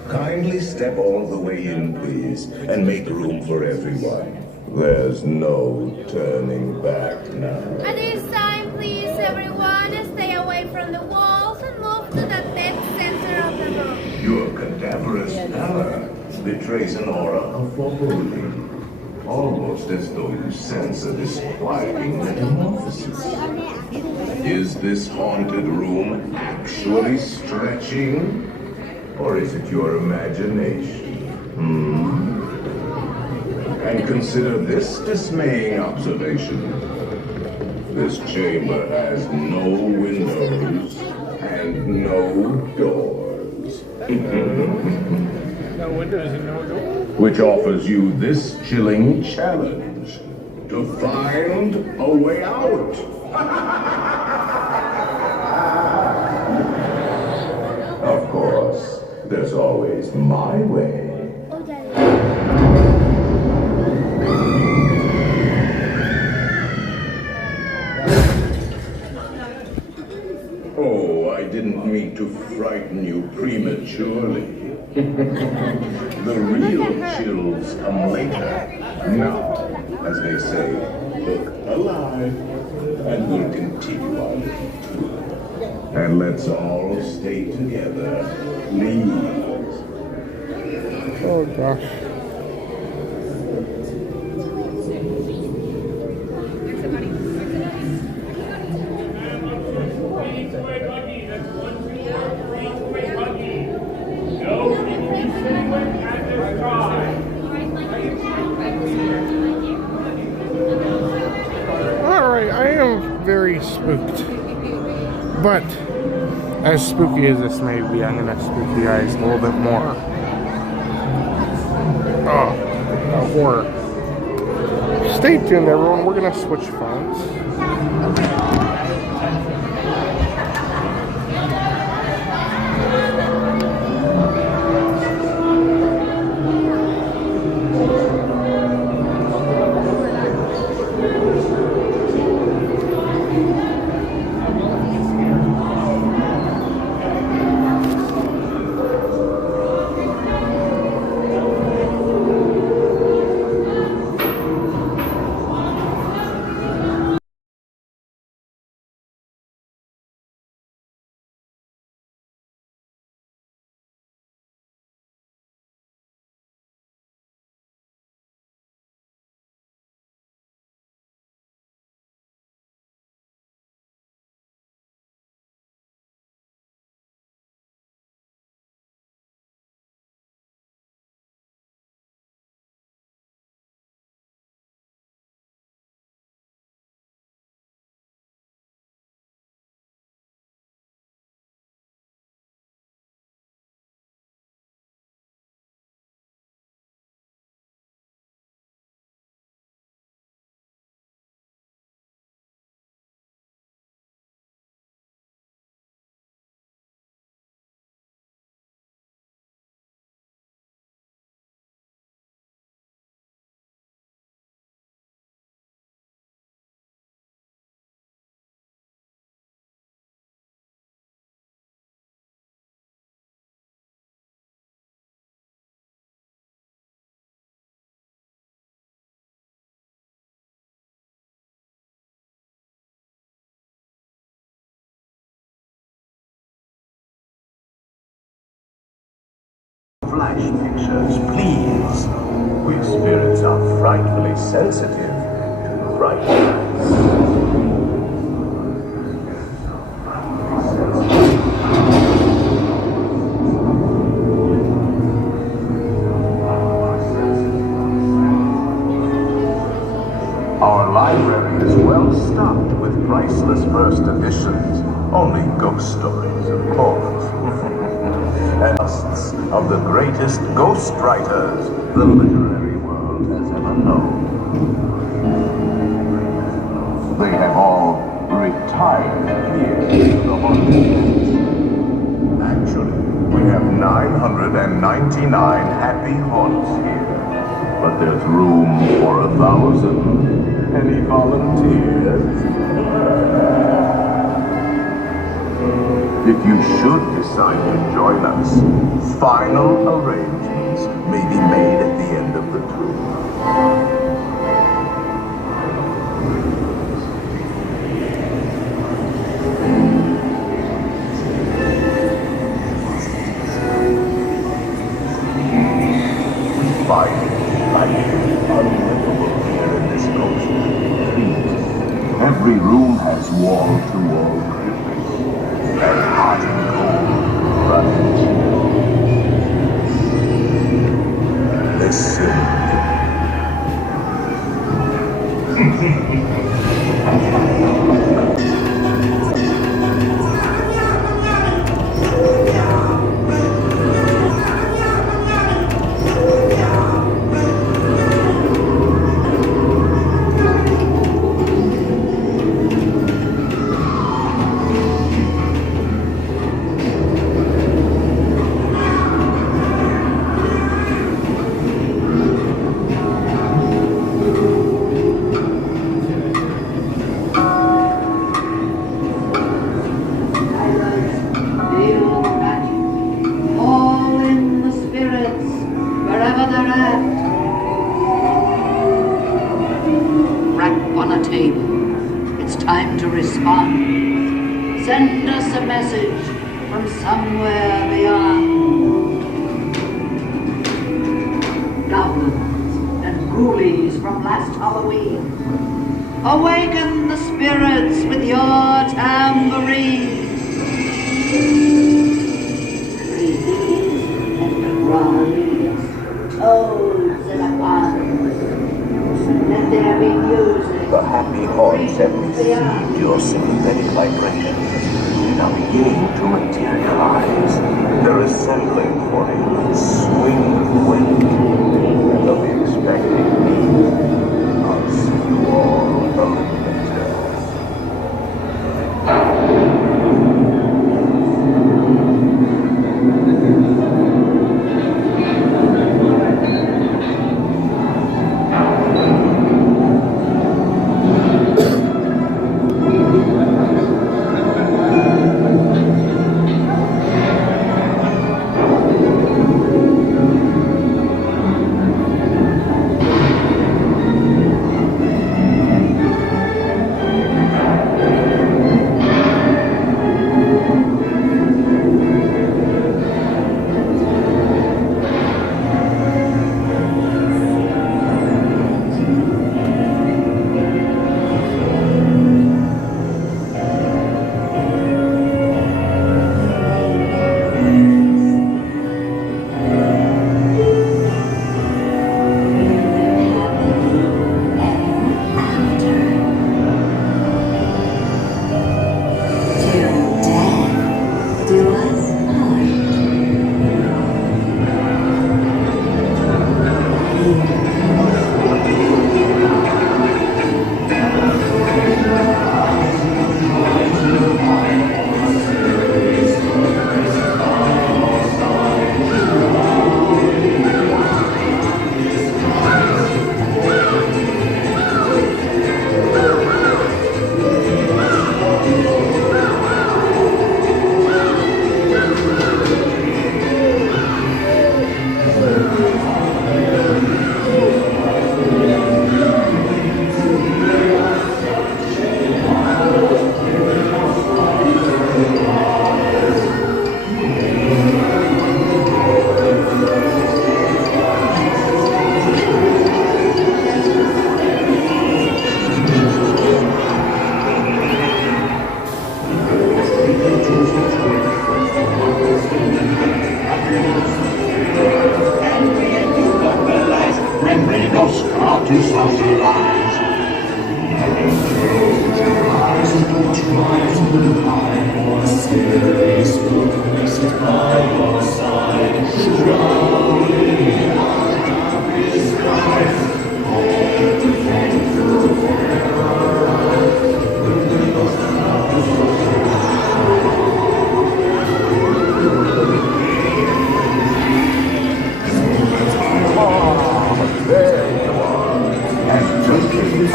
Kindly step all the way in, please, and make room for everyone. There's no turning back now. At this time, please, everyone, stay away from the walls and move to the dead center of the room. Your cadaverous pallor betrays an aura of foreboding. almost as though you sense a disquieting metamorphosis. Is this haunted room actually stretching? Or is it your imagination? And consider this dismaying observation. This chamber has no windows and no doors. No windows and no doors. Which offers you this chilling challenge to find a way out. Of course, there's always my way. Oh, I didn't mean to frighten you prematurely. The real chills come later. Now, as they say, look alive, and we'll continue on. And let's all stay together, please. Oh gosh. Alright, I am very spooked. But as spooky as this may be, I'm gonna spook you guys a little bit more. Oh, a horror. Stay tuned, everyone. We're gonna switch phones. Flash pictures, please. We spirits are frightfully sensitive to bright lights. Our library is well stocked with priceless first editions. Only ghost stories, of course. And busts of the greatest ghost writers the literary world has ever known. They have all retired here to the haunted. Actually, we have 999 happy haunts here, but there's room for 1,000. Any volunteers? If you should decide to join us, final arrangements may be made at the end of the tour. Find life unlivable. Every room has wall-to-wall creeping and hot and cold. Right. Listen. Awaken the spirits with your tambourine. Toads and abundance. Let there be music. The happy haunts have received your sympathetic vibrations and are beginning to materialize. They're assembling for a swinging wake, and they'll be expecting me. I'll see you all alone.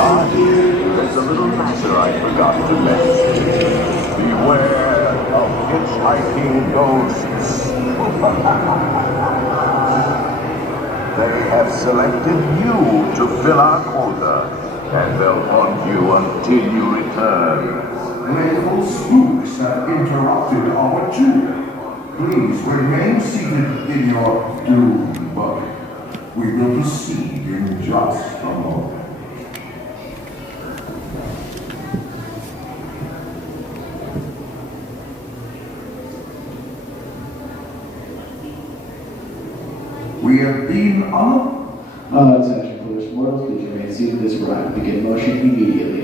There's a little matter I forgot to mention. Beware of hitchhiking ghosts. They have selected you to fill our quota, and they'll haunt you until you return. Playful spooks have interrupted our tour. Please remain seated in your doomed bucket. We will proceed in just a moment. have been on. Attention, foolish mortals, please remain seated. This ride will begin motion immediately.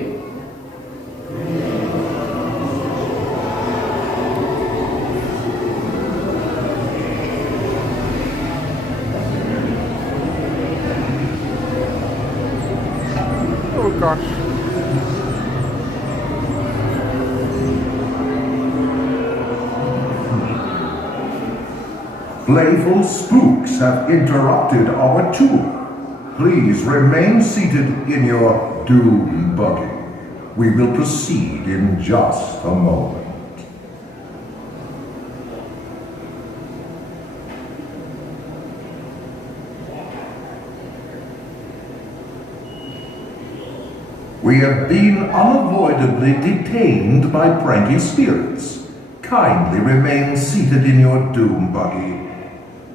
Oh gosh. Playful spooks have interrupted our tour. Please remain seated in your doom buggy. We will proceed in just a moment. We have been unavoidably detained by pranky spirits. Kindly remain seated in your doom buggy.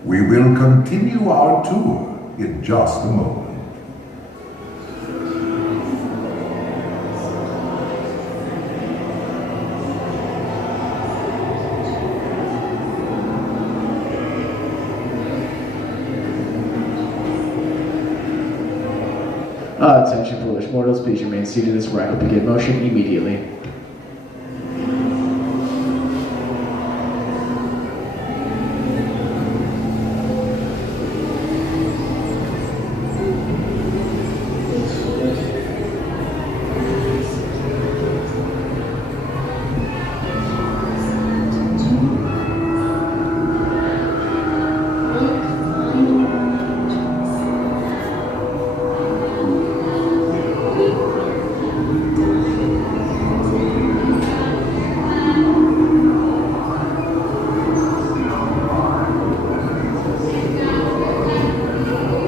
We will continue our tour in just a moment. Attention, foolish mortals, please remain seated. This ride will begin motion immediately.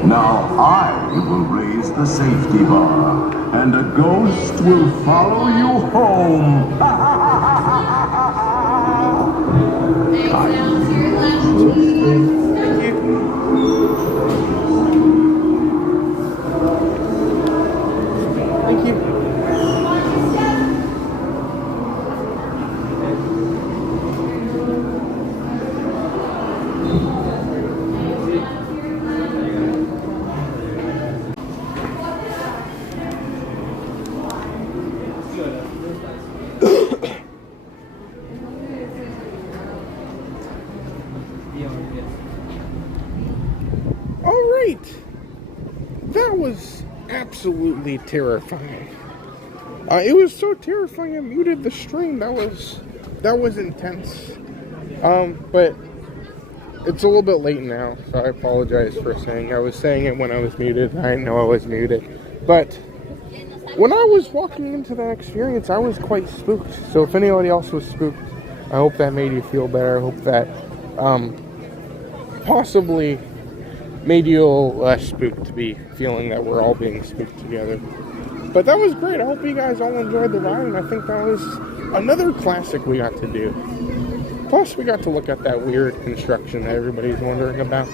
Now I will raise the safety bar, and a ghost will follow you home. Thank you. Alright, that was absolutely terrifying. It was so terrifying I muted the stream. That was intense. But it's a little bit late now, so I apologize for saying. I was saying it when I was muted. I didn't know I was muted. But when I was walking into that experience, I was quite spooked. So if anybody else was spooked, I hope that made you feel better. I hope that possibly made you a little less spooked to be feeling that we're all being spooked together. But that was great. I hope you guys all enjoyed the ride, and I think that was another classic we got to do. Plus, we got to look at that weird construction that everybody's wondering about.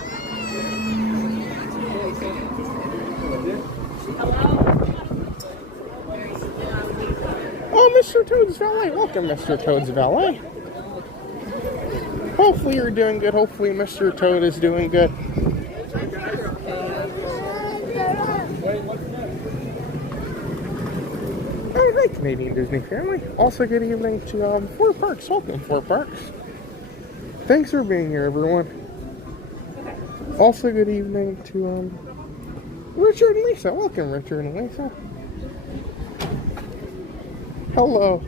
Oh, Mr. Toad's Valet. Welcome, Mr. Toad's Valet. Hopefully you're doing good. Hopefully Mr. Toad is doing good. Oh, hi, Canadian Disney family. Also, good evening to Four Parks. Welcome, Four Parks. Thanks for being here, everyone. Also, good evening to Richard and Lisa. Welcome, Richard and Lisa. Hello.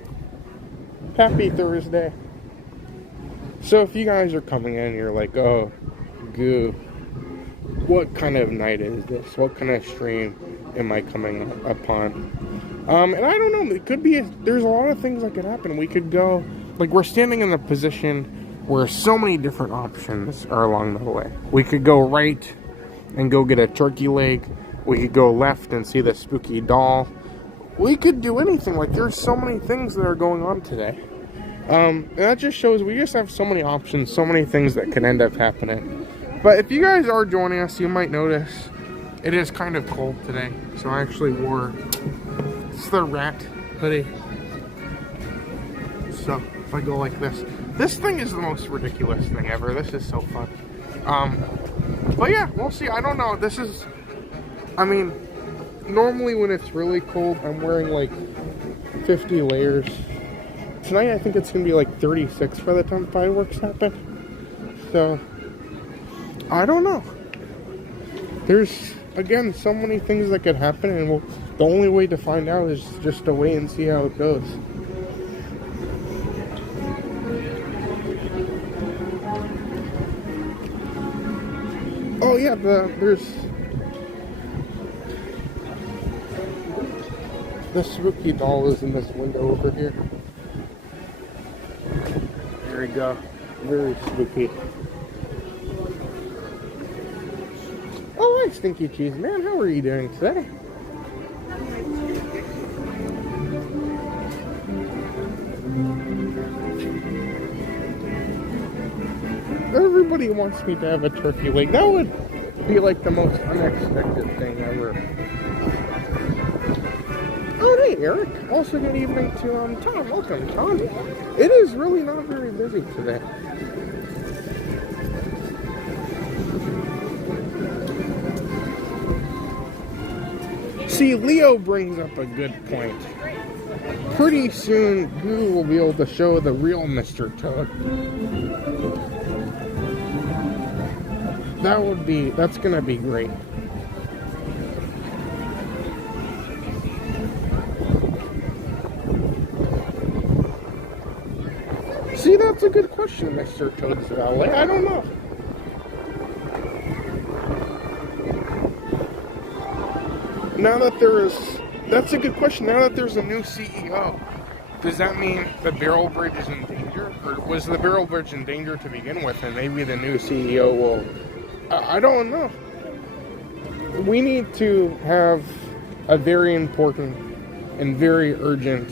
Happy Thursday. So, if you guys are coming in, you're like, oh, goo. What kind of night is this? What kind of stream am I coming upon? And I don't know, it could be, there's a lot of things that could happen. We could go, like, we're standing in a position where so many different options are along the way. We could go right and go get a turkey leg. We could go left and see the spooky doll. We could do anything. Like, there's so many things that are going on today. And that just shows we just have so many options, so many things that can end up happening. But if you guys are joining us, you might notice it is kind of cold today. So I actually wore, it's the rat hoodie. So if I go like this thing is the most ridiculous thing ever. This is so fun. But yeah, we'll see. I don't know. This is, I mean, normally when it's really cold, I'm wearing like 50 layers. Tonight, I think it's going to be like 36 by the time fireworks happen. So, I don't know. There's, again, so many things that could happen, and the only way to find out is just to wait and see how it goes. Oh yeah, there's the spooky doll is in this window over here. There we go. Very spooky. Oh, hi, Stinky Cheese Man. How are you doing today? Everybody wants me to have a turkey leg. That would be like the most unexpected thing ever. Oh, hey, Eric. Also, good evening to Tom. Welcome, Tom. It is really not very busy today. See, Leo brings up a good point. Pretty soon, Goo will be able to show the real Mr. Toad. That's gonna be great. See, that's a good question, Mr. Toad's valet. I don't know. Now that that's a good question. Now that there's a new CEO, does that mean the Barrel Bridge is in danger? Or was the Barrel Bridge in danger to begin with, and maybe the new CEO will... I don't know. We need to have a very important and very urgent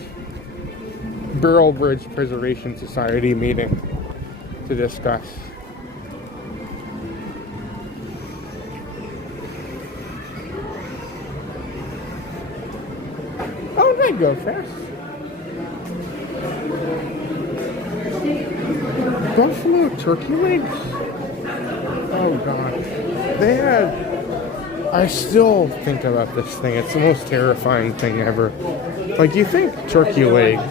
Barrel Bridge Preservation Society meeting to discuss. Oh, they go fast. Buffalo turkey legs? Oh god. They had... I still think about this thing. It's the most terrifying thing ever. Like, you think turkey legs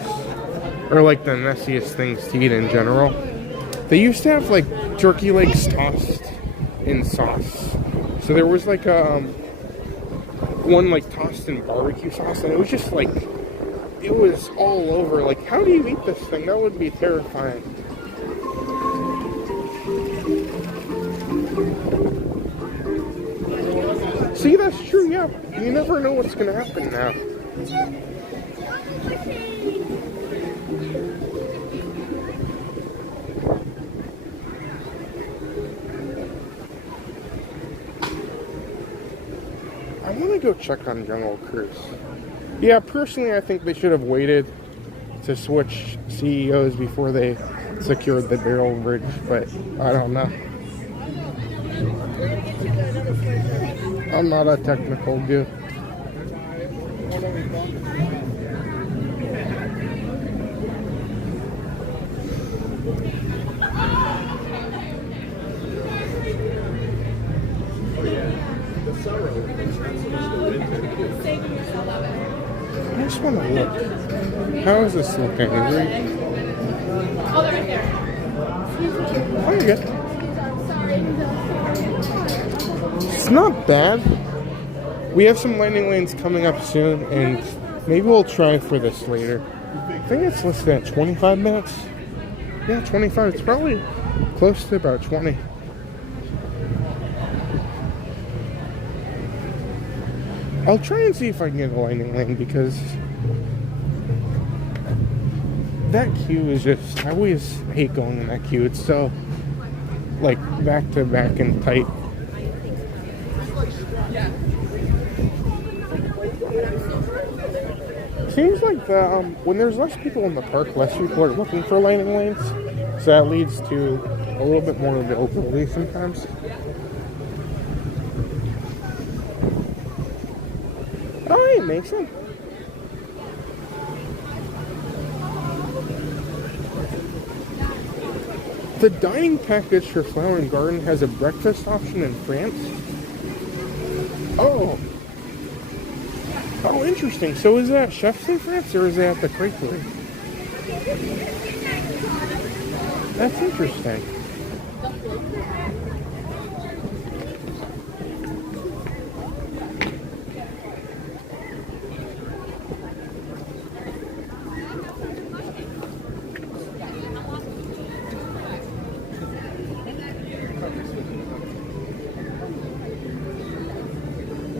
are like the messiest things to eat in general. They used to have like turkey legs tossed in sauce. So there was like one like tossed in barbecue sauce, and it was just like, it was all over. Like, how do you eat this thing? That would be terrifying. See, that's true, yeah. You never know what's gonna happen now. I want to go check on Jungle Cruise. Yeah, personally, I think they should have waited to switch CEOs before they secured the Barrel Bridge, but I don't know. I'm not a technical dude. I just want to look. How is this looking? Oh, they're right there. Oh, you're good. It's not bad. We have some landing lanes coming up soon, and maybe we'll try for this later. I think it's listed at 25 minutes. Yeah, 25. It's probably close to about 20. I'll try and see if I can get a landing lane, because that queue is just... I always hate going in that queue. It's so, like, back to back and tight. Seems like when there's less people in the park, less people are looking for landing lanes. So that leads to a little bit more availability sometimes. Oh, hey, Mason. The dining package for Flower and Garden has a breakfast option in France. Oh. Oh, interesting. So is that Chef's in France or is that the Creperie? That's interesting.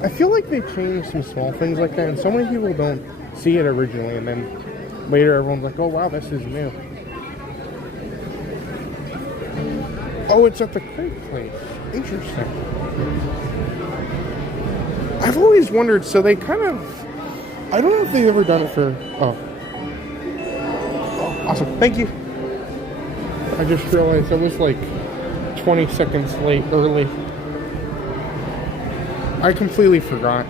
I feel like they changed some small things like that, and so many people don't see it originally, and then later everyone's like, oh wow, this is new. Oh, it's at the crepe place. Interesting. I've always wondered, so they kind of, I don't know if they've ever done it for, oh, awesome, thank you. I just realized I was like 20 seconds early. I completely forgot.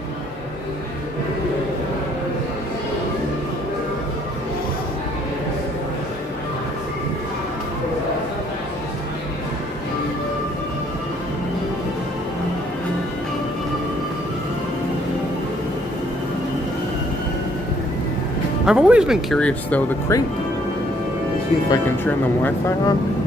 I've always been curious though, the crepe. Let's see if I can turn the Wi-Fi on.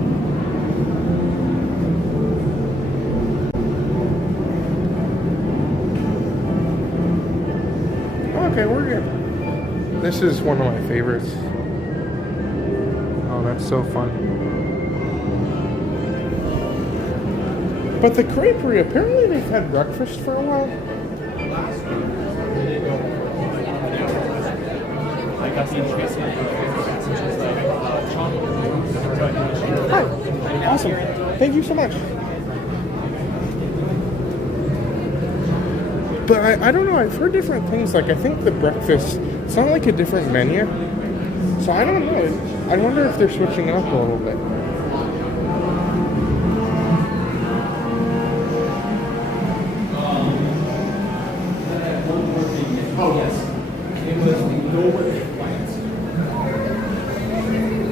Okay, we're good. This is one of my favorites. Oh, that's so fun. But the creperie, apparently they've had breakfast for a while. Hi. Awesome. Thank you so much. But I don't know, I've heard different things, like I think the breakfast, it's not like a different menu. So I don't know, I wonder if they're switching it up a little bit. Oh, yes. It was Norwood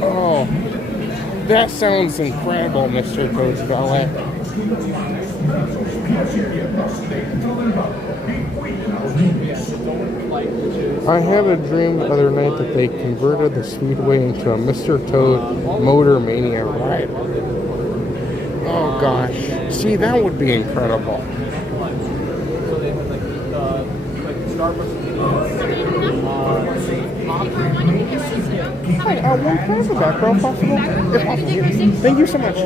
Oh, that sounds incredible, Mr. Toad's Ballet. I had a dream the other night that they converted the Speedway into a Mr. Toad Motor Mania ride. Oh gosh. See, that would be incredible. Hi, can I have a background possible? If possible. Thank you so much.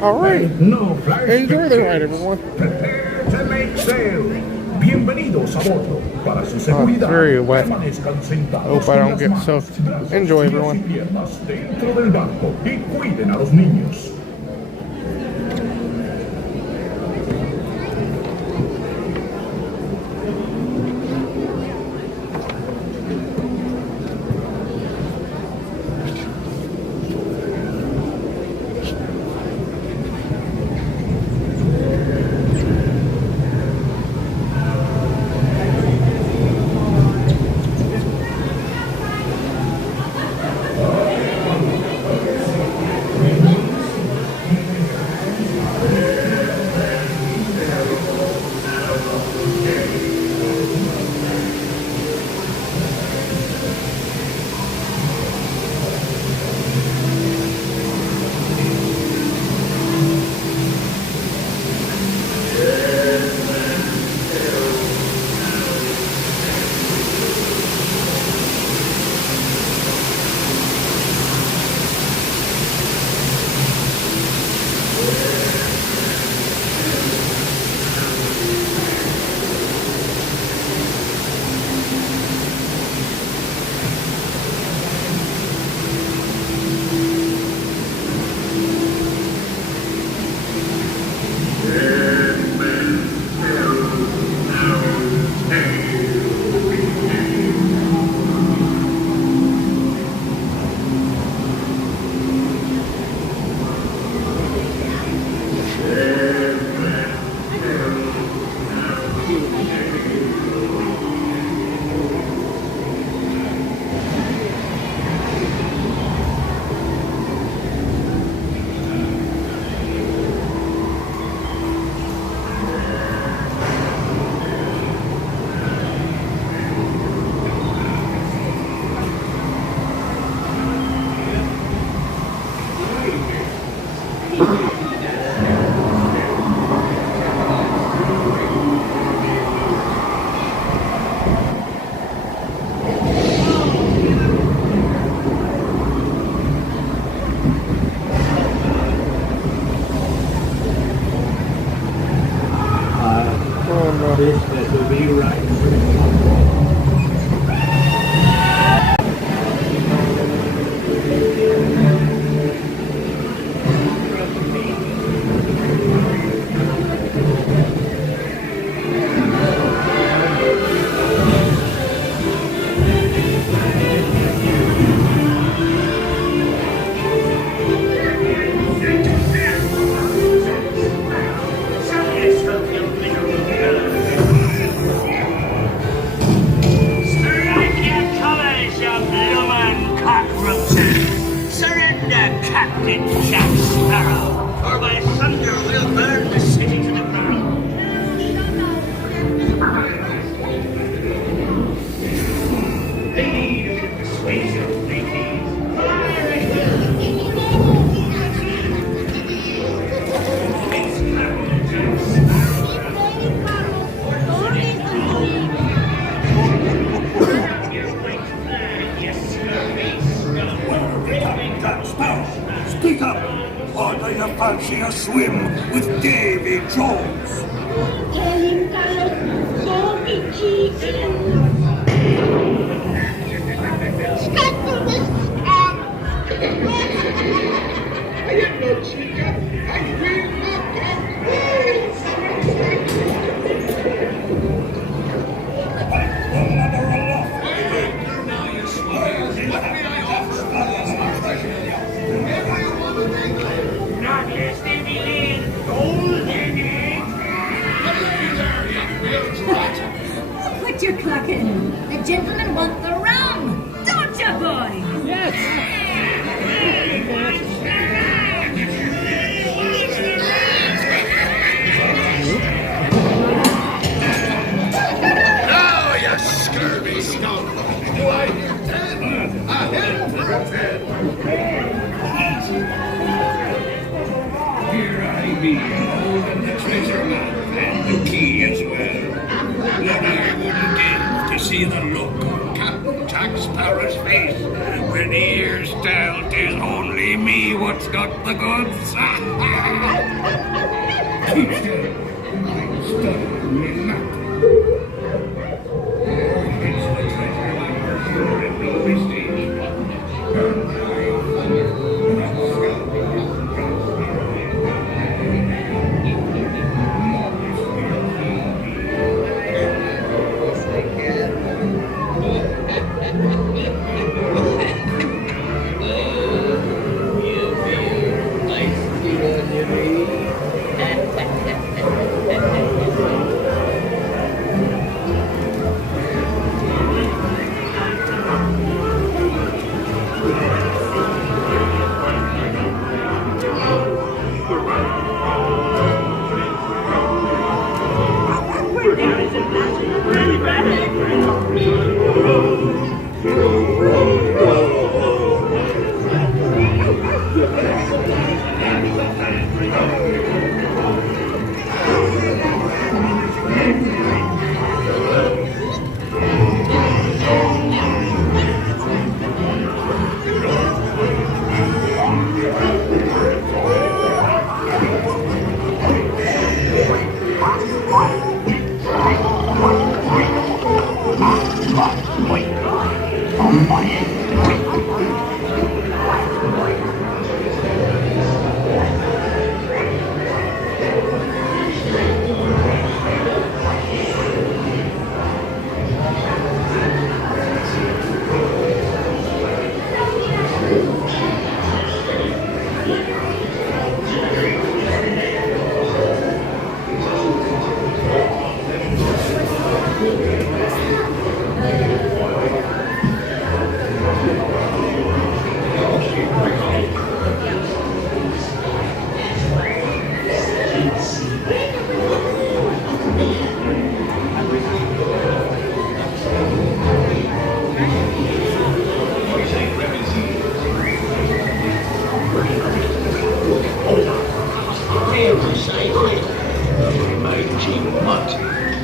Alright. Enjoy the ride, everyone. Bienvenidos a bordo. Para su seguridad, very wet. permanezcan sentados Hope I don't get soaked. Enjoy, everyone. dentro del barco y cuiden a los niños. sleigh ride. Captain Jack Sparrow, or by thunder we'll burn the city to the ground. They need a bit of persuasion, Speak up, or do you fancy a swim with Davy Jones? Tell him, Carlos, don't be cheating. Scatter this scam! I am no cheater. I will not get not less than the golden egg. Quit your clucking. The gentlemen want the rum. Don't you, boys? Yes. Now, you scurvy skunk! Do I hear 10? A head for a 10! Here I be, holding the treasure map and the key as well. What I wouldn't give to see the look on Captain Jack Sparrow's face when he hears tell 'tis only me what's got the goods. Keep still. I'm studying me map. Here is the treasure map, and no mistake.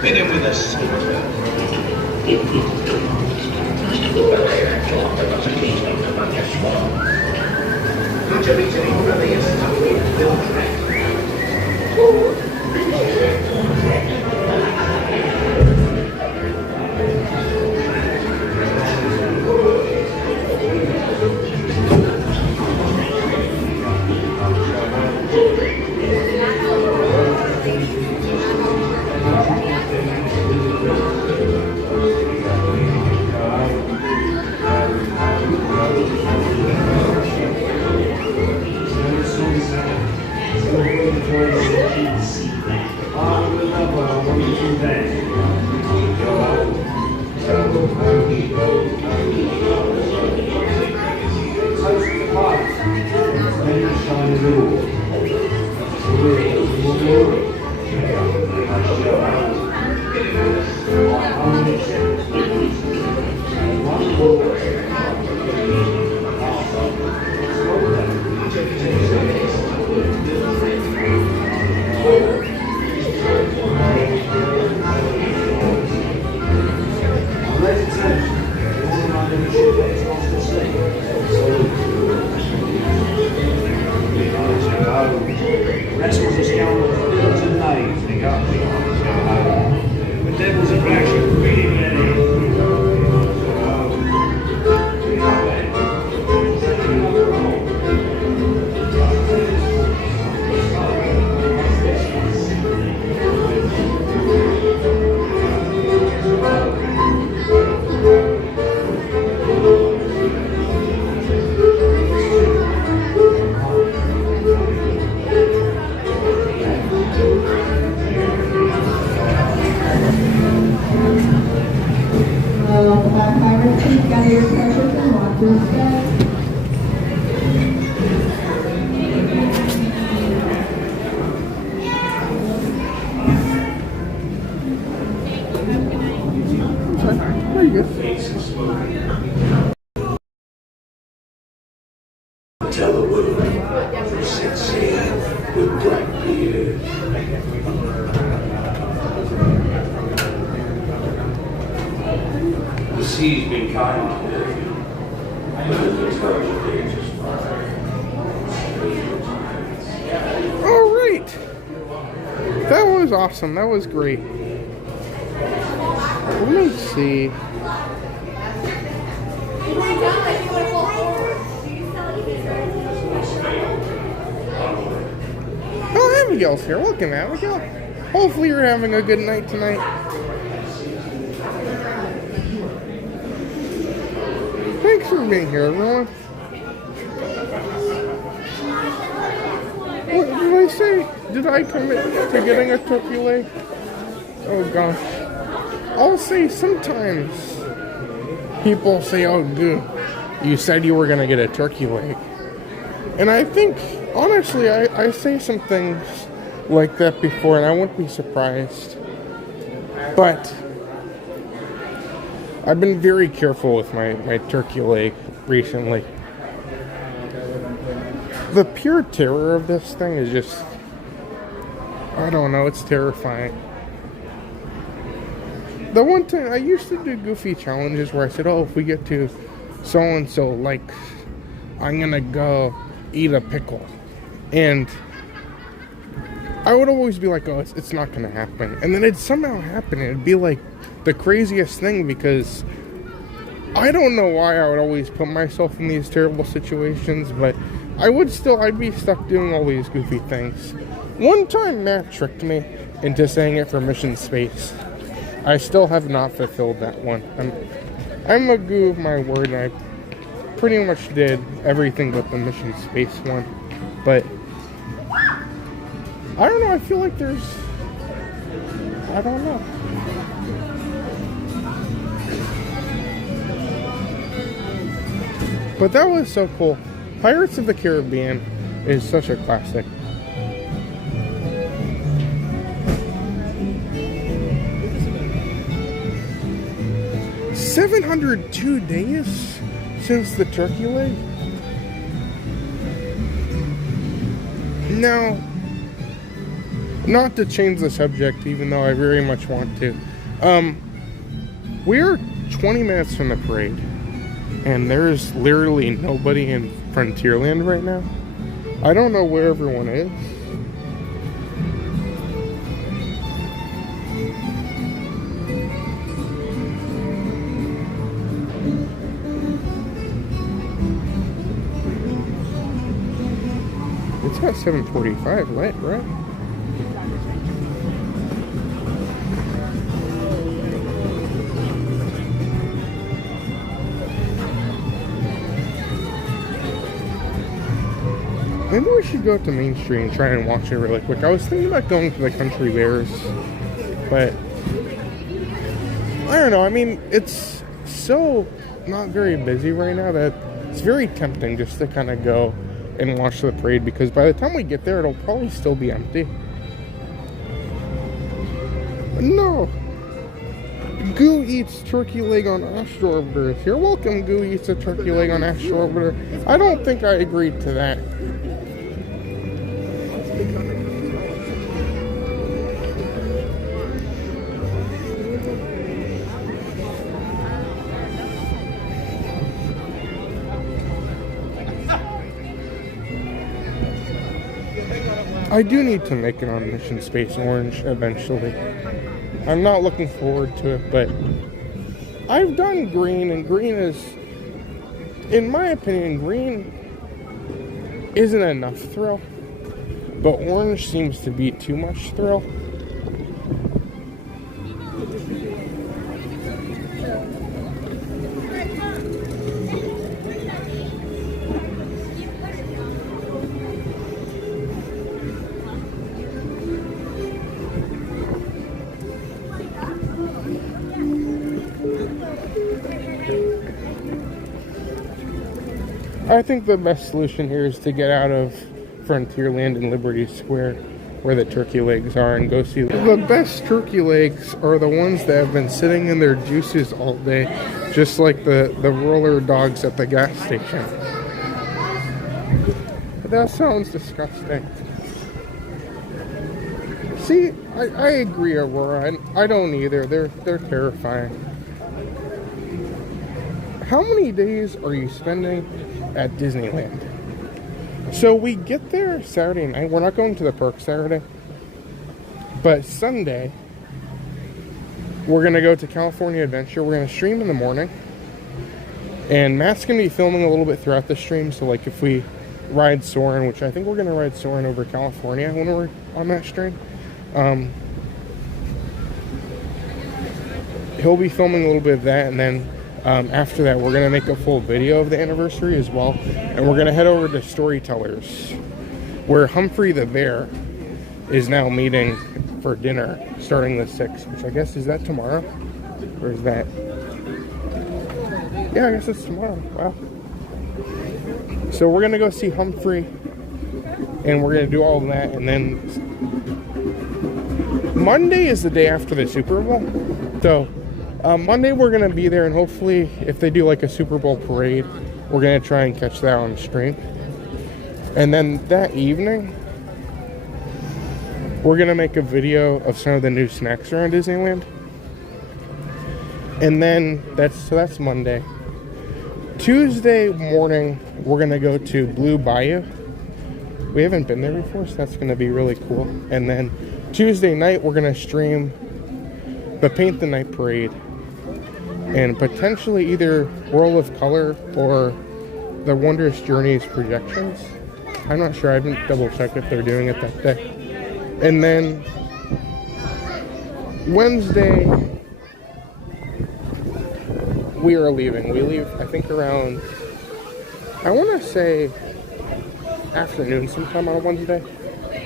Hit him with a saber. Tell the world, sexy with black beard. The sea's been kind today, but the terrible days is fine. All right. That was awesome. That was great. Let me see. Oh, Abigail's here. Welcome, Abigail. Hopefully you're having a good night tonight. Thanks for being here, everyone. What did I say? Did I commit to getting a turkey leg? Oh gosh. I'll say sometimes people say, oh, good, you said you were going to get a turkey leg. And I think, honestly, I say some things like that before, and I wouldn't be surprised. But I've been very careful with my turkey leg recently. The pure terror of this thing is just, I don't know, it's terrifying. The one time I used to do goofy challenges where I said, oh, if we get to so-and-so likes, I'm gonna go eat a pickle. And I would always be like, oh, it's not gonna happen. And then it'd somehow happen. It'd be like the craziest thing, because I don't know why I would always put myself in these terrible situations, but I'd be stuck doing all these goofy things. One time Matt tricked me into saying it for Mission Space. I still have not fulfilled that one. I'm a goo of my word, and I pretty much did everything but the Mission Space one. But I don't know, I feel like I don't know. But that was so cool. Pirates of the Caribbean is such a classic. $702 days since the turkey leg? Now, not to change the subject, even though I very much want to. We're 20 minutes from the parade, and there's literally nobody in Frontierland right now. I don't know where everyone is. It's at 7:45, right? Maybe we should go to Main Street and try and watch it really quick. I was thinking about going to the Country Bears, but I don't know. I mean, it's so not very busy right now that it's very tempting just to kind of go and watch the parade, because by the time we get there, it'll probably still be empty. No! Goo eats turkey leg on Astro Orbiter. You're welcome, Goo eats a turkey leg on Astro Orbiter. I don't think I agreed to that. I do need to make it on Mission Space Orange eventually. I'm not looking forward to it, but I've done green, and green is, in my opinion, green isn't enough thrill, but orange seems to be too much thrill. I think the best solution here is to get out of Frontierland and Liberty Square, where the turkey legs are, and go see them. The best turkey legs are the ones that have been sitting in their juices all day, just like the roller dogs at the gas station. That sounds disgusting. See, I agree, Aurora. I don't either. They're terrifying. How many days are you spending at Disneyland? So we get there Saturday night. We're not going to the park Saturday. But Sunday, we're going to go to California Adventure. We're going to stream in the morning. And Matt's going to be filming a little bit throughout the stream. So like if we ride Soarin', which I think we're going to ride Soarin' over California when we're on that stream. He'll be filming a little bit of that. And then after that, we're going to make a full video of the anniversary as well. And we're going to head over to Storytellers, where Humphrey the Bear is now meeting for dinner starting the 6th, which I guess, is that tomorrow? Or is that? Yeah, I guess it's tomorrow. Wow. So we're going to go see Humphrey, and we're going to do all of that. And then Monday is the day after the Super Bowl. So Monday we're going to be there, and hopefully if they do like a Super Bowl parade, we're going to try and catch that on stream. And then that evening, we're going to make a video of some of the new snacks around Disneyland. And then that's Monday. Tuesday morning, we're going to go to Blue Bayou. We haven't been there before, so that's going to be really cool. And then Tuesday night, we're going to stream the Paint the Night Parade. And potentially either World of Color or the Wondrous Journeys projections. I'm not sure. I haven't double checked if they're doing it that day. And then Wednesday, we are leaving. We leave, I think, around, I want to say afternoon sometime on Wednesday.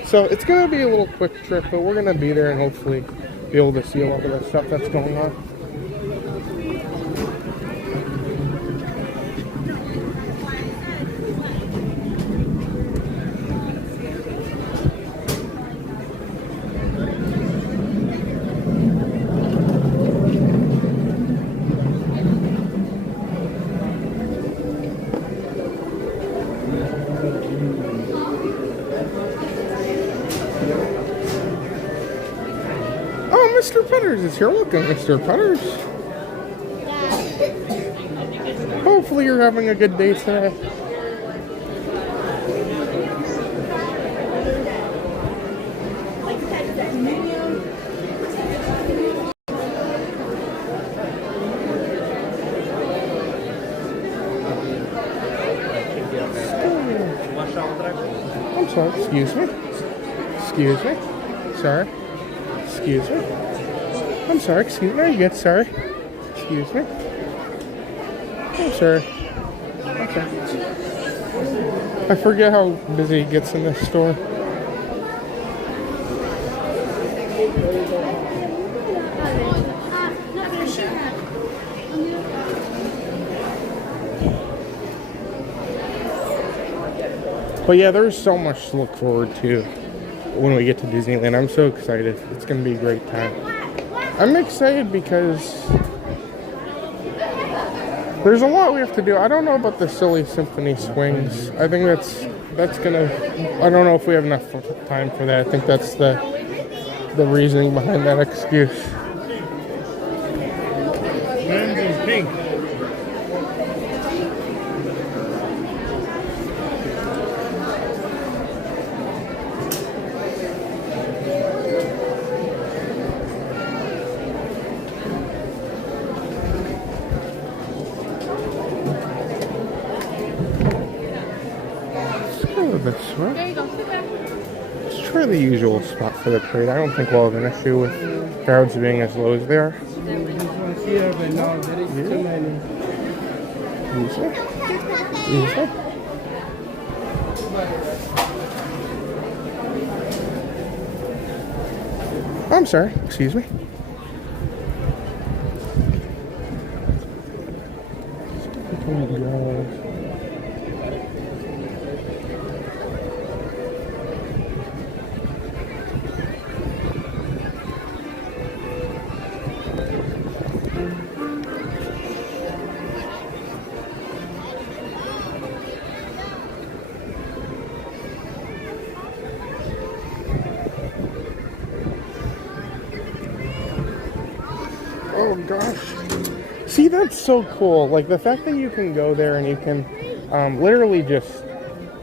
So it's going to be a little quick trip, but we're going to be there and hopefully be able to see a lot of the stuff that's going on. Mr. Putters is here. Welcome, Mr. Putters. Hopefully you're having a good day today. I'm sorry, excuse me. Excuse me. Sorry. Excuse me. I'm sorry, excuse me. You get sorry. Excuse me. I'm sorry. Okay. I forget how busy it gets in this store. But yeah, there's so much to look forward to when we get to Disneyland. I'm so excited. It's going to be a great time. I'm excited because there's a lot we have to do. I don't know about the silly symphony swings. I think that's gonna, I don't know if we have enough time for that. I think that's the reasoning behind that excuse. Lens is pink. This way. There you go, sit back. Let's try the usual spot for the parade. I don't think we'll have an issue with crowds being as low as they are. Easy. Easy. I'm sorry, excuse me. gosh. See, that's so cool. Like, the fact that you can go there and you can literally just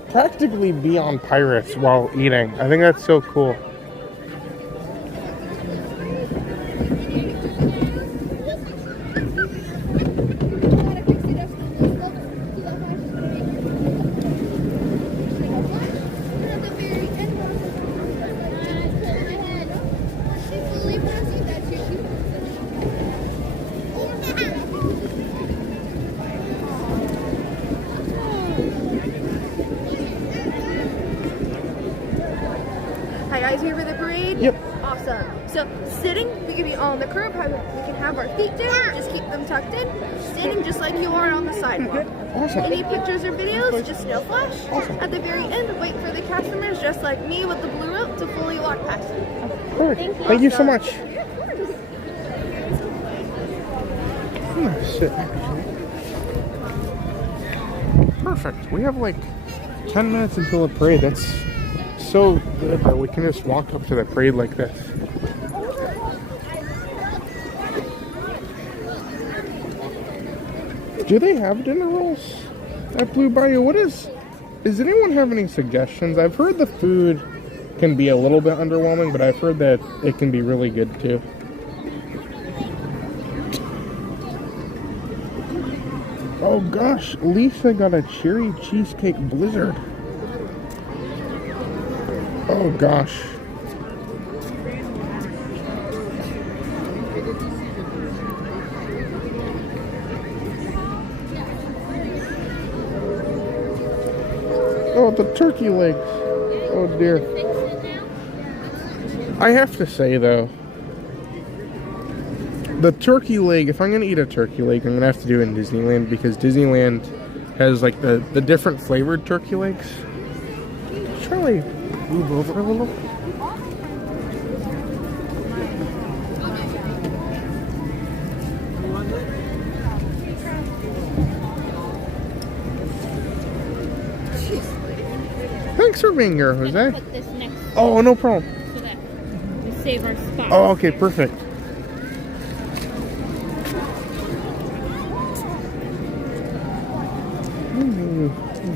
practically be on pirates while eating. I think that's so cool. Hi guys, here for the parade? Yep. Awesome. So sitting, we can be on the curb, we can have our feet down, just keep them tucked in. Standing just like you are on the sidewalk. Awesome. Any pictures or videos, just no flash. Awesome. At the very end, wait for the customers just like me with the blue rope to fully walk past you. Perfect. Thank you so much. I'm gonna sit actually. Perfect. We have like 10 minutes until the parade. That's so good that we can just walk up to the parade like this. Do they have dinner rolls at Blue Bayou? Does anyone have any suggestions? I've heard the food can be a little bit underwhelming, but I've heard that it can be really good too. Oh gosh, Lisa got a cherry cheesecake blizzard. Oh gosh. Oh, the turkey legs. Oh dear. I have to say though, the turkey leg, if I'm gonna eat a turkey leg, I'm gonna have to do it in Disneyland, because Disneyland has like the different flavored turkey legs. Charlie, move over a little. Thanks for being here, Jose. Put this next Oh, no problem. so that we save our spot. Oh, okay, perfect.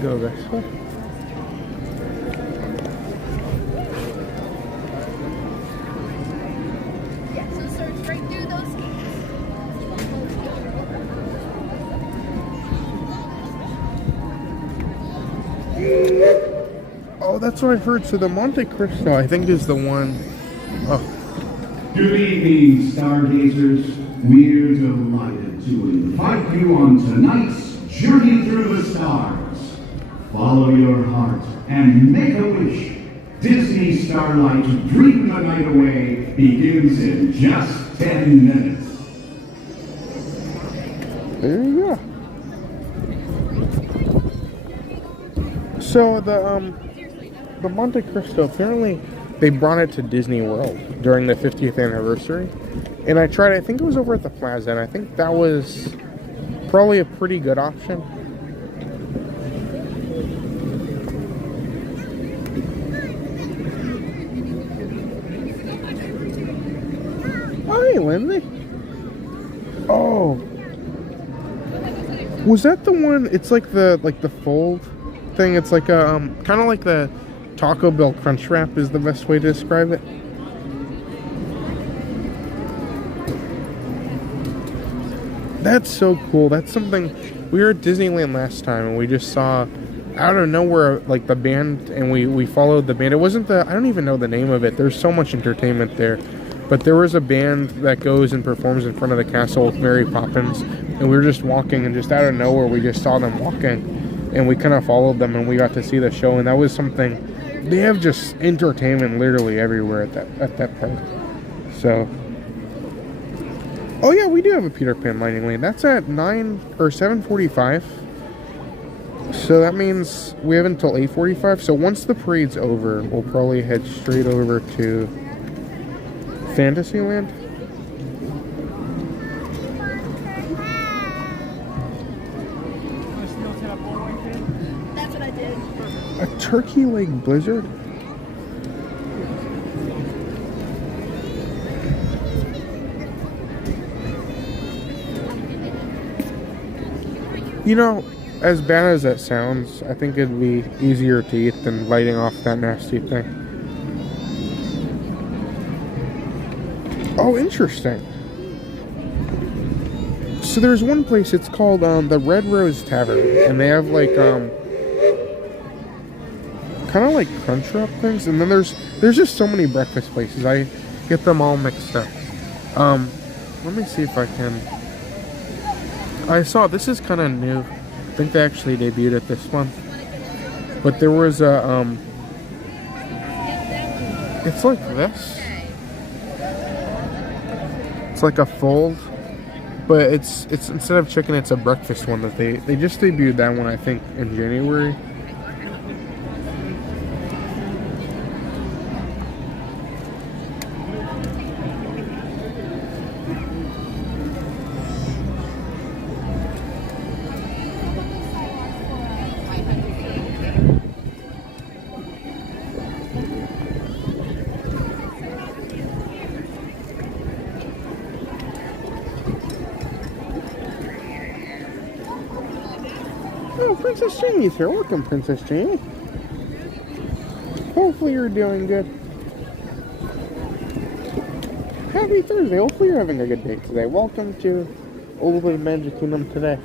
Go this way. Yeah, so search right through those. Oh, that's what I've heard. So the Monte Cristo, I think, is the one. Oh. Good evening, stargazers. We're delighted to invite you on tonight's Journey Through the Stars. Follow your heart and make a wish. Disney Starlight Dream the Night Away begins in just 10 minutes. There you go. So the Monte Cristo, apparently they brought it to Disney World during the 50th anniversary, and I tried. I think it was over at the Plaza, and I think that was probably a pretty good option. Oh, hey, Lindsay. Oh, was that the one? It's like the fold thing. It's like a kind of like the Taco Bell Crunch Wrap is the best way to describe it. That's so cool. That's something. We were at Disneyland last time and we just saw out of nowhere like the band, and we followed the band. It wasn't I don't even know the name of it. There's so much entertainment there. But there was a band that goes and performs in front of the castle with Mary Poppins, and we were just walking, and just out of nowhere we just saw them walking, and we kind of followed them, and we got to see the show, and that was something. They have just entertainment literally everywhere at that park. So, oh yeah, we do have a Peter Pan lightning lane. That's at 9 or 7:45. So that means we have until 8:45. So once the parade's over, we'll probably head straight over to Fantasyland. That's what I did. A turkey leg blizzard? You know, as bad as that sounds, I think it'd be easier to eat than biting off that nasty thing. Oh, interesting. So there's one place, it's called the Red Rose Tavern, and they have like kind of like Crunchwrap things, and then there's just so many breakfast places. I get them all mixed up. Let me see if I can. I saw this is kind of new. I think they actually debuted it this month. But there was a it's like this. It's like a fold. But it's instead of chicken, it's a breakfast one that they just debuted that one, I think, in January. Oh, Princess Janie's here. Welcome, Princess Janie. Hopefully you're doing good. Happy Thursday. Hopefully you're having a good day today. Welcome to Old Magic Kingdom today.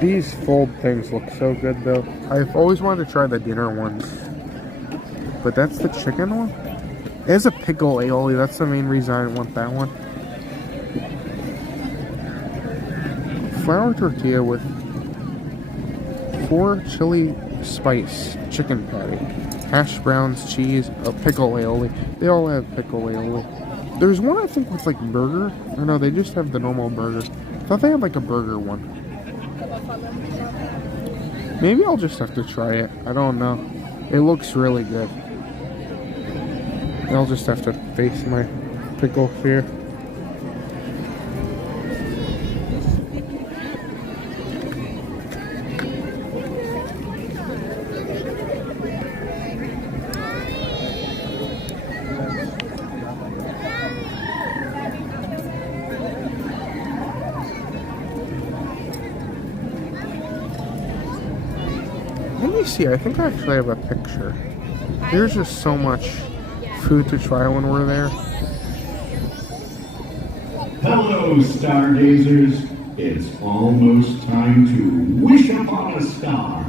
These fold things look so good though. I've always wanted to try the dinner ones. But that's the chicken one? It has a pickle aioli. That's the main reason I want that one. Flour tortilla with 4 chili spice chicken patty. Hash browns, cheese, a pickle aioli. They all have pickle aioli. There's one I think with like burger. Or no, they just have the normal burger. I thought they had like a burger one. Maybe I'll just have to try it. I don't know. It looks really good. I'll just have to face my pickle fear. Let me see, I think I actually have a picture. There's just so much food to try when we're there. Hello, stargazers. It's almost time to wish upon a star.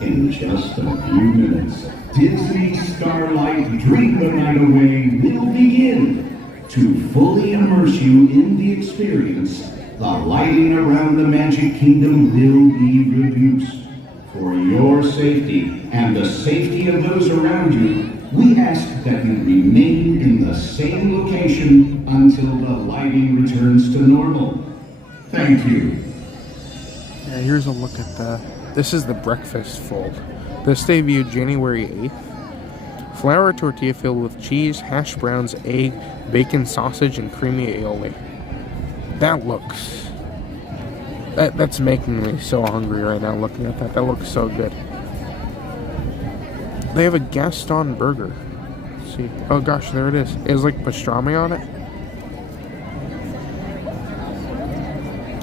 In just a few minutes, Disney's Starlight Dream the Night Away will begin. To fully immerse you in the experience, the lighting around the Magic Kingdom will be reduced. For your safety and the safety of those around you, we ask that you remain in the same location until the lighting returns to normal. Thank you. Yeah, here's a look at this is the breakfast fold. This debuted January 8th. Flour tortilla filled with cheese, hash browns, egg, bacon, sausage, and creamy aioli. That looks... That's making me so hungry right now looking at that. That looks so good. They have a Gaston burger. Let's see. Oh gosh, there it is. It has like pastrami on it.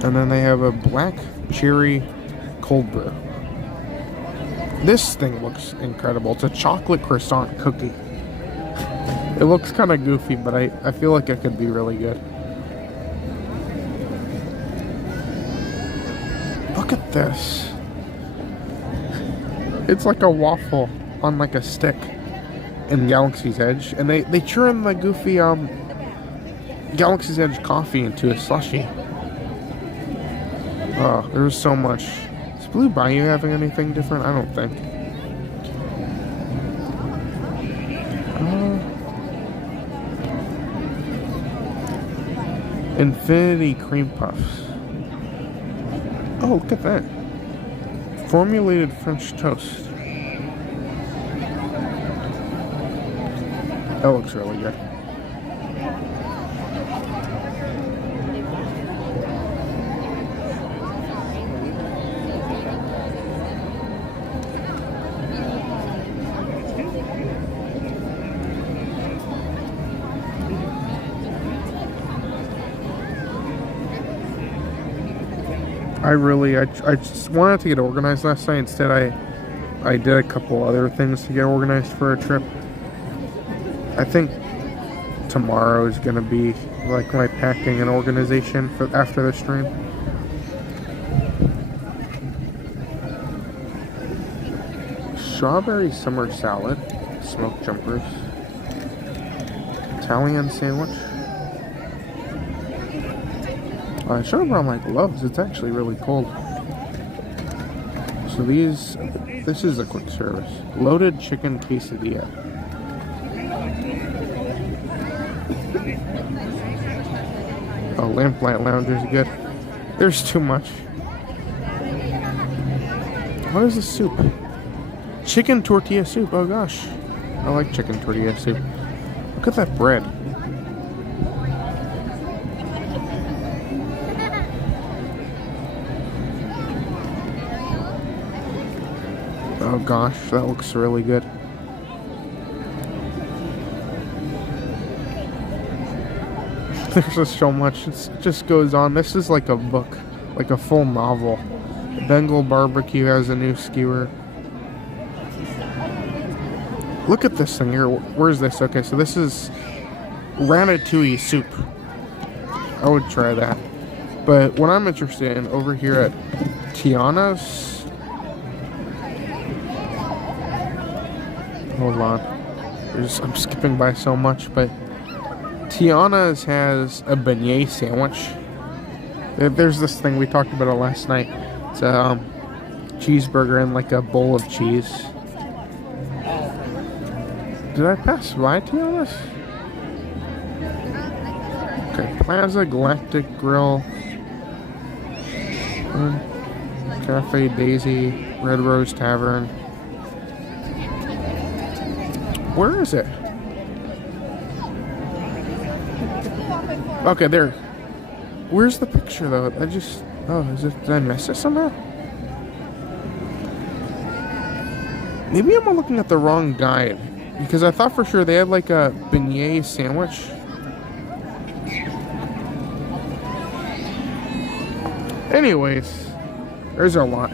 And then they have a black cherry cold brew. This thing looks incredible. It's a chocolate croissant cookie. It looks kind of goofy, but I feel like it could be really good. Look at this. It's like a waffle on like a stick in Galaxy's Edge. And they churn the goofy Galaxy's Edge coffee into a slushie. Oh, there's so much. Is Blue Bayou having anything different? I don't think. Infinity Cream Puffs. Oh, look at that. Formulated French toast. That looks really good. I just wanted to get organized last night. Instead, I did a couple other things to get organized for a trip. I think tomorrow is gonna be like my packing and organization for after the stream. Strawberry summer salad, smoked jumpers, Italian sandwich. I should have brought my gloves. It's actually really cold. So this is a quick service. Loaded chicken quesadilla. Oh, Lamplight Lounge is good. There's too much. What is this soup? Chicken tortilla soup. Oh gosh. I like chicken tortilla soup. Look at that bread. Oh gosh, that looks really good. There's just so much. It just goes on. This is like a book, like a full novel. Bengal Barbecue has a new skewer. Look at this thing here. Where's this? Okay, so this is ratatouille soup. I would try that. But what I'm interested in over here at Tiana's. Hold on. I'm skipping by so much, but Tiana's has a beignet sandwich. There's this thing, we talked about it last night. It's a cheeseburger and like a bowl of cheese. Did I pass by Tiana's? Okay, Plaza Galactic Grill. Cafe Daisy, Red Rose Tavern. Where is it? Okay, there. Where's the picture though? Did I miss it somehow? Maybe I'm looking at the wrong guide. Because I thought for sure they had like a beignet sandwich. Anyways, there's a lot.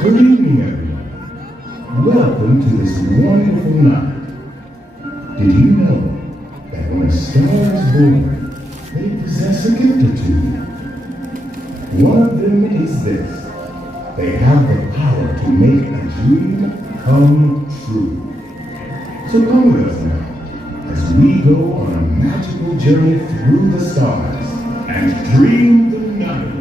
Good evening, everyone. Welcome to this wonderful night. Did you know that when a star is born, they possess a gift or two? One of them is this. They have the power to make a dream come true. So come with us now, as we go on a magical journey through the stars and dream the night.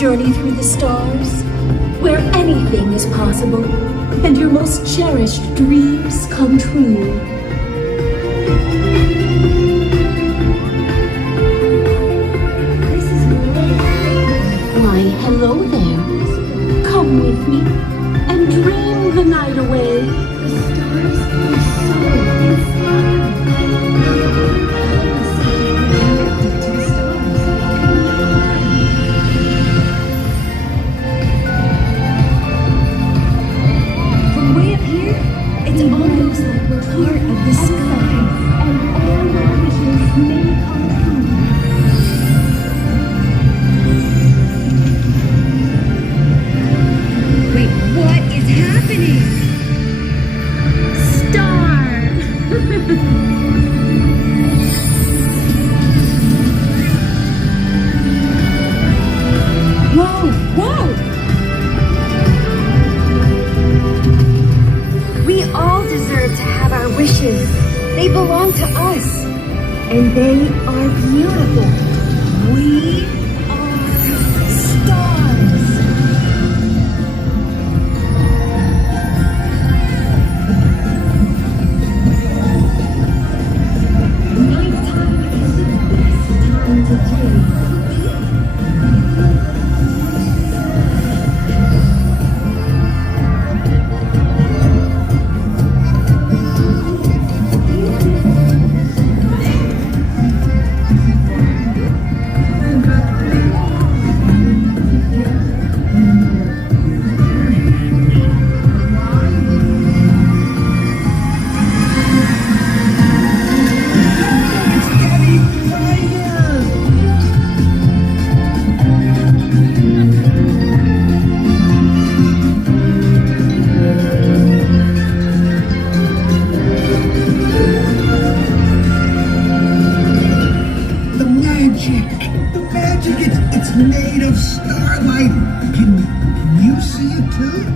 journey through the stars, where anything is possible and your most cherished dreams come true. Why, hello there. Come with me and dream the night away. The stars are so inspiring. From way up here, it's almost like we're part of the sky, and all our wishes may come true. Wait, what is happening? Star! Whoa, whoa! We all deserve to have our wishes. They belong to us. And they are beautiful. We are stars. Nighttime is the best time to dream. The magic, it's made of starlight. Can you see it too?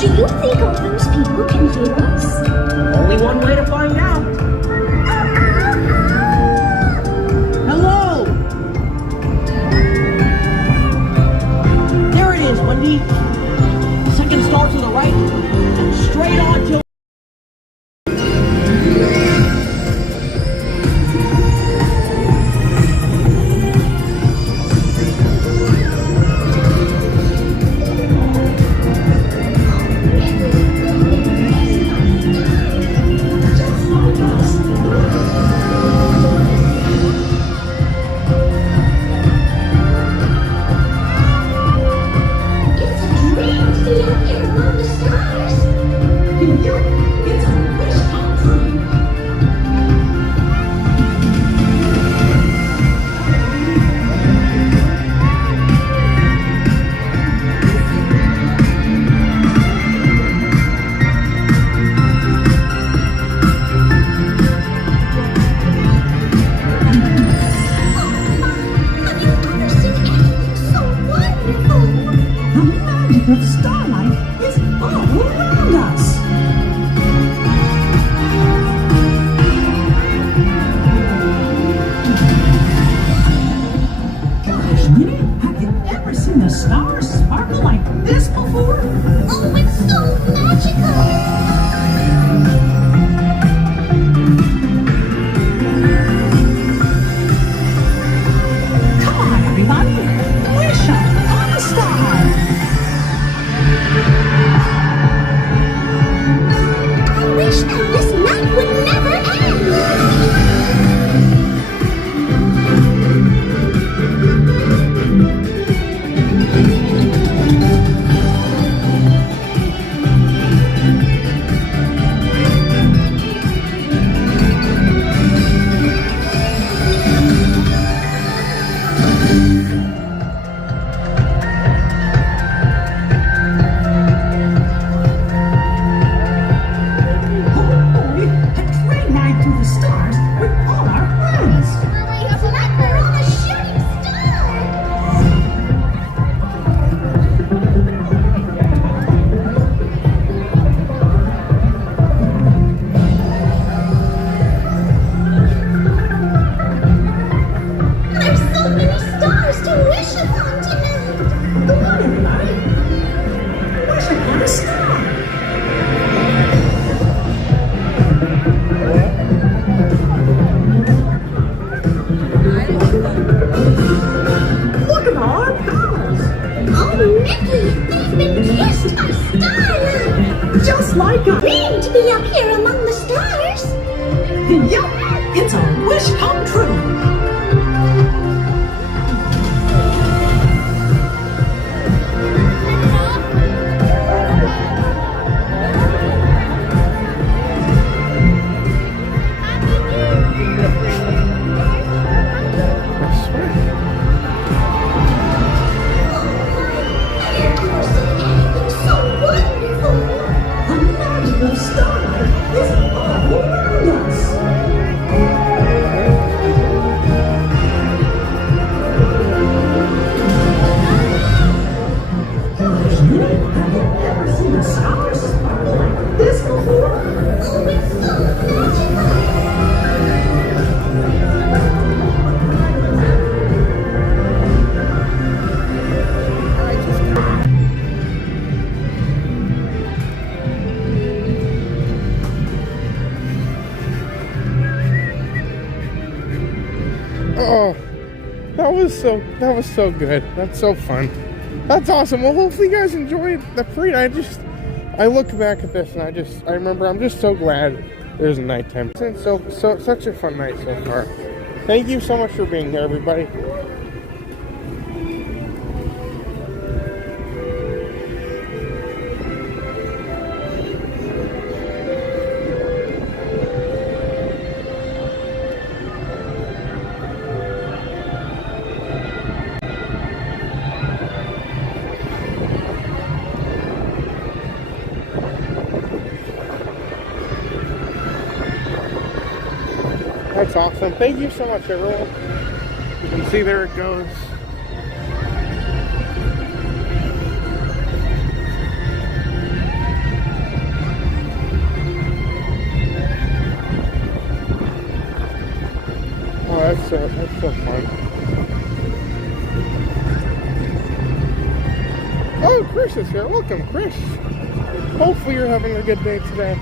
Do you think all those people can hear us? Only one way to find out. Hello! There it is, Wendy. Second star to the right, and straight on till... of starlight is all around us. Gosh, Minnie, have you ever seen the stars sparkle like this before? Oh, it's so magical! Just like a dream to be up here among the stars. Yup, it's a wish come true. Oh, that was so good. That's so fun. That's awesome. Well, hopefully you guys enjoyed the parade. I look back at this and I remember I'm just so glad there's a nighttime. It's been such a fun night so far. Thank you so much for being here, everybody. That's awesome. Thank you so much, everyone. You can see there it goes. that's so fun. Oh, Chris is here. Welcome, Chris. Hopefully you're having a good day today.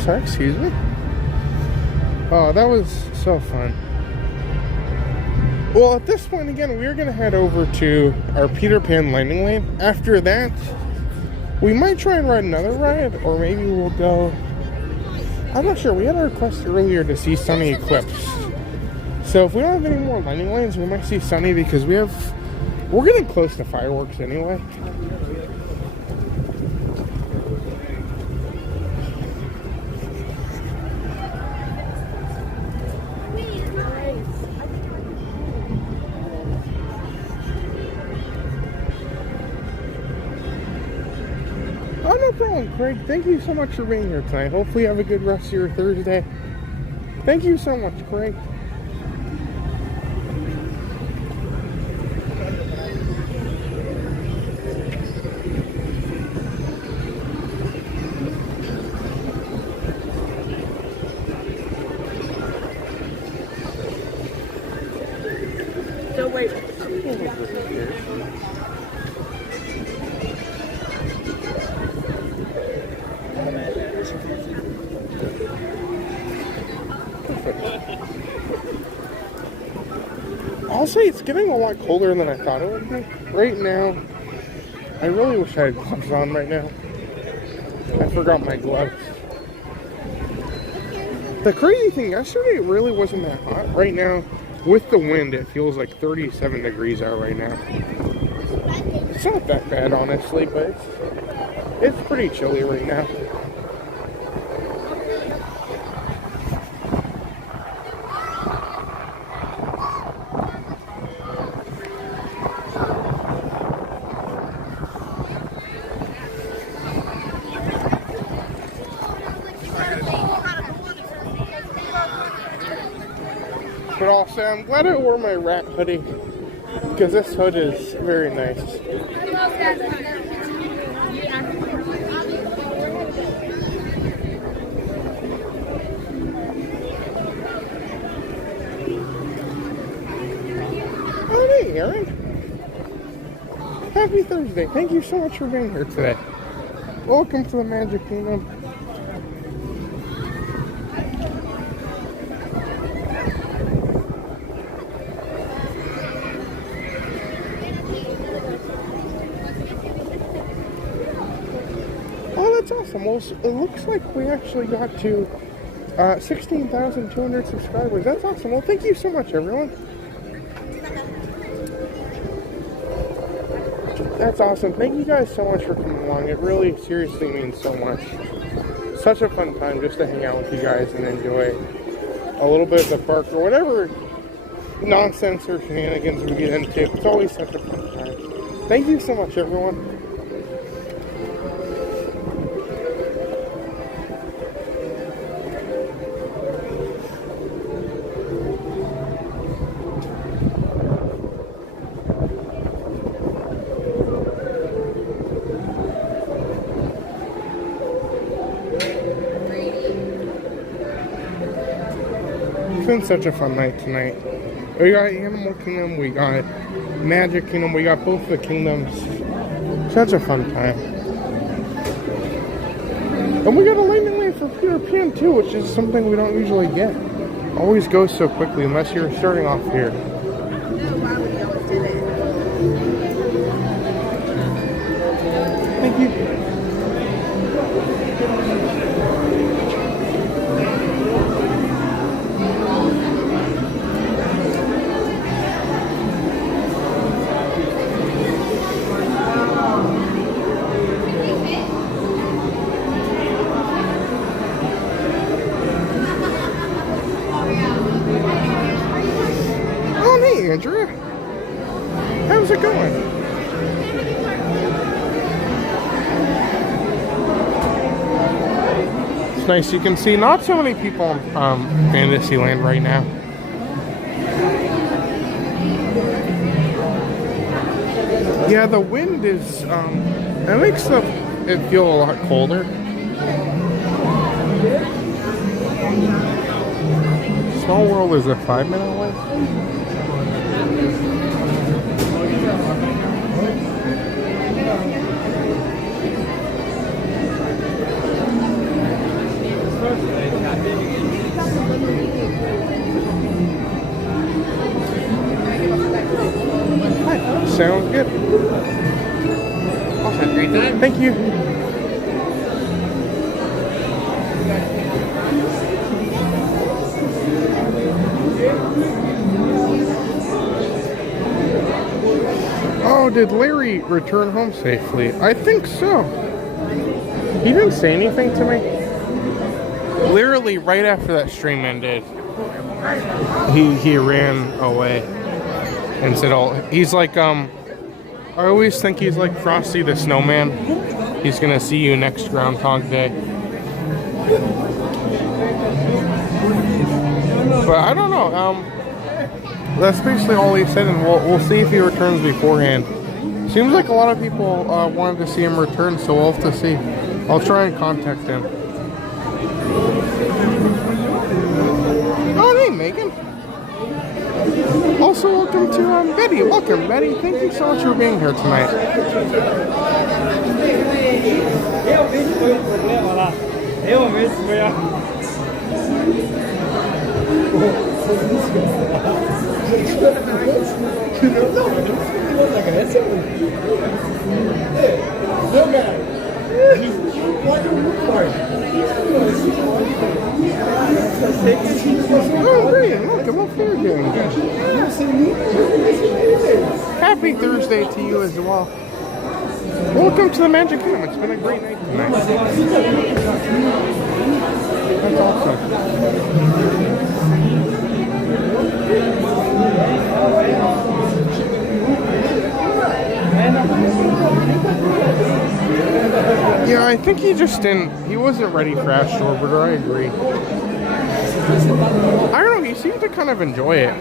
Sorry, excuse me. Oh, that was so fun. Well, at this point again, we're gonna head over to our Peter Pan landing lane. After that, we might try and ride another ride, or maybe we'll go. I'm not sure. We had a request earlier to see Sunny Eclipse. So if we don't have any more landing lanes, we might see Sunny because we're getting close to fireworks anyway. Craig, thank you so much for being here tonight. Hopefully you have a good rest of your Thursday. Thank you so much, Craig. So wait. I'll say it's getting a lot colder than I thought it would be. Right now, I really wish I had gloves on right now. I forgot my gloves. The crazy thing, yesterday it really wasn't that hot. Right now, with the wind, it feels like 37 degrees out right now. It's not that bad, honestly, but it's pretty chilly right now. But also, I'm glad I wore my rat hoodie because this hood is very nice. Oh, hey, Aaron. Happy Thursday. Thank you so much for being here today. Welcome to the Magic Kingdom. Awesome. Well, it looks like we actually got to 16,200 subscribers. That's awesome. Well, thank you so much, everyone. That's awesome. Thank you guys so much for coming along. It really, seriously means so much. Such a fun time just to hang out with you guys and enjoy a little bit of the park or whatever nonsense or shenanigans we get into. It's always such a fun time. Thank you so much, everyone. It's been such a fun night tonight. We got Animal Kingdom, we got Magic Kingdom, we got both the kingdoms. Such a fun time. And we got a landing lane for Peter Pan too, which is something we don't usually get. Always goes so quickly unless you're starting off here. Thank you. Oh, hey, Andrea. How's it going? It's nice. You can see not so many people in Fantasyland right now. Yeah, the wind is, it makes it feel a lot colder. Small World is a 5-minute away. Sounds good. Have a great time. Thank you. Oh, did Larry return home safely? I think so. He didn't say anything to me. Literally right after that stream ended, he ran away and said, "Oh, he's like I always think he's like Frosty the Snowman. He's gonna see you next Groundhog Day." But I don't know. That's basically all he said, and we'll see if he returns beforehand. Seems like a lot of people wanted to see him return, so we'll have to see. I'll try and contact him. Oh, hey, Megan. Also, welcome to Betty. Welcome, Betty. Thank you so much for being here tonight. Oh, great. Look, I'm up here doing good. Happy Thursday to you as well. Welcome to the Magic Kingdom. It's been a great night tonight. That's awesome. Yeah, I think he just he wasn't ready for Astro Orbiter, I agree. I don't know, he seemed to kind of enjoy it,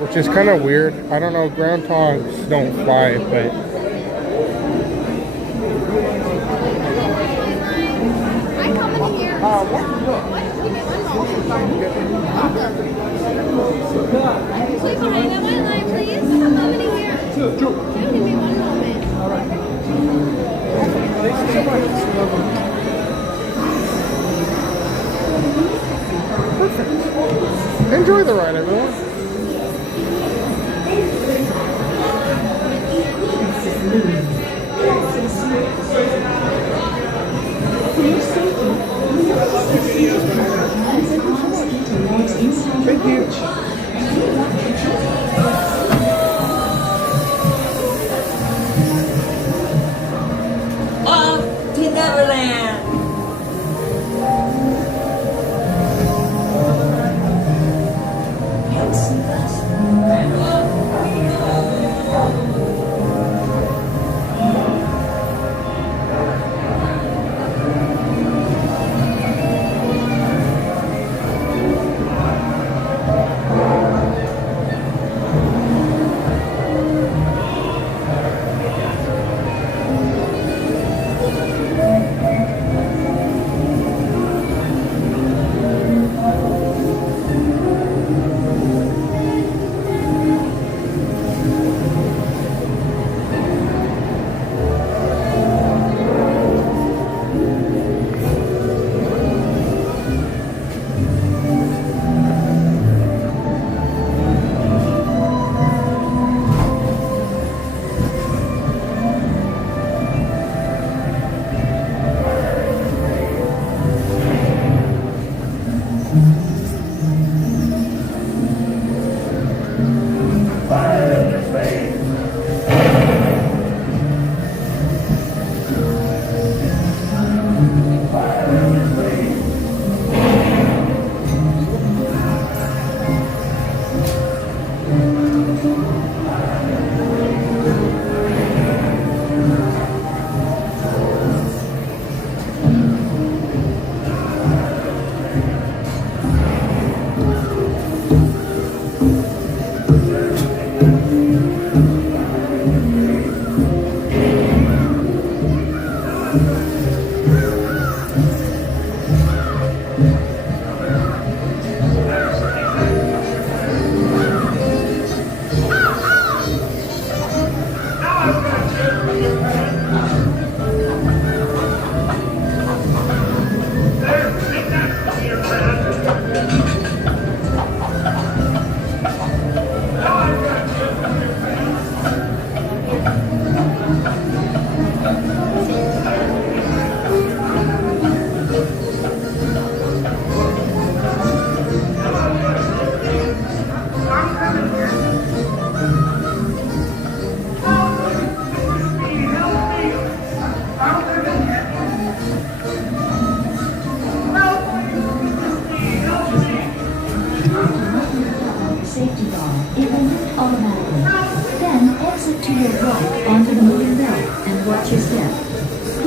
which is kind of weird. I don't know, groundhogs don't fly, but... I come in here. Please hang on my line, please. I'm coming in here. Give me one moment. All right. Thank you so much. Perfect. Enjoy the ride, everyone.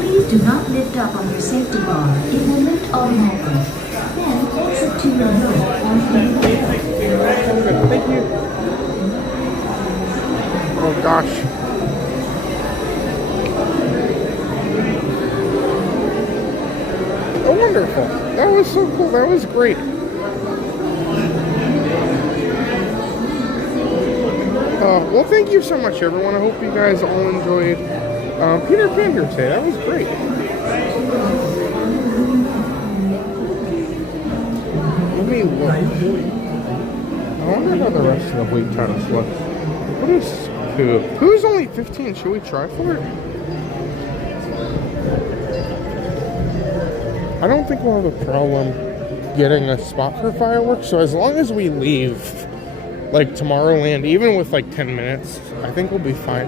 Please do not lift up on your safety bar. It will lift automatically. Then exit to your room onto the Thank you. Oh gosh. Oh, wonderful. That was so cool. That was great. Well, thank you so much, everyone. I hope you guys all enjoyed Peter Pan here today. That was great. Let me look. I wonder how the rest of the wait times look. What is Pooh? Pooh's only 15. Should we try for it? I don't think we'll have a problem getting a spot for fireworks. So as long as we leave, like Tomorrowland, even with like 10 minutes, I think we'll be fine.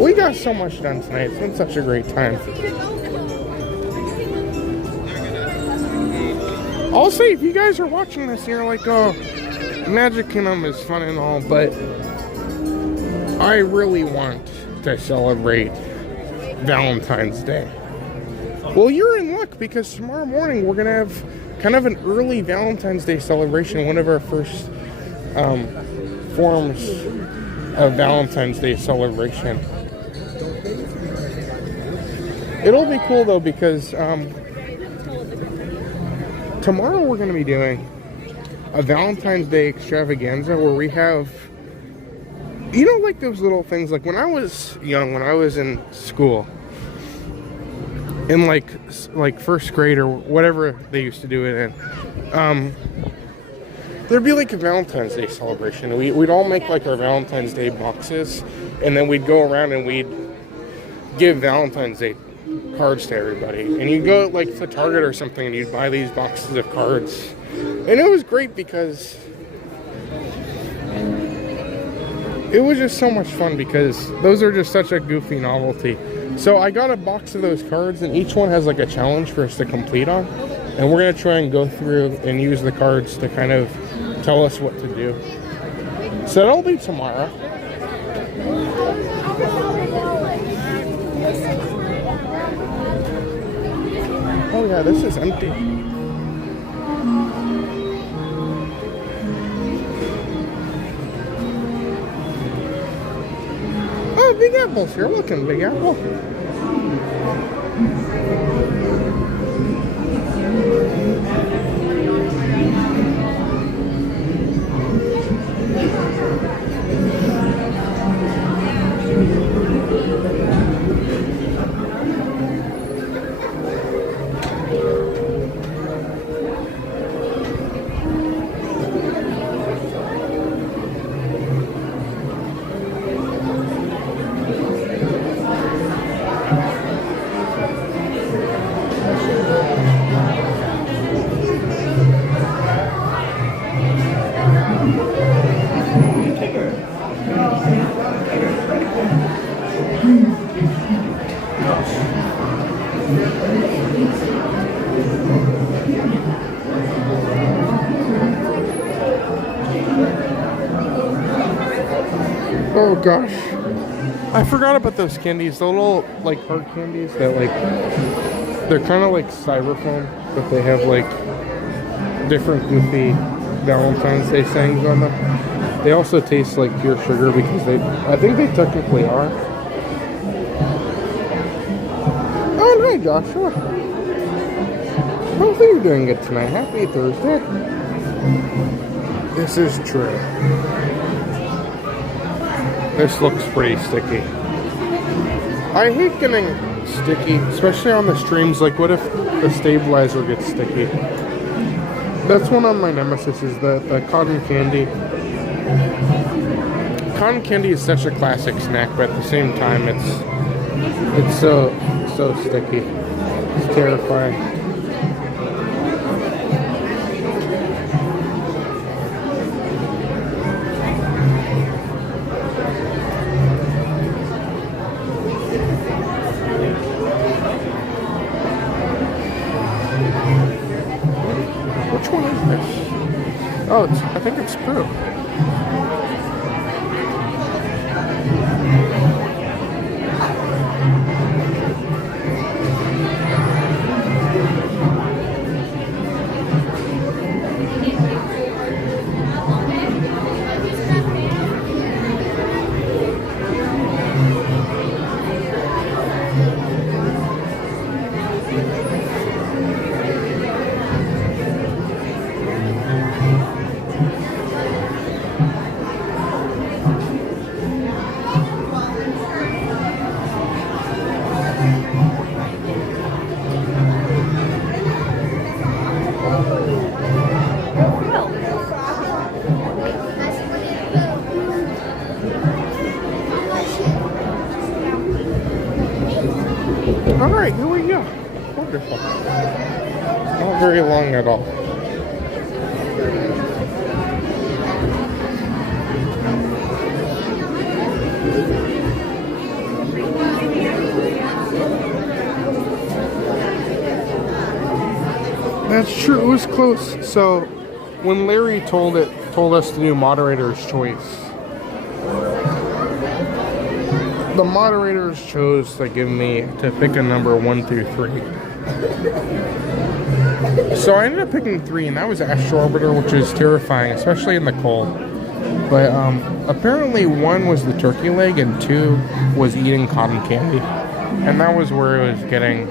We got so much done tonight. It's been such a great time. I'll say, if you guys are watching this, you're like, oh, Magic Kingdom is fun and all, but I really want to celebrate Valentine's Day. Well, you're in luck, because tomorrow morning we're going to have kind of an early Valentine's Day celebration, one of our first forms of Valentine's Day celebration. It'll be cool, though, because tomorrow we're going to be doing a Valentine's Day extravaganza where we have, you know, like those little things, like when I was young, when I was in school, in like first grade or whatever they used to do it in, there'd be like a Valentine's Day celebration. We'd all make like our Valentine's Day boxes, and then we'd go around and we'd give Valentine's Day cards to everybody. And you'd go like to Target or something and you'd buy these boxes of cards. And it was great because it was just so much fun, because those are just such a goofy novelty. So I got a box of those cards, and each one has like a challenge for us to complete on. And we're going to try and go through and use the cards to kind of tell us what to do. So that'll be tomorrow. Oh yeah, this is empty. Oh, Big Apple's here. Looking, Big Apple. Oh gosh, I forgot about those candies, the little like hard candies that like, they're kind of like styrofoam, but they have like different goofy Valentine's Day sayings on them. They also taste like pure sugar, because I think they technically are. Oh, hi Joshua. Hopefully you're doing good tonight. Happy Thursday. This is true. This looks pretty sticky. I hate getting sticky, especially on the streams. Like, what if the stabilizer gets sticky? That's one of my nemesis, is the cotton candy. Cotton candy is such a classic snack, but at the same time, it's so sticky. It's terrifying. Which one is this? Oh, I think it's Pooh. Alright, here we go. Wonderful. Not very long at all. That's true, it was close. So when Larry told us to do moderator's choice, the moderators chose to give me to pick a number 1 through 3. So I ended up picking 3, and that was Astro Orbiter, which is terrifying, especially in the cold. But apparently 1 was the turkey leg, and 2 was eating cotton candy. And that was where it was getting...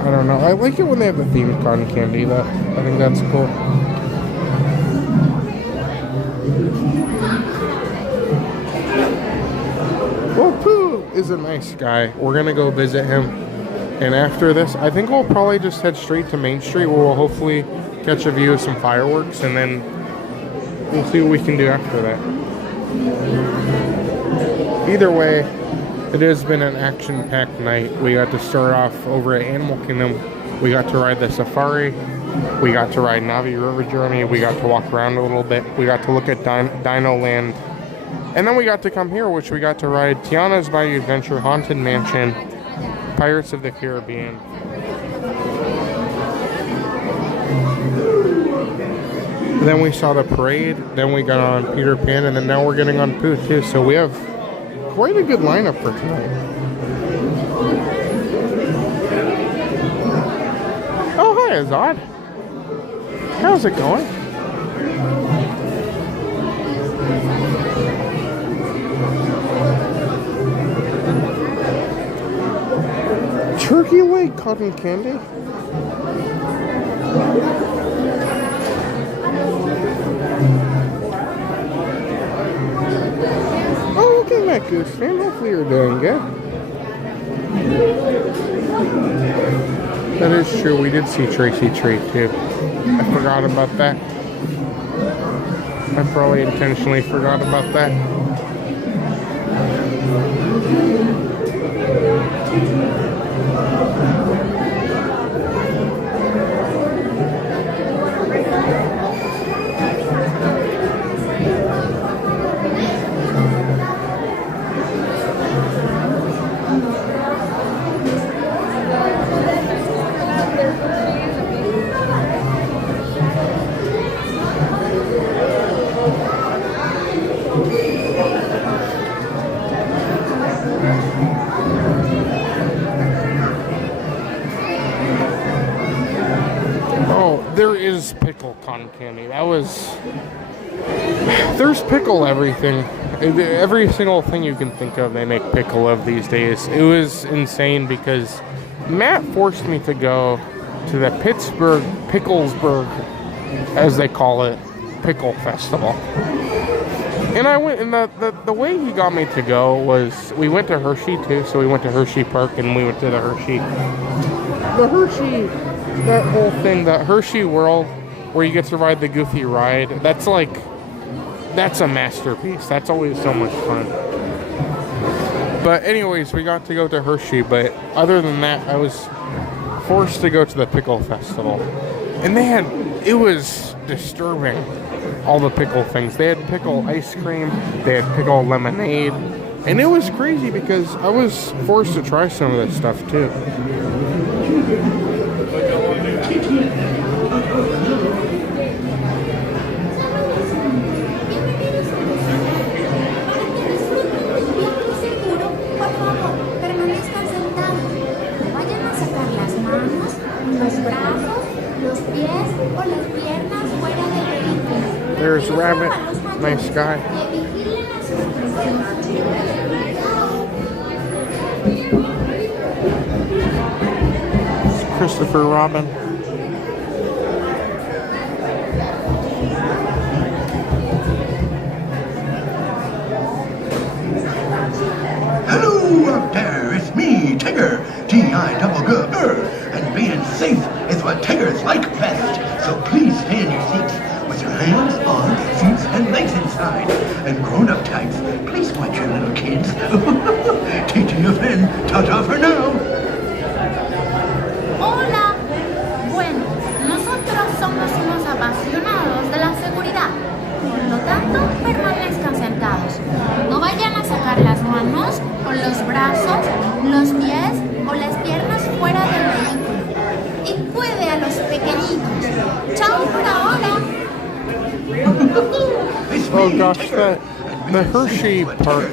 I don't know. I like it when they have the themed cotton candy. I think that's cool. Well, Pooh is a nice guy. We're gonna go visit him. And after this, I think we'll probably just head straight to Main Street, where we'll hopefully catch a view of some fireworks, and then we'll see what we can do after that. Either way, it has been an action-packed night. We got to start off over at Animal Kingdom. We got to ride the safari. We got to ride Navi River Journey. We got to walk around a little bit. We got to look at Dino Land. And then we got to come here, which we got to ride Tiana's Bayou Adventure, Haunted Mansion, Pirates of the Caribbean. Then we saw the parade. Then we got on Peter Pan. And then now we're getting on Pooh, too. So we have quite a good lineup for tonight. Oh, hi, Azad. How's it going? Turkey leg cotton candy? Oh, look at that, Goose fan. Hopefully you're doing good. That is true. We did see Tracy Treat too. I forgot about that. I probably intentionally forgot about that. There is pickle cotton candy. There's pickle everything. Every single thing you can think of, they make pickle of these days. It was insane because Matt forced me to go to the Picklesburg, as they call it, Pickle Festival. And I went, and the way he got me to go was, we went to Hershey too, so we went to Hershey Park and we went to the Hershey, that whole thing, the Hershey World, where you get to ride the Goofy ride, that's a masterpiece. That's always so much fun. But anyways, we got to go to Hershey, but other than that, I was forced to go to the Pickle Festival. And it was disturbing, all the pickle things. They had pickle ice cream, they had pickle lemonade, and it was crazy because I was forced to try some of this stuff too. There's Rabbit, nice guy. It's Christopher Robin. Hello up there, it's me, Tigger, T-I-double-G-R, and being safe is what Tiggers like best. So please stay in your seats with your hands, arms, feet, and legs inside. And grown-up types, please watch your little kids. Teaching a friend. Ta-ta for now. Hola. Bueno, nosotros somos unos apasionados de la seguridad. Por lo tanto, permanezcan sentados. No vayan a sacar las manos o los brazos, los pies o las piernas fuera del vehículo. Y cuide a los pequeñitos. Chao por ahora. Oh gosh, the Hershey Park,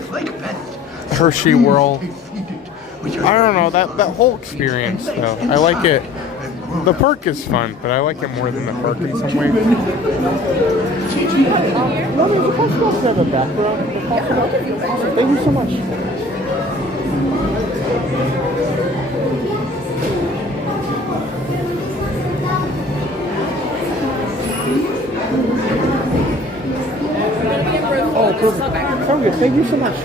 Hershey World, I don't know, that whole experience though, I like it. The park is fun, but I like it more than the park in some ways. Mommy, is it possible to have a background? Thank you so much. Oh, perfect. So good. Thank you so much.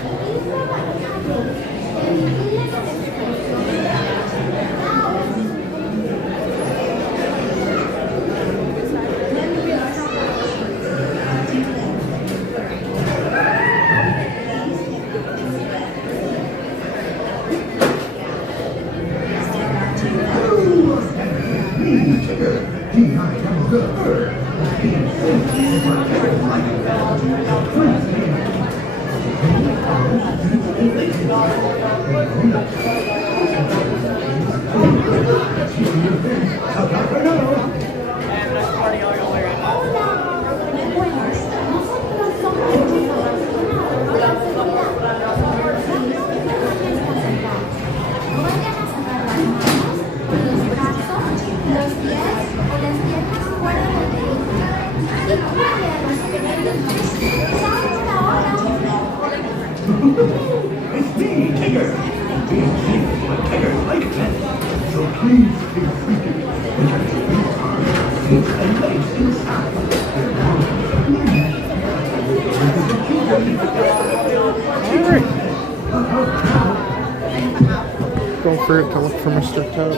Don't forget to look for Mr. Toad.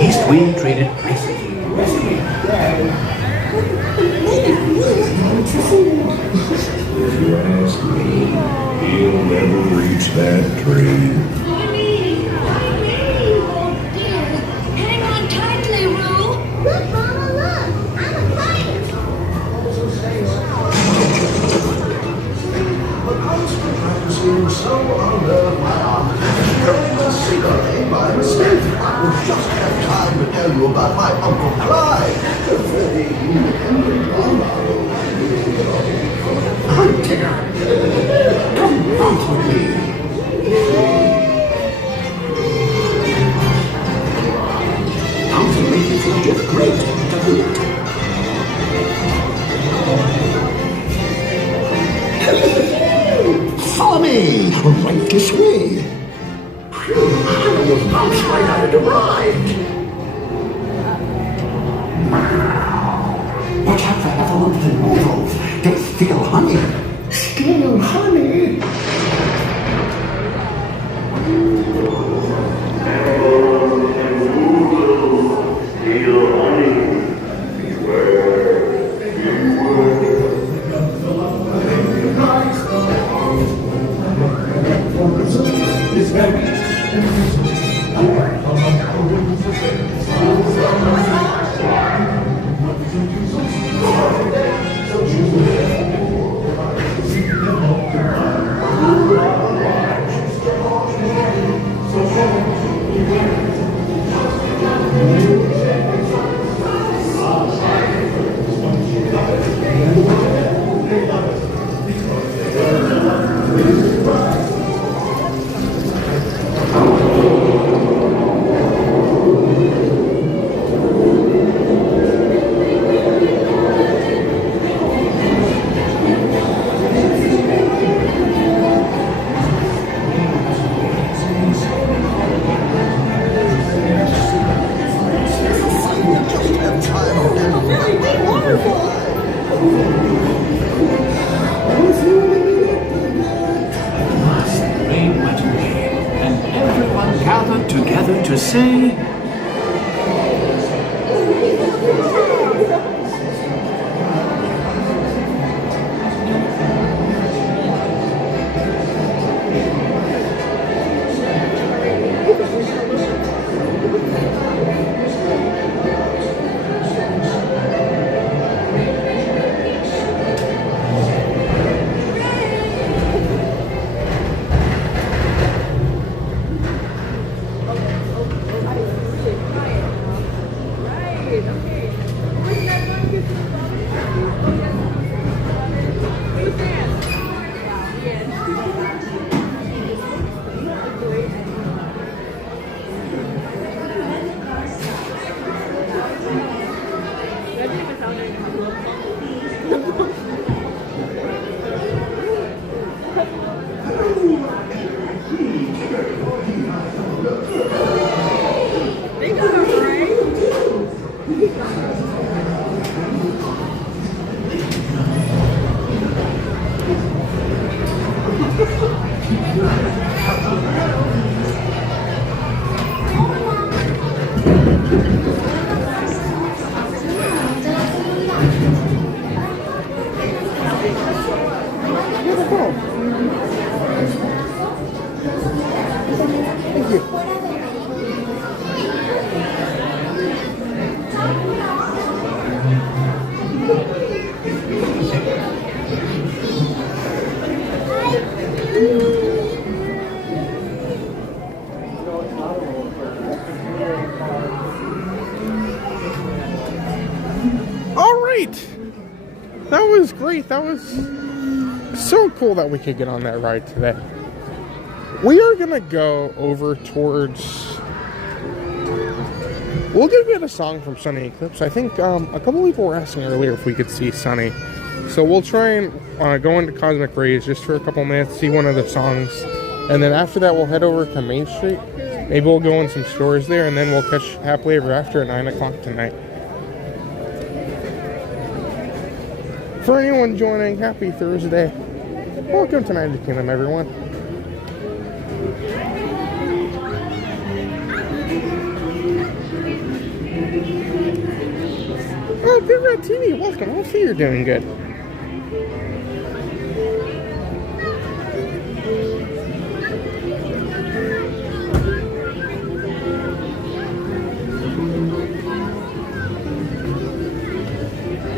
East Wind traded West Wind. If you ask me, he'll never reach that tree. Hang on tightly, Roo. Look, Mama, look. I'm a kite. But I was practicing so unloved my aunt heard the cigarette by mistake. I will just have time to tell you about my Uncle Clyde. Hunter, come out with me. Hunter made you feel just great, doesn't it? Follow me, right this way. Phew, I almost bounced right out of the ride. Watch out for everyone's immortals. They steal honey. Steal honey? Steal honey. Beware. Beware. say? That was great. That was so cool that we could get on that ride today. We are gonna go over towards. We'll get a song from Sunny Eclipse. I think a couple people were asking earlier if we could see Sunny, so we'll try and go into Cosmic Rays just for a couple minutes, see one of the songs, and then after that we'll head over to Main Street. Maybe we'll go in some stores there, and then we'll catch Happily Ever After at 9 o'clock tonight. For anyone joining, happy Thursday. Welcome to Magic Kingdom, everyone. Oh, Good Red TV, welcome. Hopefully you're doing good.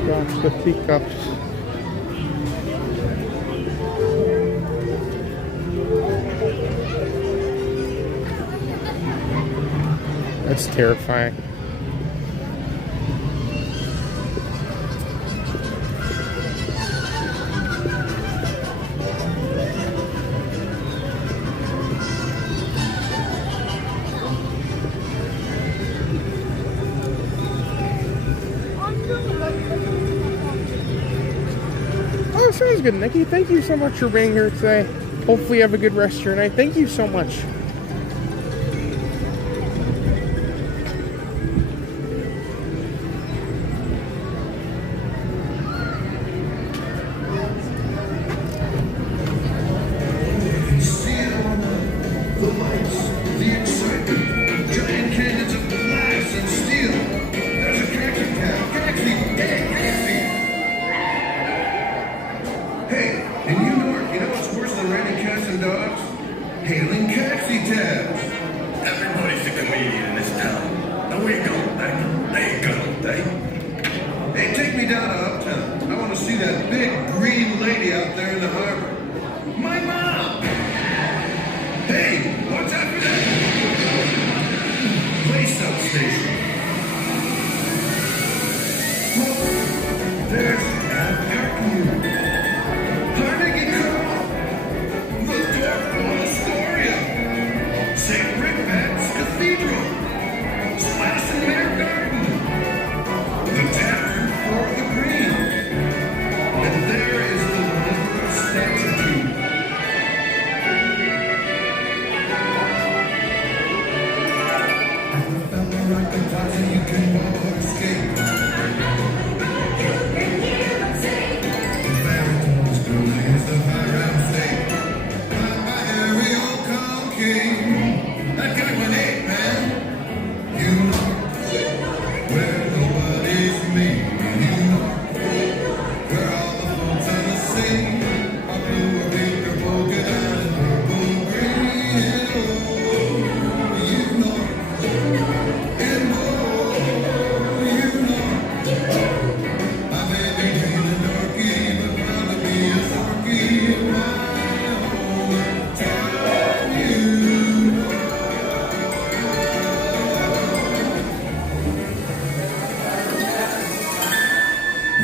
Gosh, the teacups. That's terrifying. Oh, sounds good, Nikki. Thank you so much for being here today. Hopefully you have a good rest of your night. Thank you so much.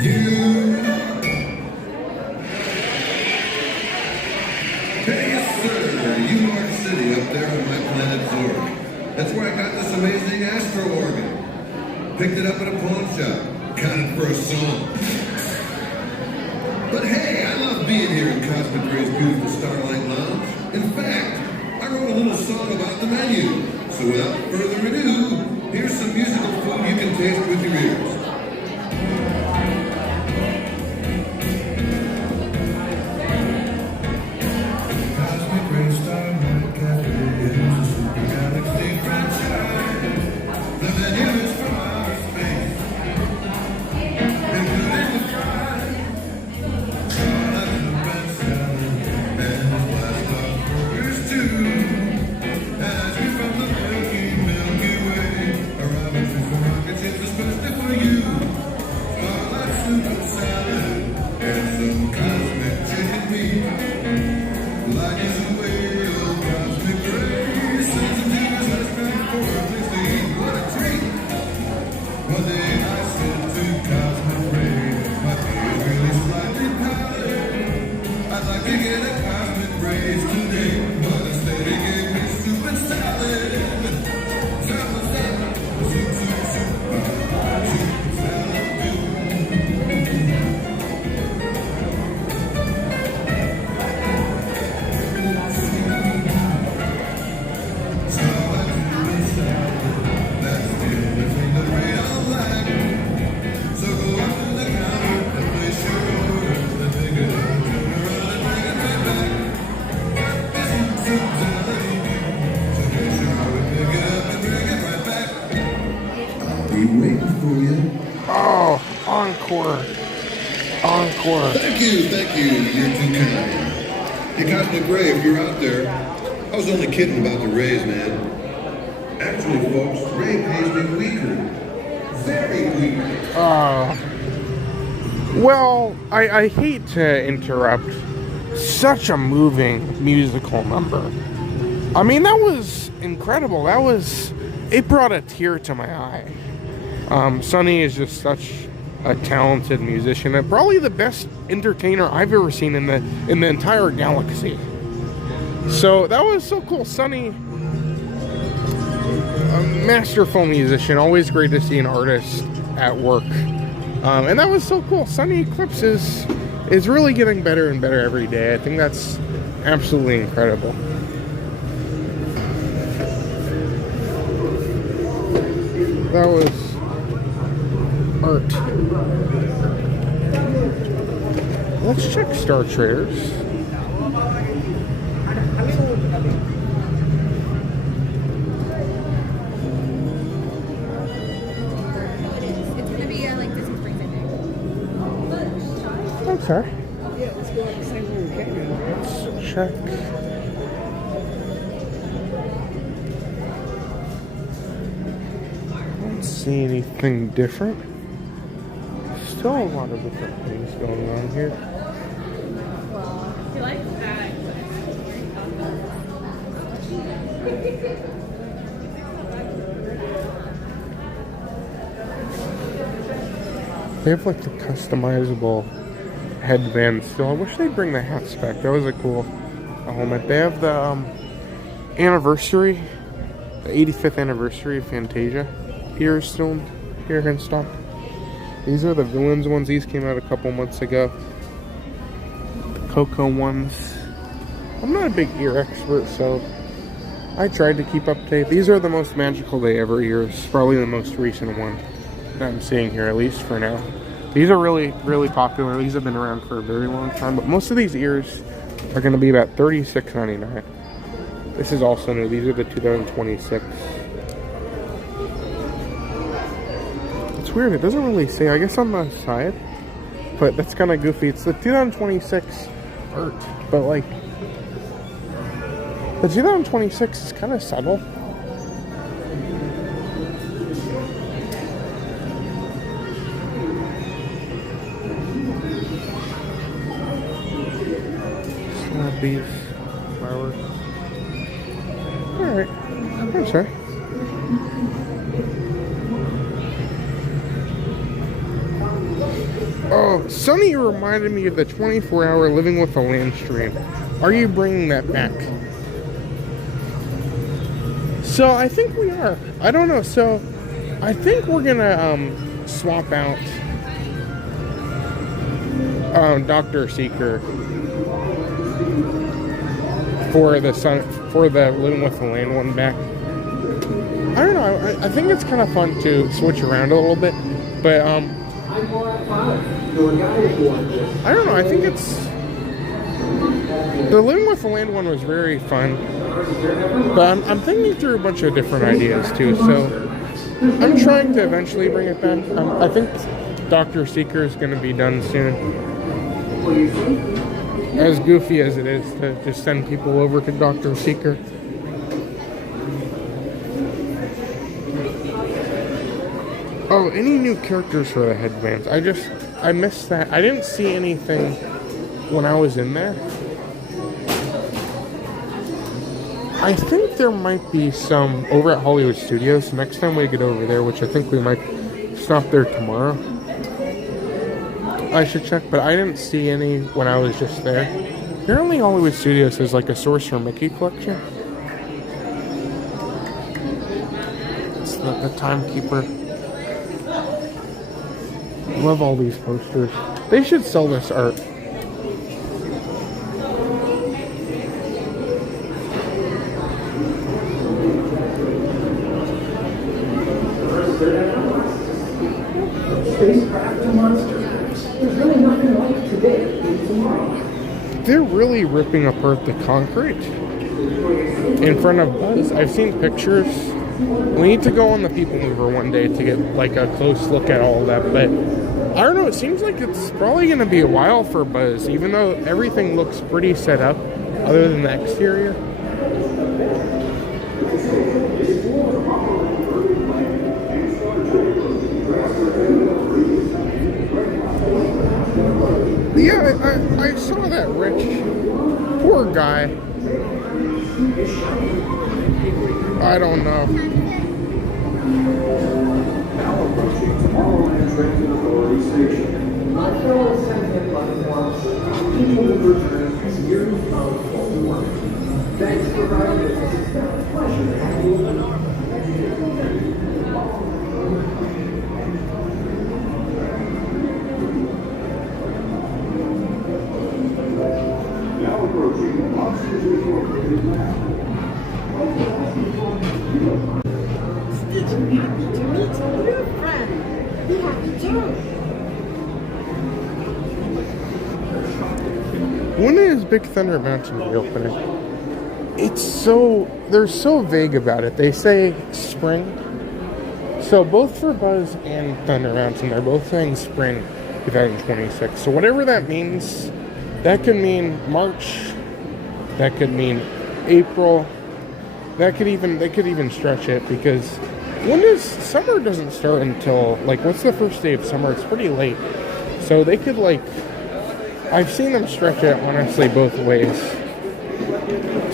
Hey, yes, sir. New York City up there on my planet Zork. That's where I got this amazing astro organ. Picked it up at a pawn shop. Got it for a song. But hey, I love being here in Cosmic Ray's beautiful Starlight Lounge. In fact, I wrote a little song about the menu. So without further ado, here's some musical food you can taste with your ears. Cosmic Ray Starlight Cafe is a super galaxy franchise. The menu is from outer space, including the fries, Starlight and salad, and the blast off burgers too. As we from the Milky Way, arriving through some rockets, it's especially for you. Starlight soup and salad, and some cosmic chicken meat. Light is a whale, Cosmic Ray sends a news restaurant for a place to eat. What a treat! One day I said to Cosmic Ray, my tea is really slightly powdered. I'd like to get a Cosmic Ray's today, but instead he gave me soup and salad. Salad, salad, soup, soup, soup, soup and salad. Oh, encore. Encore. Thank you. You're too kind. Hey, Cosmic Ray, if you're out there, I was only kidding about the raise, man. Actually, folks, Ray pays me weekly. Very weekly. Well, I hate to interrupt such a moving musical number. I mean, that was incredible. It brought a tear to my eye. Sonny is just such a talented musician and probably the best entertainer I've ever seen in the entire galaxy. So that was so cool. Sonny, a masterful musician, always great to see an artist at work. And that was so cool. Sonny Eclipse is really getting better and better every day. I think that's absolutely incredible. That was art. Let's check Star Traders. It's gonna be like Disney Springs, I think. Okay. Yeah, let's go at the same time we can. Let's check. I don't see anything different. Still a lot of different things going on here. You like that? They have like the customizable headband still. I wish they'd bring the hats back. That was a cool element. They have the anniversary, the 85th anniversary of Fantasia here still here in stock. These are the villains ones. These came out a couple months ago. The Coco ones. I'm not a big ear expert, so I tried to keep up to date. These are the most magical they ever ears. Probably the most recent one that I'm seeing here, at least for now. These are really, really popular. These have been around for a very long time, but most of these ears are going to be about $36.99. This is also new. These are the 2026. It's weird. It doesn't really say, I guess, on the side, but that's kind of goofy. It's the 2026 art, but like the 2026 is kind of subtle. These flowers. Alright. I'm sorry. Oh, Sonny reminded me of the 24-hour Living with a Land stream. Are you bringing that back? So I think we are. I don't know. So I think we're gonna swap out Dr. Seeker for the Living with the Land one back. I don't know. I think it's kind of fun to switch around a little bit, but I don't know. I think it's the Living with the Land one was very fun, but I'm thinking through a bunch of different ideas too. So I'm trying to eventually bring it back. I think Dr. Seeker is going to be done soon. As goofy as it is to just send people over to Dr. Seeker. Oh, any new characters for the headbands? I missed that. I didn't see anything when I was in there. I think there might be some over at Hollywood Studios next time we get over there, which I think we might stop there tomorrow. I should check, but I didn't see any when I was just there. Apparently Hollywood Studios has like a Sorcerer Mickey collection. It's the Timekeeper. Love all these posters. They should sell this art. Spacecraft to monster. There's really nothing like today and tomorrow. They're really ripping apart the concrete in front of Buzz. I've seen pictures. We need to go on the People Mover one day to get like a close look at all that, but I don't know, it seems like it's probably going to be a while for Buzz, even though everything looks pretty set up other than the exterior. Yeah, I saw that Rich. Poor guy. I don't know. Thanks for riding with us. It's been a pleasure to have you. Now approaching Monsters Incorporated Lab. Stitch, happy to meet your friend. Be happy too. When is Big Thunder Mountain reopening? They're so vague about it. They say spring. So both for Buzz and Thunder Mountain, they're both saying spring 2026. So whatever that means, that could mean March, that could mean April, they could even stretch it, because summer doesn't start until, like, what's the first day of summer? It's pretty late. So they could, like, I've seen them stretch it, honestly, both ways.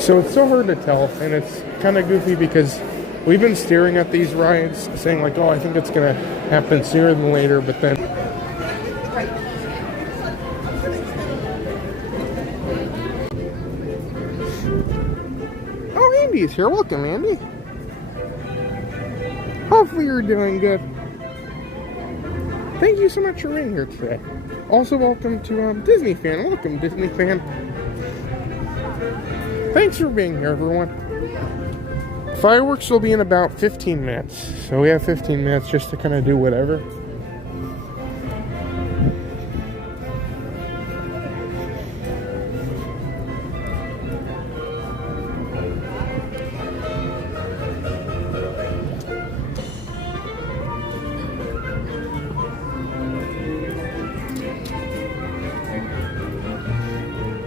So it's so hard to tell, and it's kind of goofy because we've been staring at these rides, saying, like, oh, I think it's going to happen sooner than later, but then... Oh, Andy's here. Welcome, Andy. Hopefully you're doing good. Thank you so much for being here today. Also, welcome to Disney Fan. Welcome, Disney Fan. Thanks for being here, everyone. Fireworks will be in about 15 minutes. So we have 15 minutes just to kind of do whatever.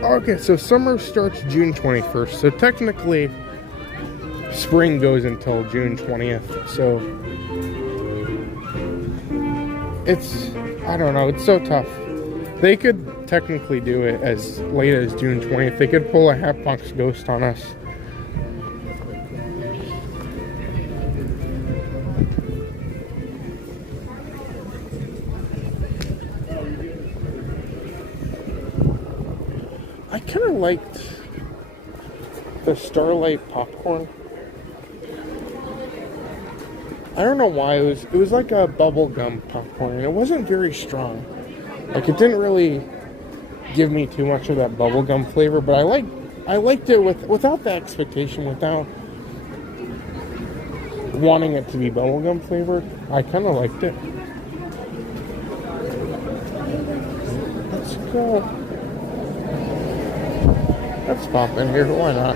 Okay, so summer starts June 21st. So technically, spring goes until June 20th. So I don't know, it's so tough. They could technically do it as late as June 20th. They could pull a Hatbox Ghost on us. kind of liked the Starlight popcorn. I don't know why, it was like a bubblegum popcorn, and it wasn't very strong. Like, it didn't really give me too much of that bubblegum flavor, but I liked it without the expectation, without wanting it to be bubblegum flavored. I kind of liked it. Let's go. Let's pop in here, why not?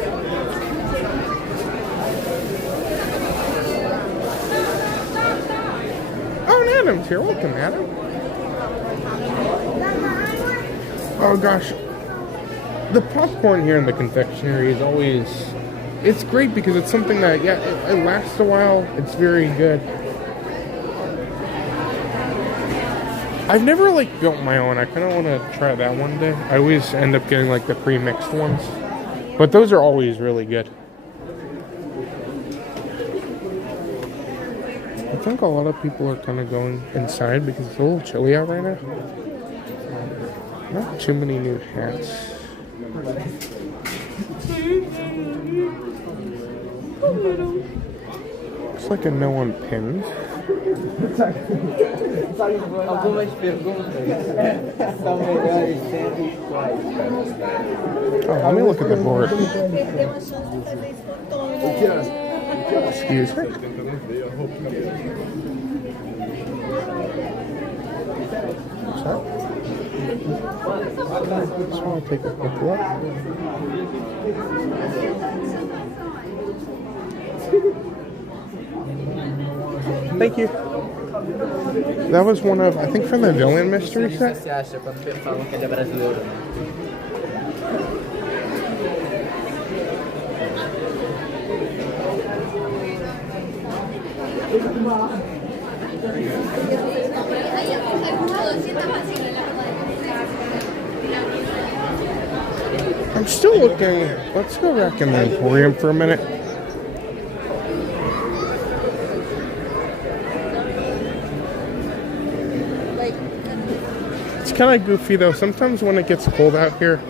Oh, and Adam's here. Welcome, Adam. Oh gosh, the popcorn here in the confectionery is always, it's great because it's something that, yeah, it lasts a while. It's very good. I've never like built my own. I kind of want to try that one day. I always end up getting like the pre-mixed ones, but those are always really good. I think a lot of people are kind of going inside because it's a little chilly out right now. Not too many new hats. Looks like a no on pins. Oh, let me look at the board. Excuse me. What's that? Just want to take a quick look. Thank you. That was one of, I think, from the villain mystery set. I'm still looking. Let's go back in the Emporium for a minute. It's kind of goofy though. Sometimes when it gets cold out here,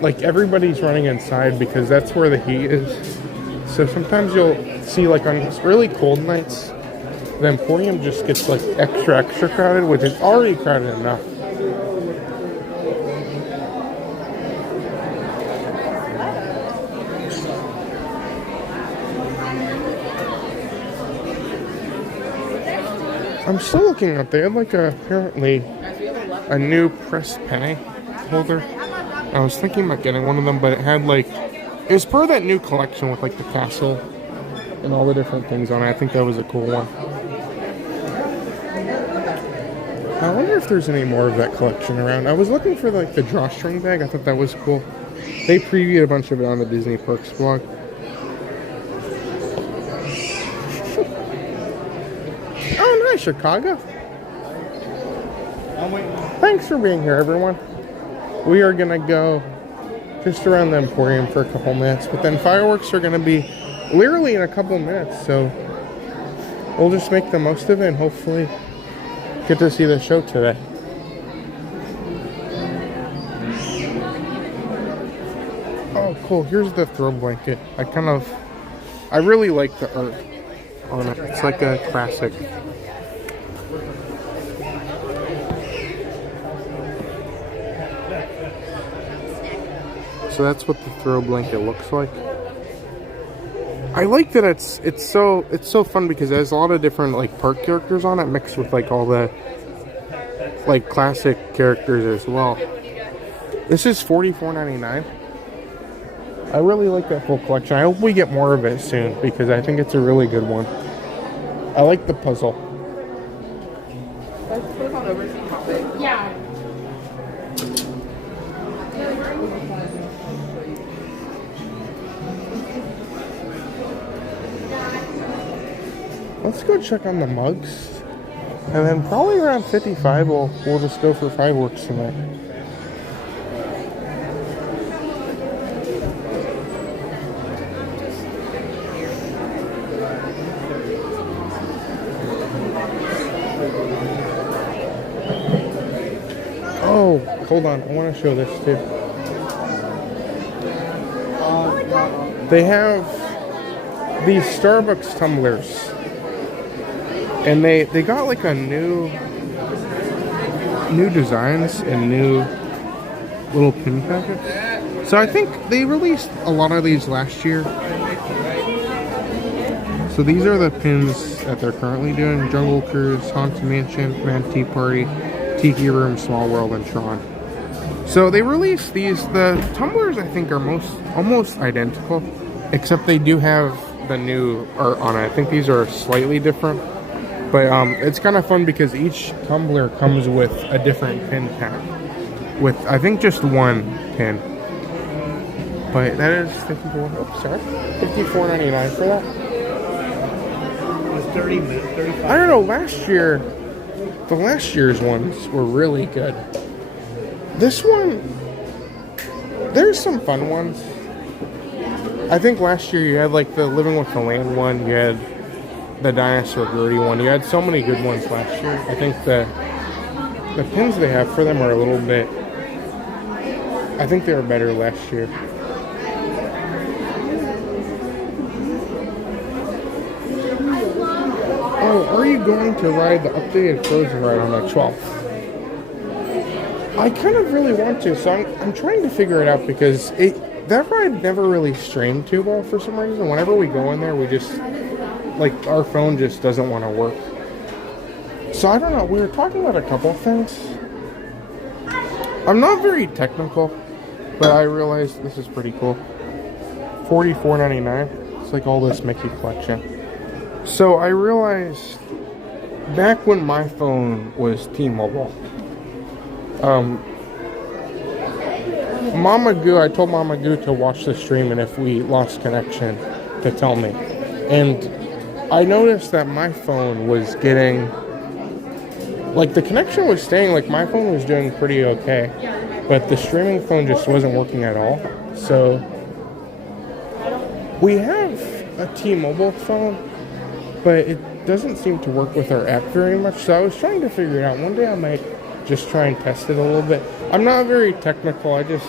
like everybody's running inside because that's where the heat is. So sometimes you'll see, like, on really cold nights, the Emporium just gets like extra crowded, which is already crowded enough. I'm still looking up. They had like apparently a new pressed penny holder. I was thinking about getting one of them, but it had like, it was part of that new collection with like the castle and all the different things on it. I think that was a cool one. I wonder if there's any more of that collection around. I was looking for like the drawstring bag. I thought that was cool. They previewed a bunch of it on the Disney Perks blog. Oh, nice, Chicago. Thanks for being here, everyone. We are going to go just around the Emporium for a couple minutes, but then fireworks are going to be literally in a couple minutes, so we'll just make the most of it and hopefully get to see the show today. Oh, cool. Here's the throw blanket. I really like the art on it. It's like a classic. So that's what the throw blanket looks like. I like that it's so fun because it has a lot of different like park characters on it mixed with like all the like classic characters as well. This is $44.99. I really like that full collection. I hope we get more of it soon because I think it's a really good one. I like the puzzle. Yeah. Let's go check on the mugs. And then probably around 55 we'll just go for fireworks tonight. Oh, hold on. I want to show this too. they have these Starbucks tumblers, and they got like a new designs and new little pin packets. So I think they released a lot of these last year. So these are the pins that they're currently doing: Jungle Cruise, Haunted Mansion, Mad Tea Party, Tiki Room, Small World, and Tron. So they released these. The tumblers I think are almost identical, except they do have the new art on it. I think these are slightly different, but it's kind of fun because each tumbler comes with a different pin pack, with I think just one pin. But that is $54.99 for that. It was 35. I don't know. The last year's ones were really good. This one, there's some fun ones. I think last year you had like the Living with the Land one, you had the Dinosaur Gertie one, you had so many good ones last year. I think the pins they have for them are a little bit, I think they were better last year. Oh, are you going to ride the updated Frozen ride on the 12th? I kind of really want to, so I'm trying to figure it out because that ride never really streamed too well for some reason. Whenever we go in there, we just, like, our phone just doesn't want to work. So I don't know, we were talking about a couple of things. I'm not very technical, but I realized this is pretty cool. $44.99. It's like all this Mickey collection. So I realized back when my phone was T-Mobile, Mama Goo, I told Mama Goo to watch the stream, and if we lost connection, to tell me. And I noticed that my phone was getting, like, the connection was staying, like my phone was doing pretty okay, but the streaming phone just wasn't working at all. So we have a T-Mobile phone, but it doesn't seem to work with our app very much. So I was trying to figure it out. One day I might just try and test it a little bit. I'm not very technical. I just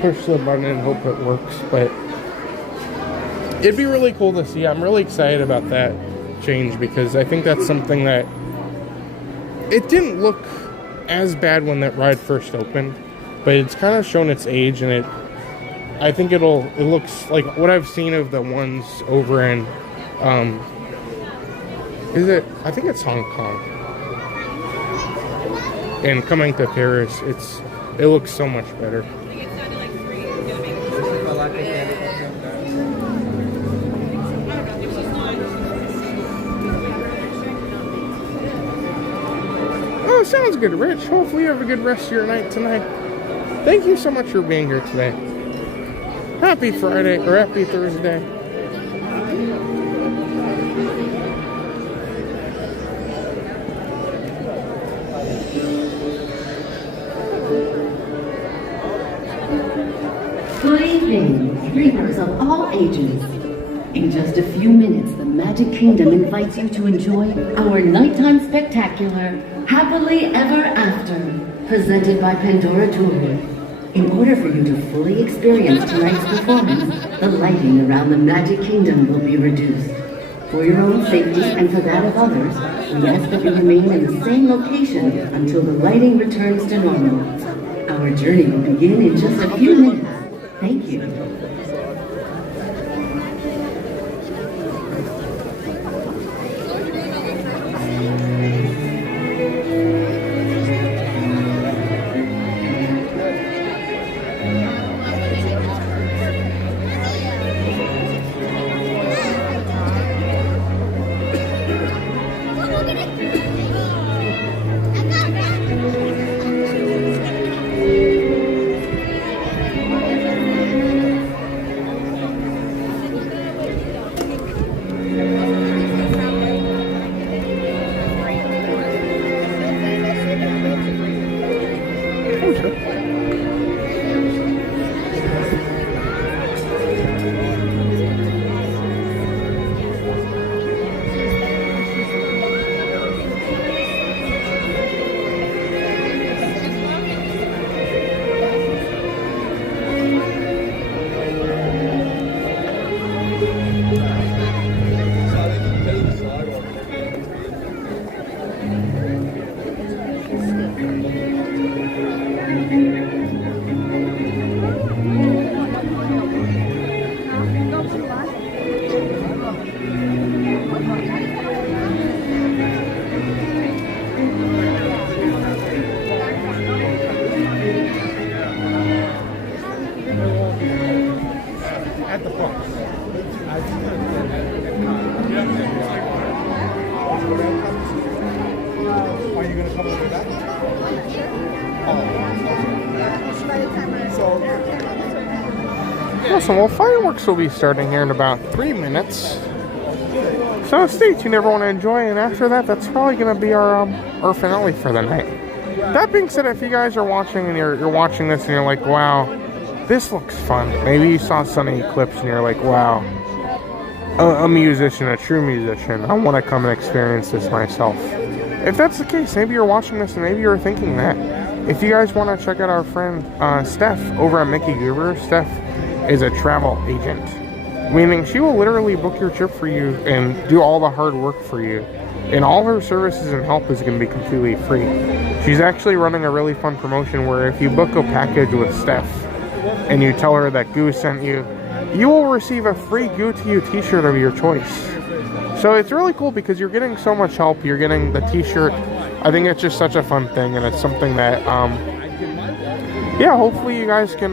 push the button and hope it works. But it'd be really cool to see. I'm really excited about that change because I think that's something that it didn't look as bad when that ride first opened, but it's kind of shown its age, and I think it looks like what I've seen of the ones over in I think it's Hong Kong. And coming to Paris, it looks so much better. Oh, sounds good, Rich. Hopefully you have a good rest of your night tonight. Thank you so much for being here today. Happy Friday, or happy Thursday. Good evening, dreamers of all ages. In just a few minutes, the Magic Kingdom invites you to enjoy our nighttime spectacular, Happily Ever After, presented by Pandora Touring. In order for you to fully experience tonight's performance, the lighting around the Magic Kingdom will be reduced. For your own safety and for that of others, we ask that you remain in the same location until the lighting returns to normal. Our journey will begin in just a few minutes. Thank you. At the park. Are you going to come over back? Awesome. Well, fireworks will be starting here in about 3 minutes. So stay tuned, everyone, and enjoy. And after that, that's probably going to be our finale for the night. That being said, if you guys are watching and you're watching this and you're like, wow, this looks fun. Maybe you saw Sunny Eclipse and you're like, wow, a musician, a true musician. I want to come and experience this myself. If that's the case, maybe you're watching this and maybe you're thinking that. If you guys want to check out our friend Steph over at Mickey Goober, Steph is a travel agent. Meaning she will literally book your trip for you and do all the hard work for you. And all her services and help is going to be completely free. She's actually running a really fun promotion where if you book a package with Steph and you tell her that Goo sent you, you will receive a free Goo to You t-shirt of your choice. So it's really cool because you're getting so much help. You're getting the t-shirt. I think it's just such a fun thing, and it's something that, yeah, hopefully you guys can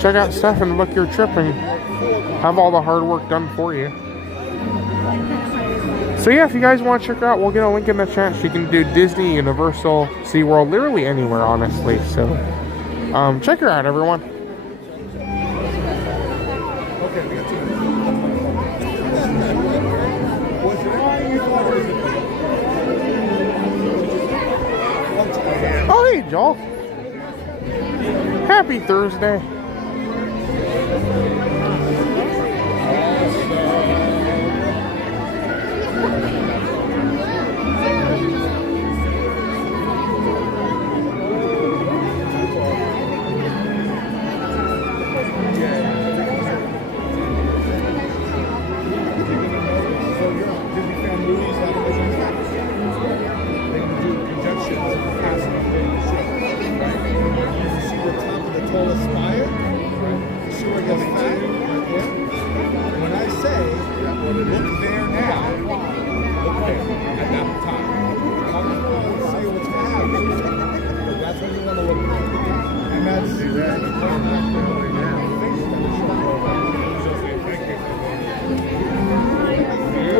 check out Steph and book your trip and have all the hard work done for you. So yeah, if you guys want to check her out, we'll get a link in the chat. She can do Disney, Universal, SeaWorld, literally anywhere, honestly. So check her out, everyone. Oh, hey, Joel. Happy Thursday.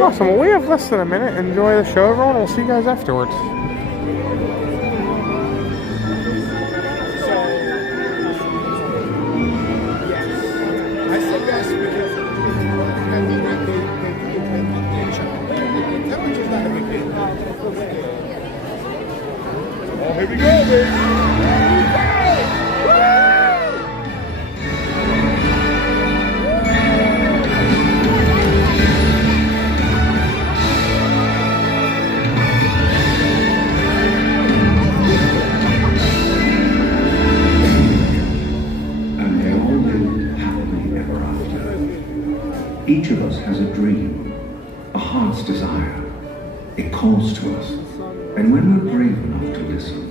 Awesome. Well, we have less than a minute. Enjoy the show, everyone. We'll see you guys afterwards. Oh, here we go, baby. Each of us has a dream, a heart's desire. It calls to us, and when we're brave enough to listen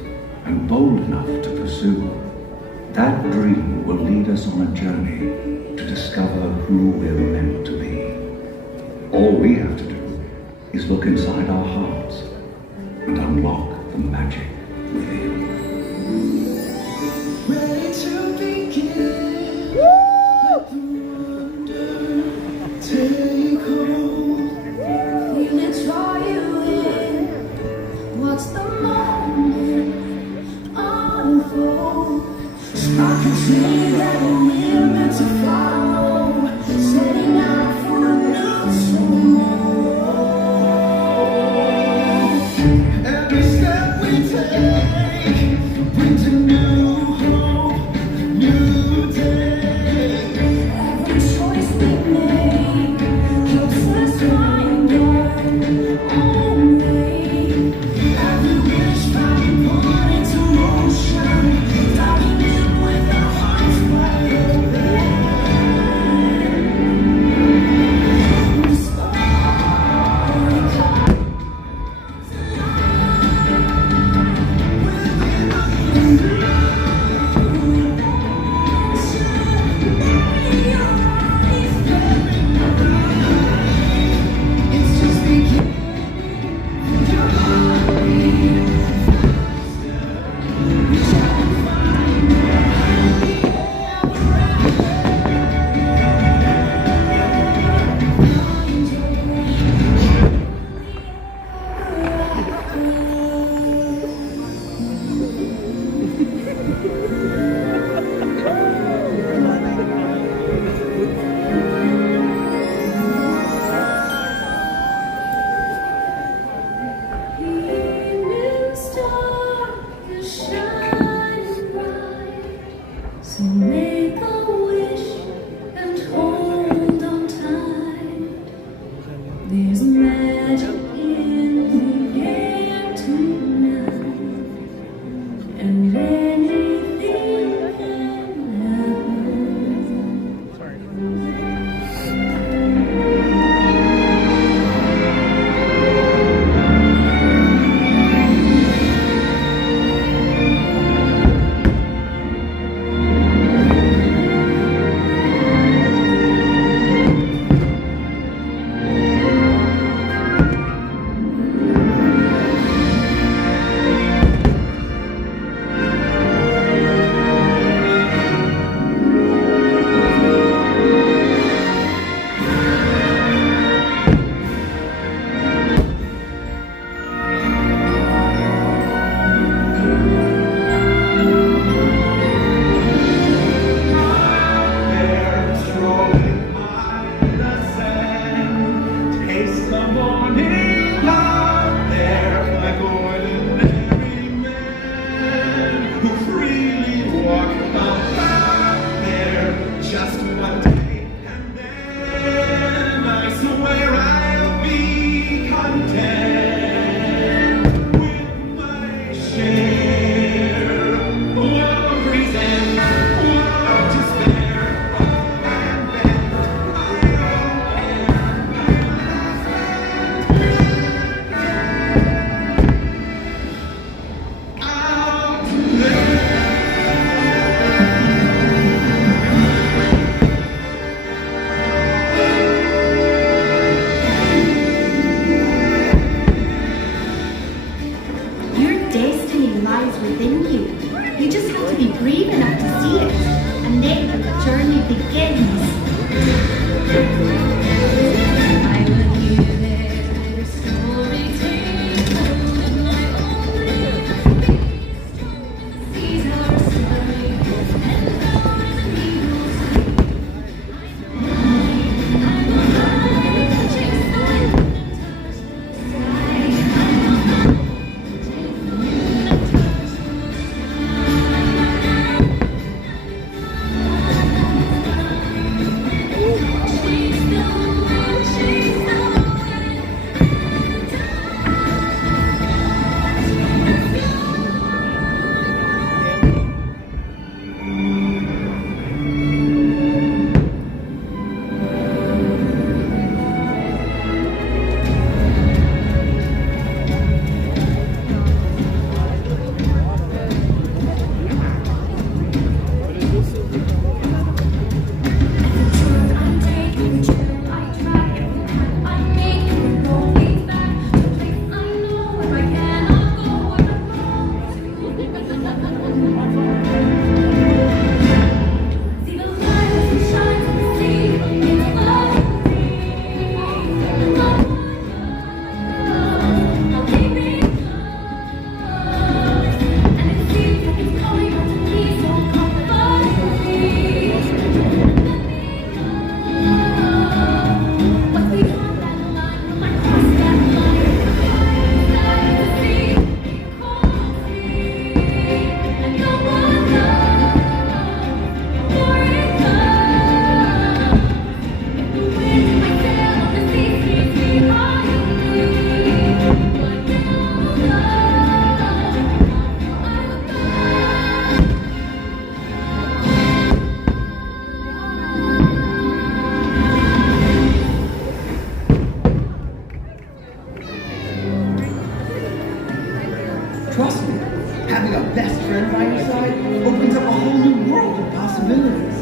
and bold enough to pursue, that dream will lead us on a journey to discover who we're meant to be. All we have to do is look inside our hearts and unlock the magic within. Ready to begin. Take hold. Let's draw you in. What's the moment unfold? I can see that we're meant to follow. Setting out for a new soul. Every step we take brings a new hope, new day. Every choice we make keeps us find our own way. Every wish found put into motion, diving in with our hearts wide open. lies within you. You just have to be brave enough to see it, and then the journey begins. I will hear their story told in my own way. These are stories, and flowers and eagles sing. Chase the wind and touch the sky. Trust me, having a best friend by your side opens up a whole new world of possibilities.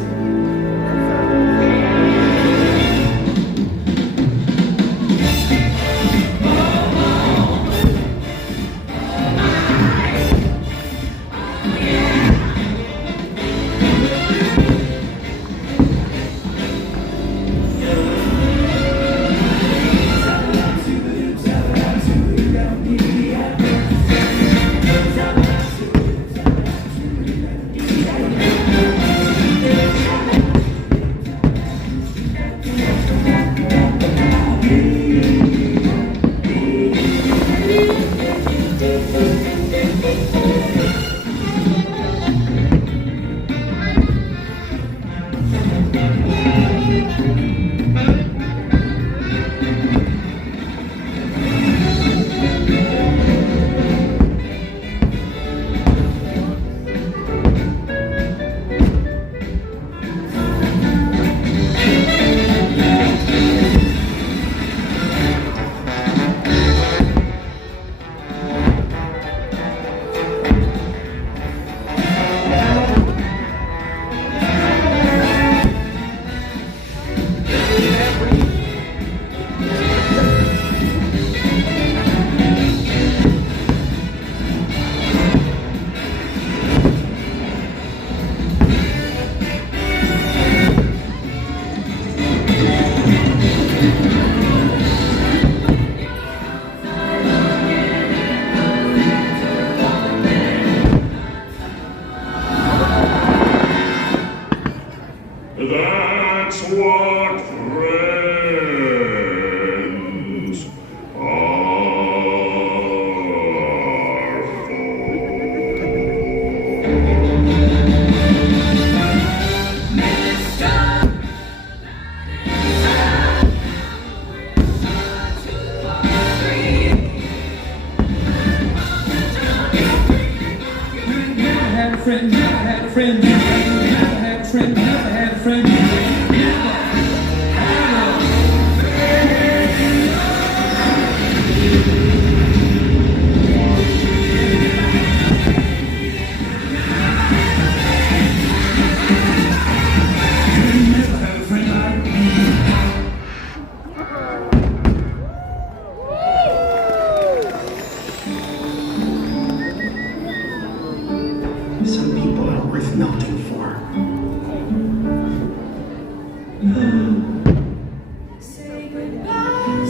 That's what friends are friend, never had a friend, never had a friend, never had a friend, never Some people are worth melting for. Say goodbye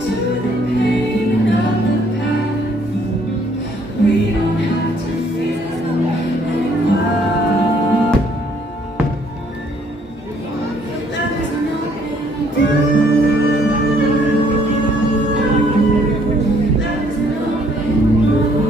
to the pain of the past. We don't have to feel anymore. There's an open door. There's an open door. There's an open door.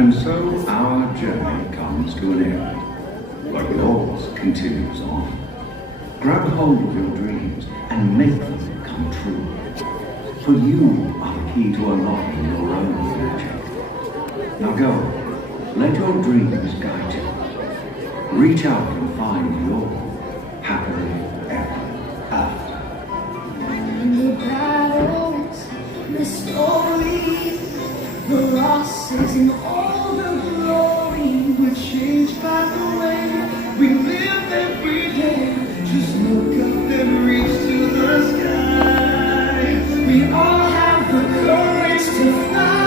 And so our journey comes to an end, but yours continues on. Grab hold of your dreams and make them come true. For you are the key to unlocking your own magic. Now go, let your dreams guide you. Reach out and find your happily ever after. The battles, the stories, the losses and all the glory were changed by the way we live every day. Just look up and reach to the sky. We all have the courage to fly.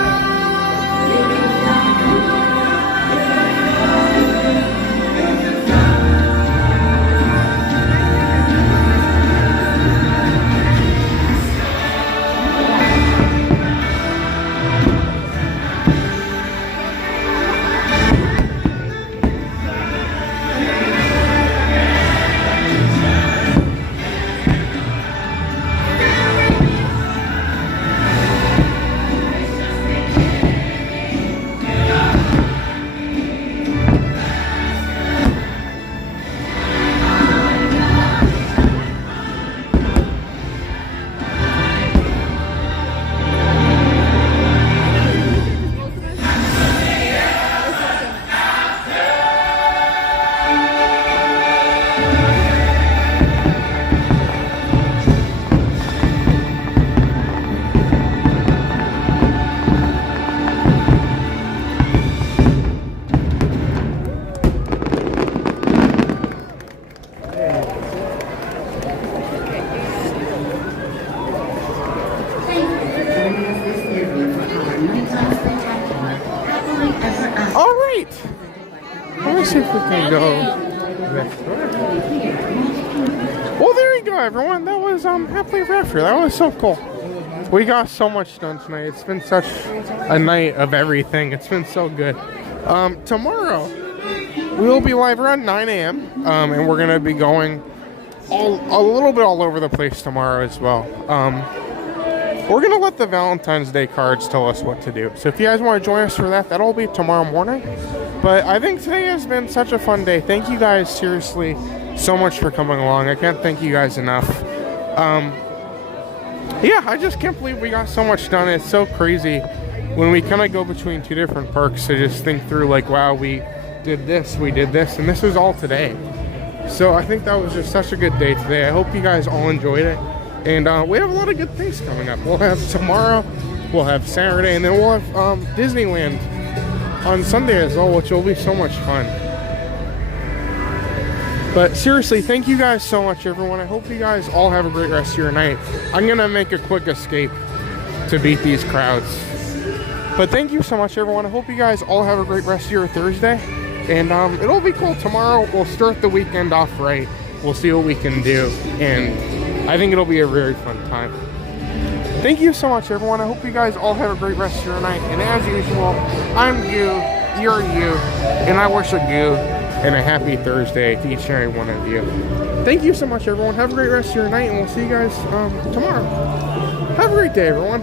Alright! Let me see if we can go this way. Well, there you go, everyone. That was Happily Ever After. That was so cool. We got so much done tonight. It's been such a night of everything. It's been so good. Tomorrow, we will be live around 9 a.m. And we're going to be going a little bit all over the place tomorrow as well. We're going to let the Valentine's Day cards tell us what to do. So if you guys want to join us for that, that'll be tomorrow morning. But I think today has been such a fun day. Thank you guys, seriously, so much for coming along. I can't thank you guys enough. Yeah, I just can't believe we got so much done. It's so crazy when we kind of go between two different parks to just think through, like, wow, we did this, and this was all today. So I think that was just such a good day today. I hope you guys all enjoyed it. And we have a lot of good things coming up. We'll have tomorrow, we'll have Saturday, and then we'll have Disneyland on Sunday as well, which will be so much fun. But seriously, thank you guys so much, everyone. I hope you guys all have a great rest of your night. I'm going to make a quick escape to beat these crowds. But thank you so much, everyone. I hope you guys all have a great rest of your Thursday. And it'll be cool. Tomorrow, we'll start the weekend off right. We'll see what we can do. And I think it'll be a very fun time. Thank you so much, everyone. I hope you guys all have a great rest of your night. And as usual, I'm Goo, you're you, and I wish a Goo and a happy Thursday to each and every one of you. Thank you so much, everyone. Have a great rest of your night, and we'll see you guys tomorrow. Have a great day, everyone.